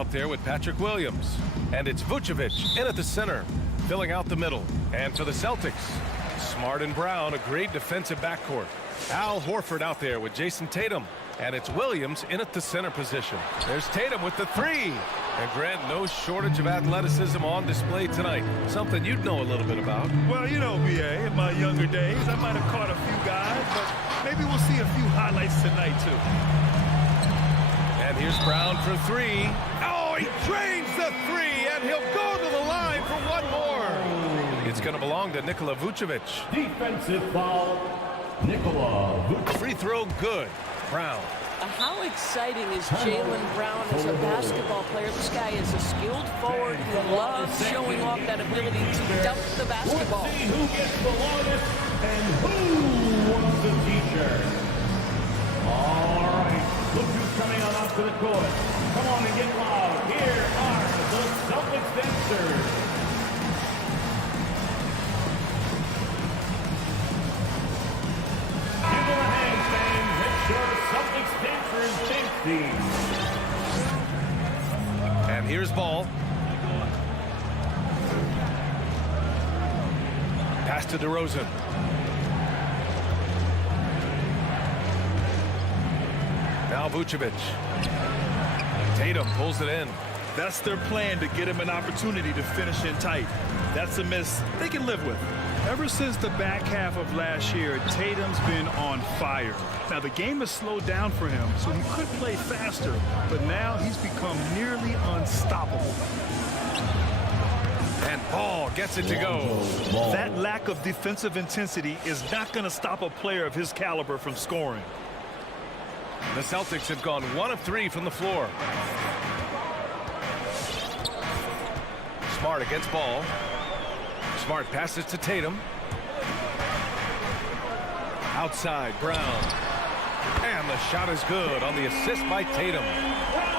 out there with Patrick Williams. And it's Vucevic in at the center, filling out the middle. And for the Celtics, Smart and Brown, a great defensive backcourt. Al Horford out there with Jason Tatum. And it's Williams in at the center position. There's Tatum with the three. And Grant, no shortage of athleticism on display tonight. Something you'd know a little bit about. Well, you know, BA, in my younger days, I might have caught a few guys, but maybe we'll see a few highlights tonight, too. And here's Brown for three. Oh, he drains the three, and he'll go to the line for one more. It's going to belong to Nikola Vucevic. Defensive foul, Nikola Vucevic. Free throw good. Brown. How exciting is Jaylen Brown as a basketball player? This guy is a skilled forward who loves showing off that ability to dump the basketball. We'll see who gets the longest and who wants the t-shirt. All right, look who's coming on up to the court. Come on and get loud. Here are the Celtics dancers. Give them a hand, fans. Make sure Celtics dancers think these. And here's Ball. Pass to DeRozan. Now Vucevic. Tatum pulls it in. That's their plan, to get him an opportunity to finish in tight. That's a miss they can live with. Ever since the back half of last year, Tatum's been on fire. Now, the game has slowed down for him, so he could play faster, but now he's become nearly unstoppable. And Ball gets it to go. That lack of defensive intensity is not going to stop a player of his caliber from scoring. The Celtics have gone 1 of 3 from the floor. Smart against Ball. Smart passes to Tatum. Outside, Brown. And the shot is good on the assist by Tatum.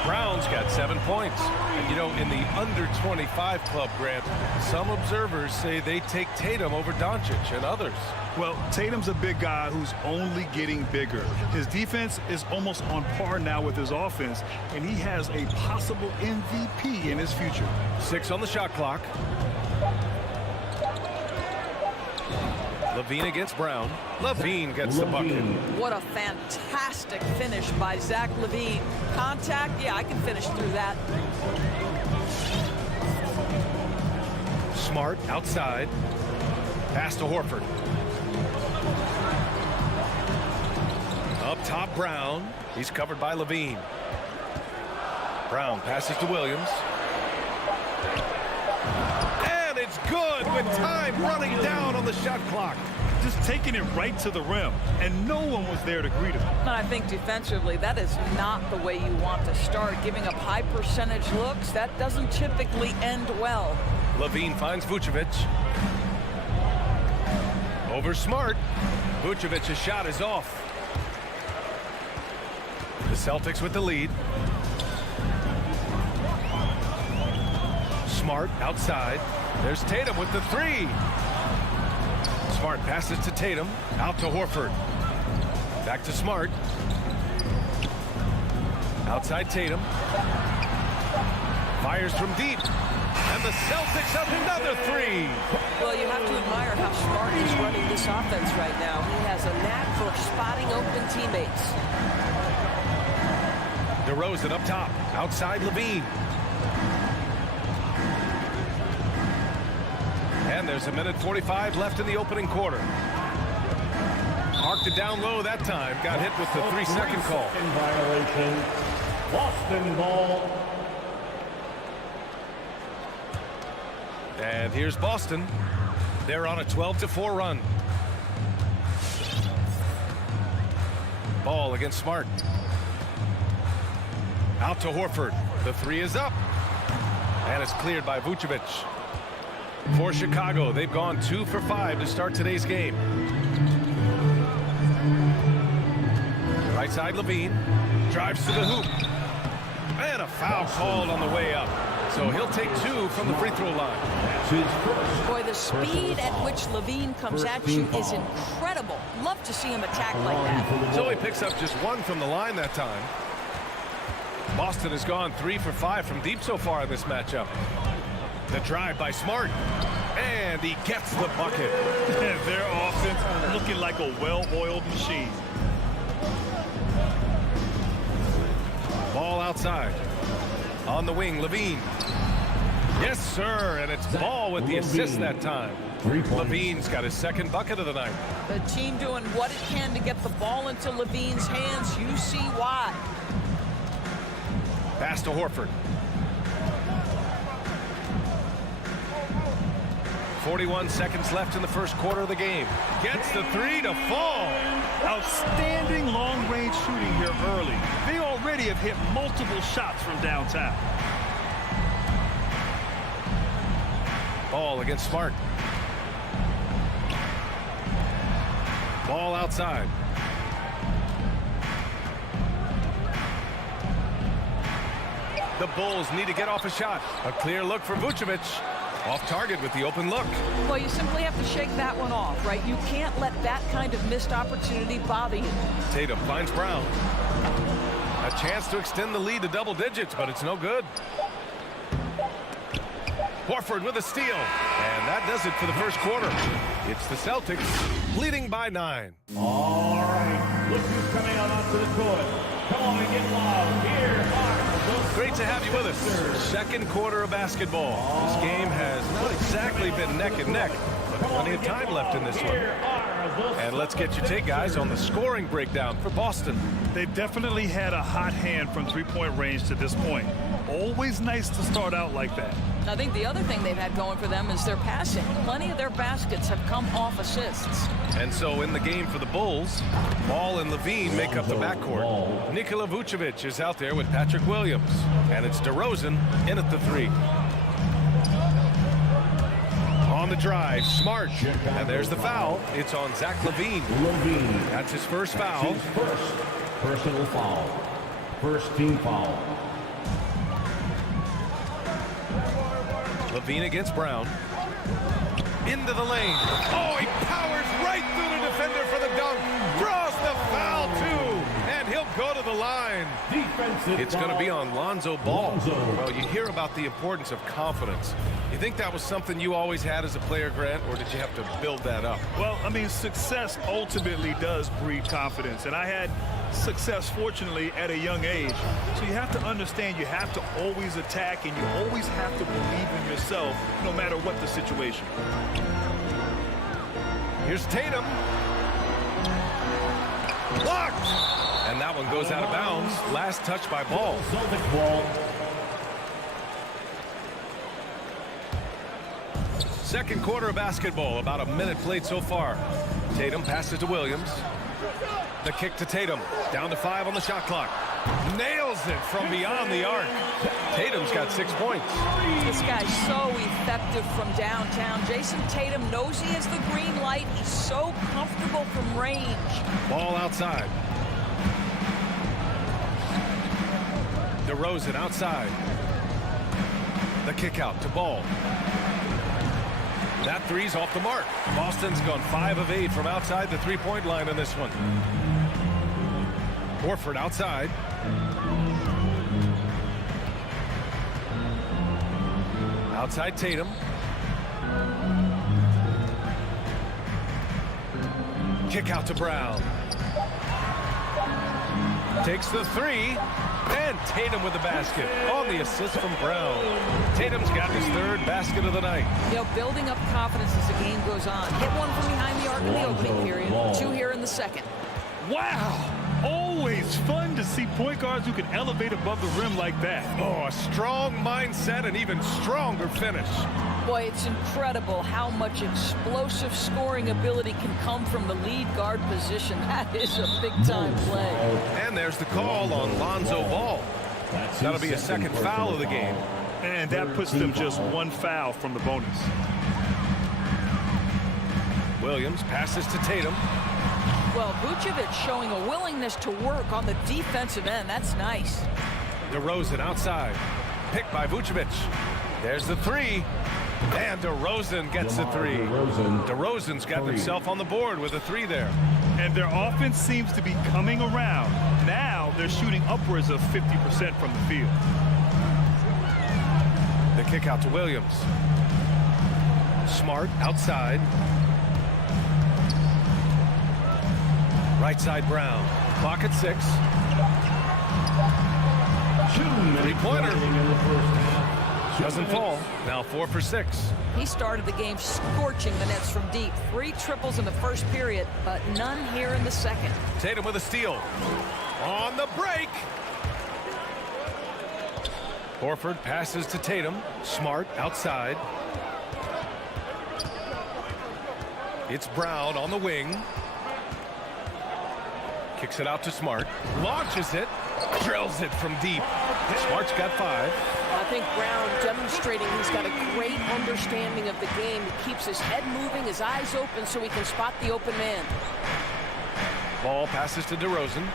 Brown's got 7 points. And, you know, in the under 25 club, Grant, some observers say they take Tatum over Doncic and others. Well, Tatum's a big guy who's only getting bigger. His defense is almost on par now with his offense, and he has a possible MVP in his future. 6 on the shot clock. Levine against Brown. Levine gets the bucket. What a fantastic finish by Zach Levine. Contact, yeah, I can finish through that. Smart outside. Pass to Horford. Up top, Brown. He's covered by Levine. Brown passes to Williams. And it's good with time running down on the shot clock. Just taking it right to the rim, and no one was there to greet him. And I think defensively, that is not the way you want to start. Giving up high percentage looks, that doesn't typically end well. Levine finds Vucevic. Over Smart. Vucevic's shot is off. The Celtics with the lead. Smart outside. There's Tatum with the three. Smart passes to Tatum. Out to Horford. Back to Smart. Outside Tatum. Fires from deep. And the Celtics have another three. Well, you have to admire how Smart is running this offense right now. He has a knack for spotting open teammates. DeRozan up top. Outside Levine. And there's 1:45 left in the opening quarter. Marked it down low that time. Got hit with the 3-second call. In violation. Boston ball. And here's Boston. They're on a 12-4 run. Ball against Smart. Out to Horford. The three is up. And it's cleared by Vucevic. For Chicago, they've gone 2 for 5 to start today's game. Right side, Levine. Drives to the hoop. And a foul called on the way up. So he'll take 2 from the free throw line. Boy, the speed at which Levine comes at you is incredible. Love to see him attack like that. So he picks up just 1 from the line that time. Boston has gone 3 for 5 from deep so far in this matchup. The drive by Smart. And he gets the bucket. Their offense looking like a well-oiled machine. Ball outside. On the wing, Levine. Yes, sir, and it's Ball with the assist that time. Levine's got his second bucket of the night. The team doing what it can to get the ball into Levine's hands. You see why. Pass to Horford. 41 seconds left in the first quarter of the game. Gets the three to fall. Outstanding long-range shooting here early. They already have hit multiple shots from downtown. Ball against Smart. Ball outside. The Bulls need to get off a shot. A clear look for Vucevic. Off target with the open look. Well, you simply have to shake that one off, right? You can't let that kind of missed opportunity bother you. Tatum finds Brown. A chance to extend the lead to double digits, but it's no good. Horford with a steal. And that does it for the first quarter. It's the Celtics leading by 9. All right, look who's coming out onto the court. Come on and get loud. Here are Great to have you with us. Second quarter of basketball. This game has not exactly been neck and neck, but plenty of time left in this one. And let's get your take, guys, on the scoring breakdown for Boston. They definitely had a hot hand from three-point range to this point. Always nice to start out like that. I think the other thing they've had going for them is their passing. Plenty of their baskets have come off assists. And so in the game for the Bulls, Ball and Levine make up the backcourt. Nikola Vucevic is out there with Patrick Williams. And it's DeRozan in at the 3. On the drive, Smart. And there's the foul. It's on Zach LaVine. That's his first foul. his first personal foul. First team foul. LaVine against Brown. Into the lane. Oh, he powers right through the defender for the dunk. Draws the foul, too. And he'll go to the line. It's going to be on Lonzo Ball. Well, you hear about the importance of confidence. You think that was something you always had as a player, Grant, or did you have to build that up? Well, I mean, success ultimately does breed confidence. And I had success, fortunately, at a young age. So you have to understand you have to always attack and you always have to believe in yourself no matter what the situation. Here's Tatum. Blocked! And that one goes out of bounds. Last touch by Ball. Celtic ball. Second quarter of basketball. About a minute played so far. Tatum passes to Williams. The kick to Tatum. Down to 5 on the shot clock. Nails it from beyond the arc. Tatum's got 6 points. This guy's so effective from downtown. Jason Tatum knows he has the green light. He's so comfortable from range. Ball outside. DeRozan outside. The kick out to Ball. That three's off the mark. Boston's gone 5 of 8 from outside the three-point line in this one. Horford outside. Outside Tatum. Kick out to Brown. Takes the 3. And Tatum with the basket on the assist from Brown. Tatum's got his 3rd basket of the night. You know, building up confidence as the game goes on. Hit one from behind the arc in the opening period. 2 here in the second. Wow! Always fun to see point guards who can elevate above the rim like that. Oh, a strong mindset and even stronger finish. Boy, it's incredible how much explosive scoring ability can come from the lead guard position. That is a big-time play. And there's the call on Lonzo Ball. That'll be a second foul of the game. And that puts them just 1 foul from the bonus. Williams passes to Tatum. Well, Vucevic showing a willingness to work on the defensive end. That's nice. DeRozan outside. Picked by Vucevic. There's the 3. And DeRozan gets the 3. DeRozan's got himself on the board with a 3 there. And their offense seems to be coming around. Now now, they're shooting upwards of 50% from the field. The kick out to Williams. Smart outside. Right side Brown. Clock at 6. 3-pointer. Doesn't fall. Now 4 for 6. He started the game scorching the nets from deep. 3 triples in the first period, but none here in the second. Tatum with a steal. On the break. Horford passes to Tatum. Smart outside. It's Brown on the wing. Kicks it out to Smart. Launches it. Drills it from deep. Smart's got 5. I think Brown demonstrating he's got a great understanding of the game. He keeps his head moving, his eyes open so he can spot the open man. Ball passes to DeRozan.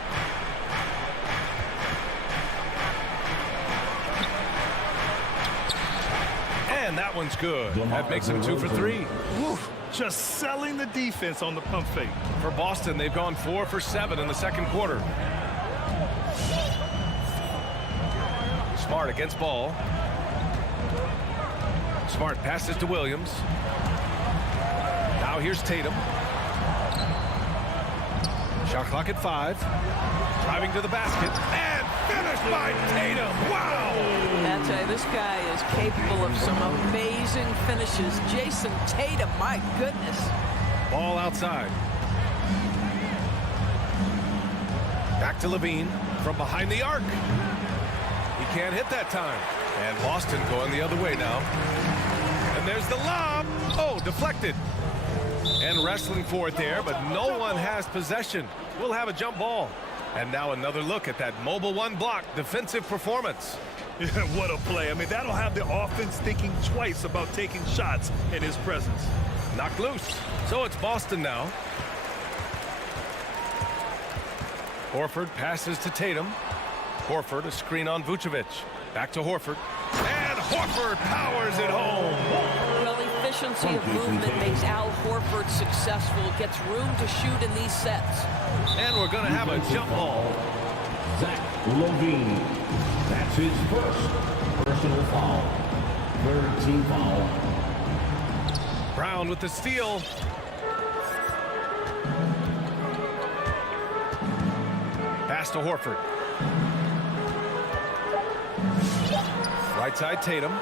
And that one's good. That makes him 2 for 3. Woof. Just selling the defense on the pump fake. For Boston, they've gone 4 for 7 in the second quarter. Smart against Ball. Smart passes to Williams. Now here's Tatum. Shot clock at 5. Driving to the basket. And finished by Tatum. Wow! I tell you, this guy is capable of some amazing finishes. Jason Tatum, my goodness. Ball outside. Back to Levine from behind the arc. He can't hit that time. And Boston going the other way now. And there's the lob. Oh, deflected. And wrestling for it there, but no one has possession. We'll have a jump ball. And now another look at that mobile 1 block defensive performance. Yeah, what a play. I mean, that'll have the offense thinking twice about taking shots in his presence. Knocked loose. So it's Boston now. Horford passes to Tatum. Horford, a screen on Vucevic. Back to Horford. And Horford powers it home. Well, efficiency of movement makes Al Horford successful. Gets room to shoot in these sets. And we're going to have a jump ball. Zach LaVine. That's his first personal foul. 3rd team foul. Brown with the steal. Pass to Horford. Right side Tatum.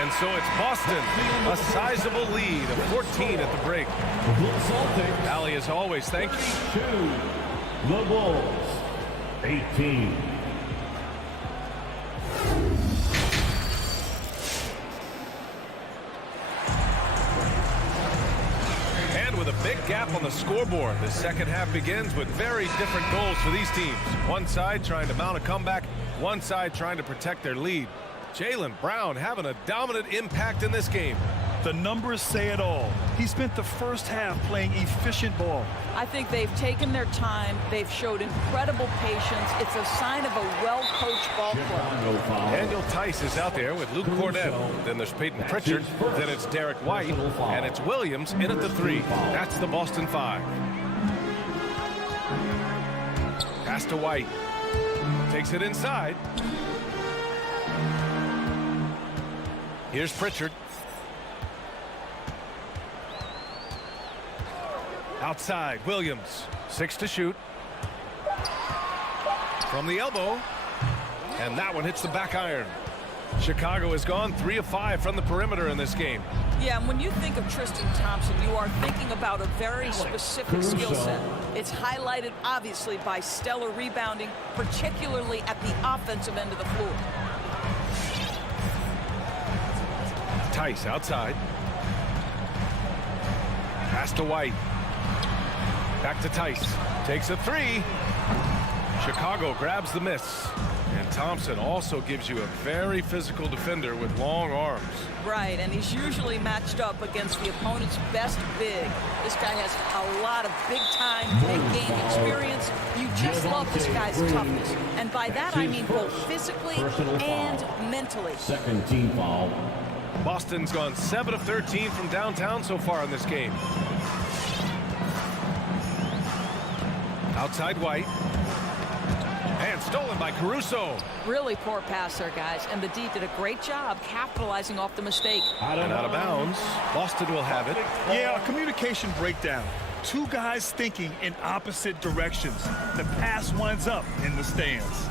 And so it's Boston. A sizable lead of 14 at the break. Allie, as always, thank you. The Bulls. 18. And with a big gap on the scoreboard, the second half begins with very different goals for these teams. One side trying to mount a comeback, one side trying to protect their lead. Jaylen Brown having a dominant impact in this game. The numbers say it all. He spent the first half playing efficient ball. I think they've taken their time. They've showed incredible patience. It's a sign of a well-coached ball club. Daniel Tice is out there with Luke Cornett. Then there's Peyton Pritchard. Then it's Derrick White. And it's Williams in at the 3. That's the Boston 5. Pass to White. Takes it inside. Here's Pritchard. Outside, Williams. 6 to shoot. From the elbow. And that one hits the back iron. Chicago has gone 3 of 5 from the perimeter in this game. Yeah, and when you think of Tristan Thompson, you are thinking about a very specific skill set. It's highlighted, obviously, by stellar rebounding, particularly at the offensive end of the floor. Tice outside. Pass to White. Back to Tice. Takes a 3. Chicago grabs the miss. And Thompson also gives you a very physical defender with long arms. Right, and he's usually matched up against the opponent's best big. This guy has a lot of big-time, big-game experience. You just love this guy's toughness. And by that, I mean both physically and mentally. 2nd team foul. Boston's gone 7 of 13 from downtown so far in this game. Outside White. stolen by Caruso. Really poor pass there, guys, and the D did a great job capitalizing off the mistake. And out of bounds. Boston will have it. Yeah, a communication breakdown. Two guys thinking in opposite directions. The pass winds up in the stands.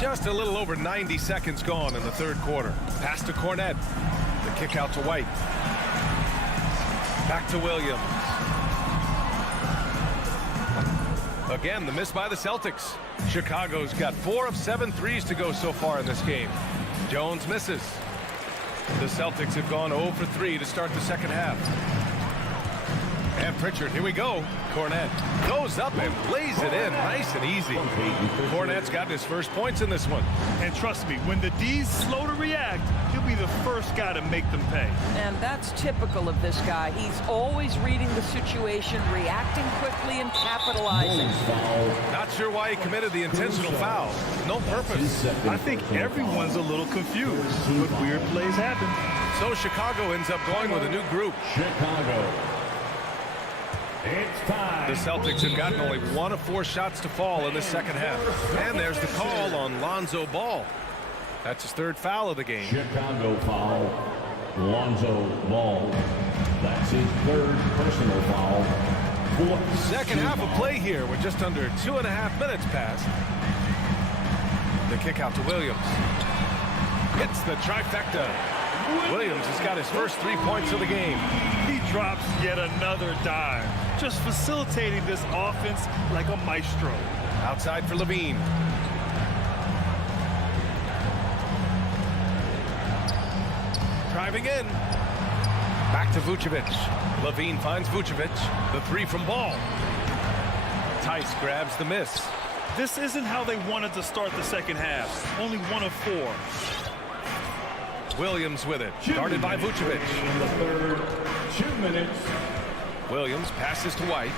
Just a little over 90 seconds gone in the third quarter. Pass to Cornette. The kick out to White. Back to Williams. Again, the miss by the Celtics. Chicago's got 4 of 7 threes to go so far in this game. Jones misses. The Celtics have gone 0 for 3 to start the second half. And Pritchard, here we go. Cornette goes up and lays it in nice and easy. Cornette's got his first points in this one. And trust me, when the D's slow to react, he'll be the first guy to make them pay. And that's typical of this guy. He's always reading the situation, reacting quickly, and capitalizing. Not sure why he committed the intentional foul. No purpose. I think everyone's a little confused, but weird plays happen. So Chicago ends up going with a new group. Chicago. It's time. The Celtics have gotten only 1 of 4 shots to fall in this second half. And there's the call on Lonzo Ball. That's his 3rd foul of the game. Chicago foul. Lonzo Ball. That's his 3rd personal foul. 4th Second half of play here with just under 2.5 minutes passed. The kick out to Williams. Hits the trifecta. Williams has got his first 3 points of the game. He drops yet another dime, just facilitating this offense like a maestro. Outside for Levine. Driving in. Back to Vucevic. Levine finds Vucevic. The 3 from Ball. Tice grabs the miss. This isn't how they wanted to start the second half. Only 1 of 4. Williams with it. Guarded by Vucevic. In the third, 2 minutes. Williams passes to White.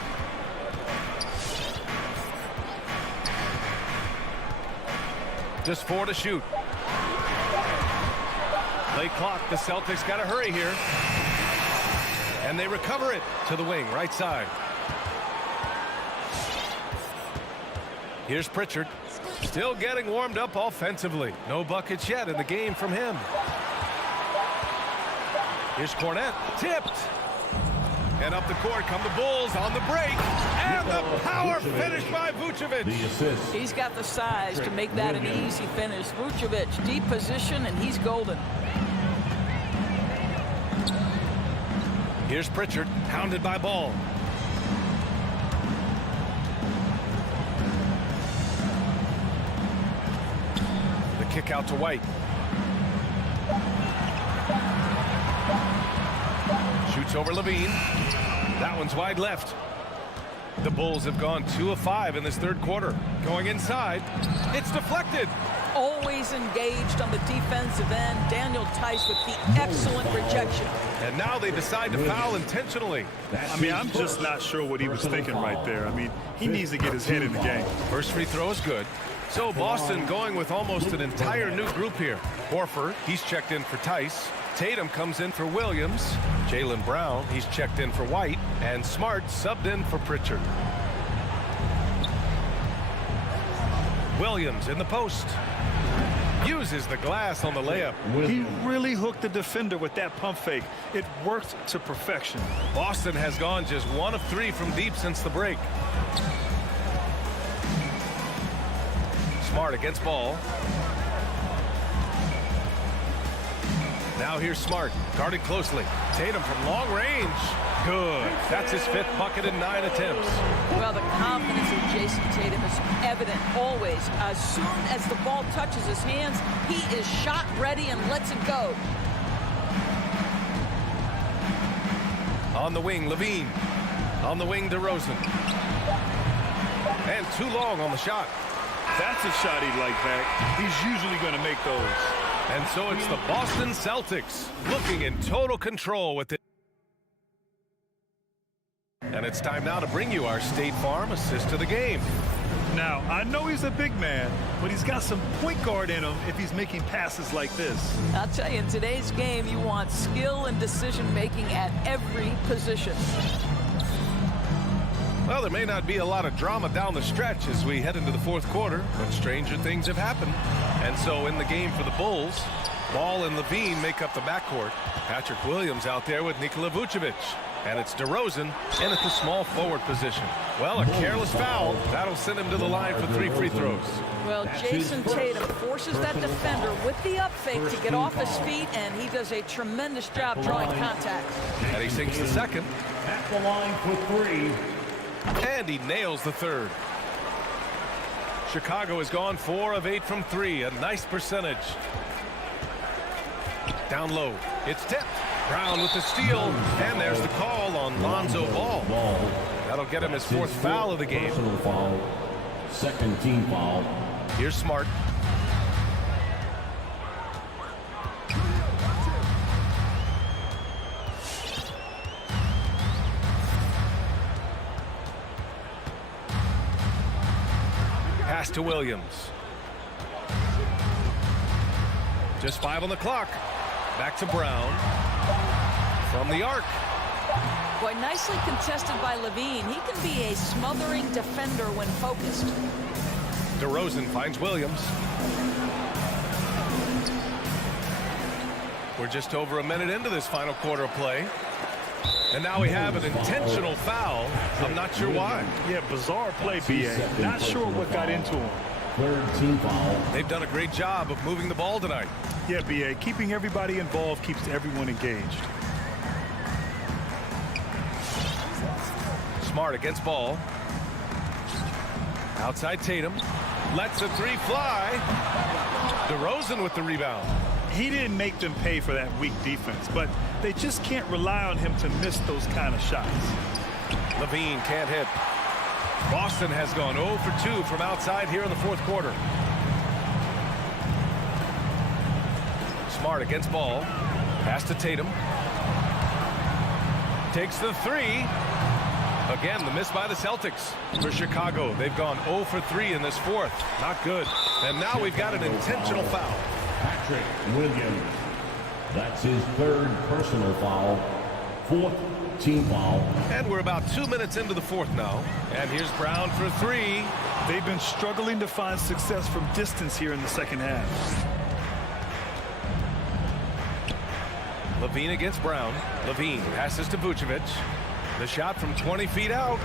Just 4 to shoot. Late clock. The Celtics got to hurry here. And they recover it to the wing, right side. Here's Pritchard. Still getting warmed up offensively. No buckets yet in the game from him. Here's Cornette. Tipped. And up the court come the Bulls on the break. And the power finish by Vucevic. The assist. He's got the size to make that an easy finish. Vucevic, deep position, and he's golden. Here's Pritchard, hounded by Ball. The kick out to White. Shoots over Levine. That one's wide left. The Bulls have gone 2 of 5 in this third quarter. Going inside. It's deflected. Always engaged on the defensive end. Daniel Tice with the excellent rejection. And now they decide to foul intentionally. I mean, I'm just not sure what he was thinking right there. I mean, he needs to get his head in the game. First free throw is good. So Boston going with almost an entire new group here. Horford, he's checked in for Tice. Tatum comes in for Williams. Jaylen Brown, he's checked in for White. And Smart subbed in for Pritchard. Williams in the post. Uses the glass on the layup. He really hooked the defender with that pump fake. It worked to perfection. Boston has gone just 1 of 3 from deep since the break. Smart against Ball. Now here's Smart, guarded closely. Tatum from long range. Good. That's his 5th bucket in 9 attempts. Well, the confidence of Jason Tatum is evident always. As soon as the ball touches his hands, he is shot ready and lets it go. On the wing, Levine. On the wing, DeRozan. And too long on the shot. That's a shot he'd like back. He's usually going to make those. And so it's the Boston Celtics looking in total control with it. And it's time now to bring you our State Farm assist to the game. Now, I know he's a big man, but he's got some point guard in him if he's making passes like this. I'll tell you, in today's game, you want skill and decision-making at every position. Well, there may not be a lot of drama down the stretch as we head into the fourth quarter, but stranger things have happened. And so in the game for the Bulls, Ball and Levine make up the backcourt. Patrick Williams out there with Nikola Vucevic. And it's DeRozan in at the small forward position. Well, a careless foul. That'll send him to the line for 3 free throws. Well, Jason Tatum forces that defender with the up fake to get off his feet, and he does a tremendous job drawing contact. And he sinks the second. At the line for 3. And he nails the third. Chicago has gone 4 of 8 from 3. A nice percentage. Down low. It's tipped. Brown with the steal. And there's the call on Lonzo Ball. That'll get him his 4th foul of the game. Foul. Second team foul. Here's Smart. Pass to Williams. Just 5 on the clock. Back to Brown. From the arc. Boy, nicely contested by Levine. He can be a smothering defender when focused. DeRozan finds Williams. We're just over a minute into this final quarter of play. And now we have an intentional foul. I'm not sure why. Yeah, bizarre play, B.A. Not sure what got into him. Third team foul. They've done a great job of moving the ball tonight. Yeah, B.A. Keeping everybody involved keeps everyone engaged. Smart against Ball. Outside Tatum. Lets a 3 fly. DeRozan with the rebound. He didn't make them pay for that weak defense, but they just can't rely on him to miss those kind of shots. Levine can't hit. Boston has gone 0 for 2 from outside here in the fourth quarter. Smart against Ball. Pass to Tatum. Takes the 3. Again, the miss by the Celtics. For Chicago, they've gone 0 for 3 in this fourth. Not good. And now we've got an intentional foul. Patrick Williams. That's his 3rd personal foul. 4th team foul. And we're about 2 minutes into the fourth now. And here's Brown for 3. They've been struggling to find success from distance here in the second half. Levine against Brown. Levine passes to Vucevic. The shot from 20 feet out.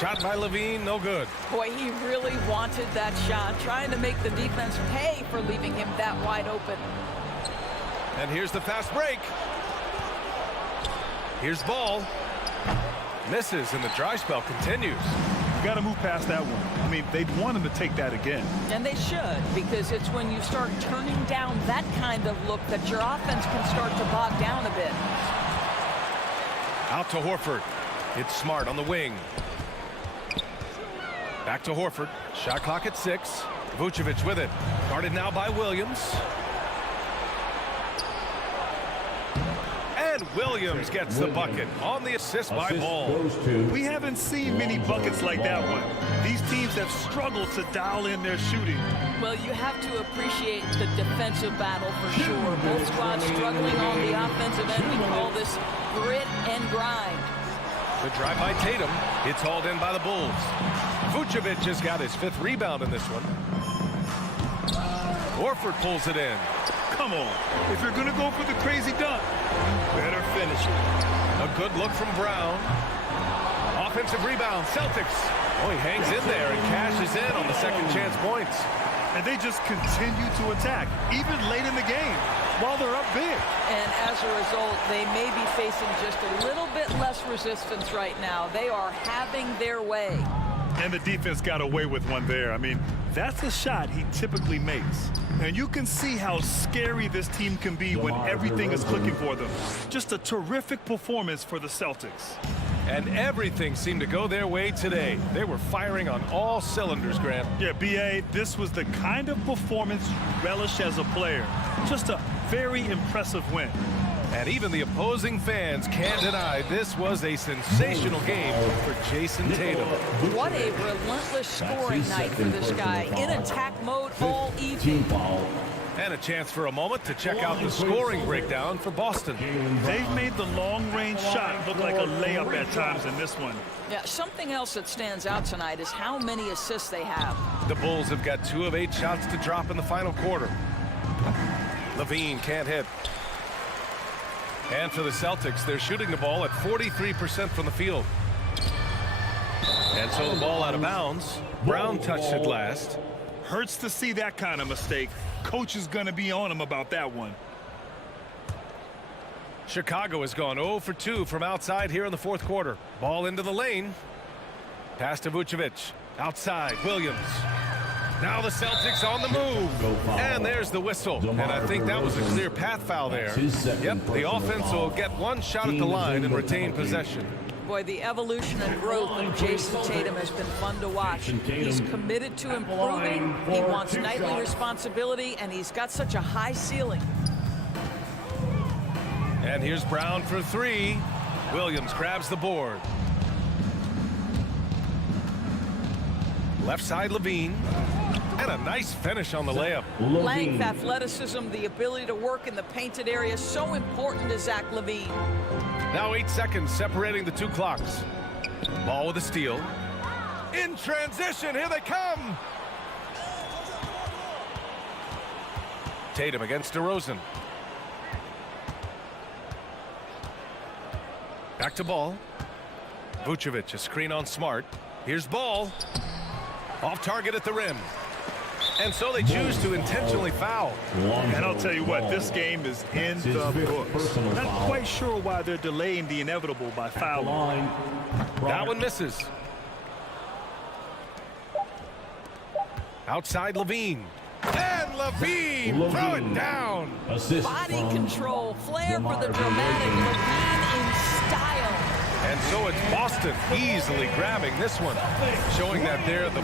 Shot by Levine, no good. Boy, he really wanted that shot, trying to make the defense pay for leaving him that wide open. And here's the fast break. Here's Ball. Misses, and the dry spell continues. You got to move past that one. I mean, they'd want him to take that again. And they should, because it's when you start turning down that kind of look that your offense can start to bog down a bit. Out to Horford. It's Smart on the wing. Back to Horford. Shot clock at 6. Vucevic with it. Guarded now by Williams. And Williams gets the bucket on the assist by Ball. We haven't seen many buckets like that one. These teams have struggled to dial in their shooting. Well, you have to appreciate the defensive battle for sure. Both squads struggling on the offensive end. We call this grit and grind. The drive by Tatum. It's hauled in by the Bulls. Vucevic has got his 5th rebound in this one. Horford pulls it in. Come on. If you're going to go for the crazy dunk, you better finish it. A good look from Brown. Offensive rebound, Celtics. Oh, he hangs in there and cashes in on the second chance points. And they just continue to attack, even late in the game, while they're up big. And as a result, they may be facing just a little bit less resistance right now. They are having their way. And the defense got away with one there. I mean, that's a shot he typically makes. And you can see how scary this team can be when everything is clicking for them. Just a terrific performance for the Celtics. And everything seemed to go their way today. They were firing on all cylinders, Grant. Yeah, B.A., this was the kind of performance you relish as a player. Just a very impressive win. And even the opposing fans can't deny this was a sensational game for Jason Tatum. What a relentless scoring night for this guy. In attack mode all evening. And a chance for a moment to check out the scoring breakdown for Boston. They've made the long-range shot look like a layup at times in this one. Yeah, something else that stands out tonight is how many assists they have. The Bulls have got 2 of 8 shots to drop in the final quarter. Levine can't hit. And for the Celtics, they're shooting the ball at 43% from the field. And so the ball out of bounds. Brown touched it last. Hurts to see that kind of mistake. Coach is going to be on him about that one. Chicago has gone 0 for 2 from outside here in the fourth quarter. Ball into the lane. Pass to Vucevic. Outside, Williams. Now the Celtics on the move. And there's the whistle. And I think that was a clear path foul there. Yep, the offense will get 1 shot at the line and retain possession. Boy, the evolution and growth of Jason Tatum has been fun to watch. He's committed to improving. He wants nightly responsibility, and he's got such a high ceiling. And here's Brown for 3. Williams grabs the board. Left side, Levine. And a nice finish on the layup. Length, athleticism, the ability to work in the painted area, so important to Zach LaVine. Now 8 seconds separating the 2 clocks. Ball with a steal. In transition, here they come. Tatum against DeRozan. Back to Ball. Vucevic, a screen on Smart. Here's Ball. Off target at the rim. And so they choose to intentionally foul. And I'll tell you what, this game is in the books. Not quite sure why they're delaying the inevitable by fouling. That one misses. Outside Levine. And Levine throw it down. Body control, flair for the dramatic, Levine in style. And so it's Boston easily grabbing this one, showing that they're the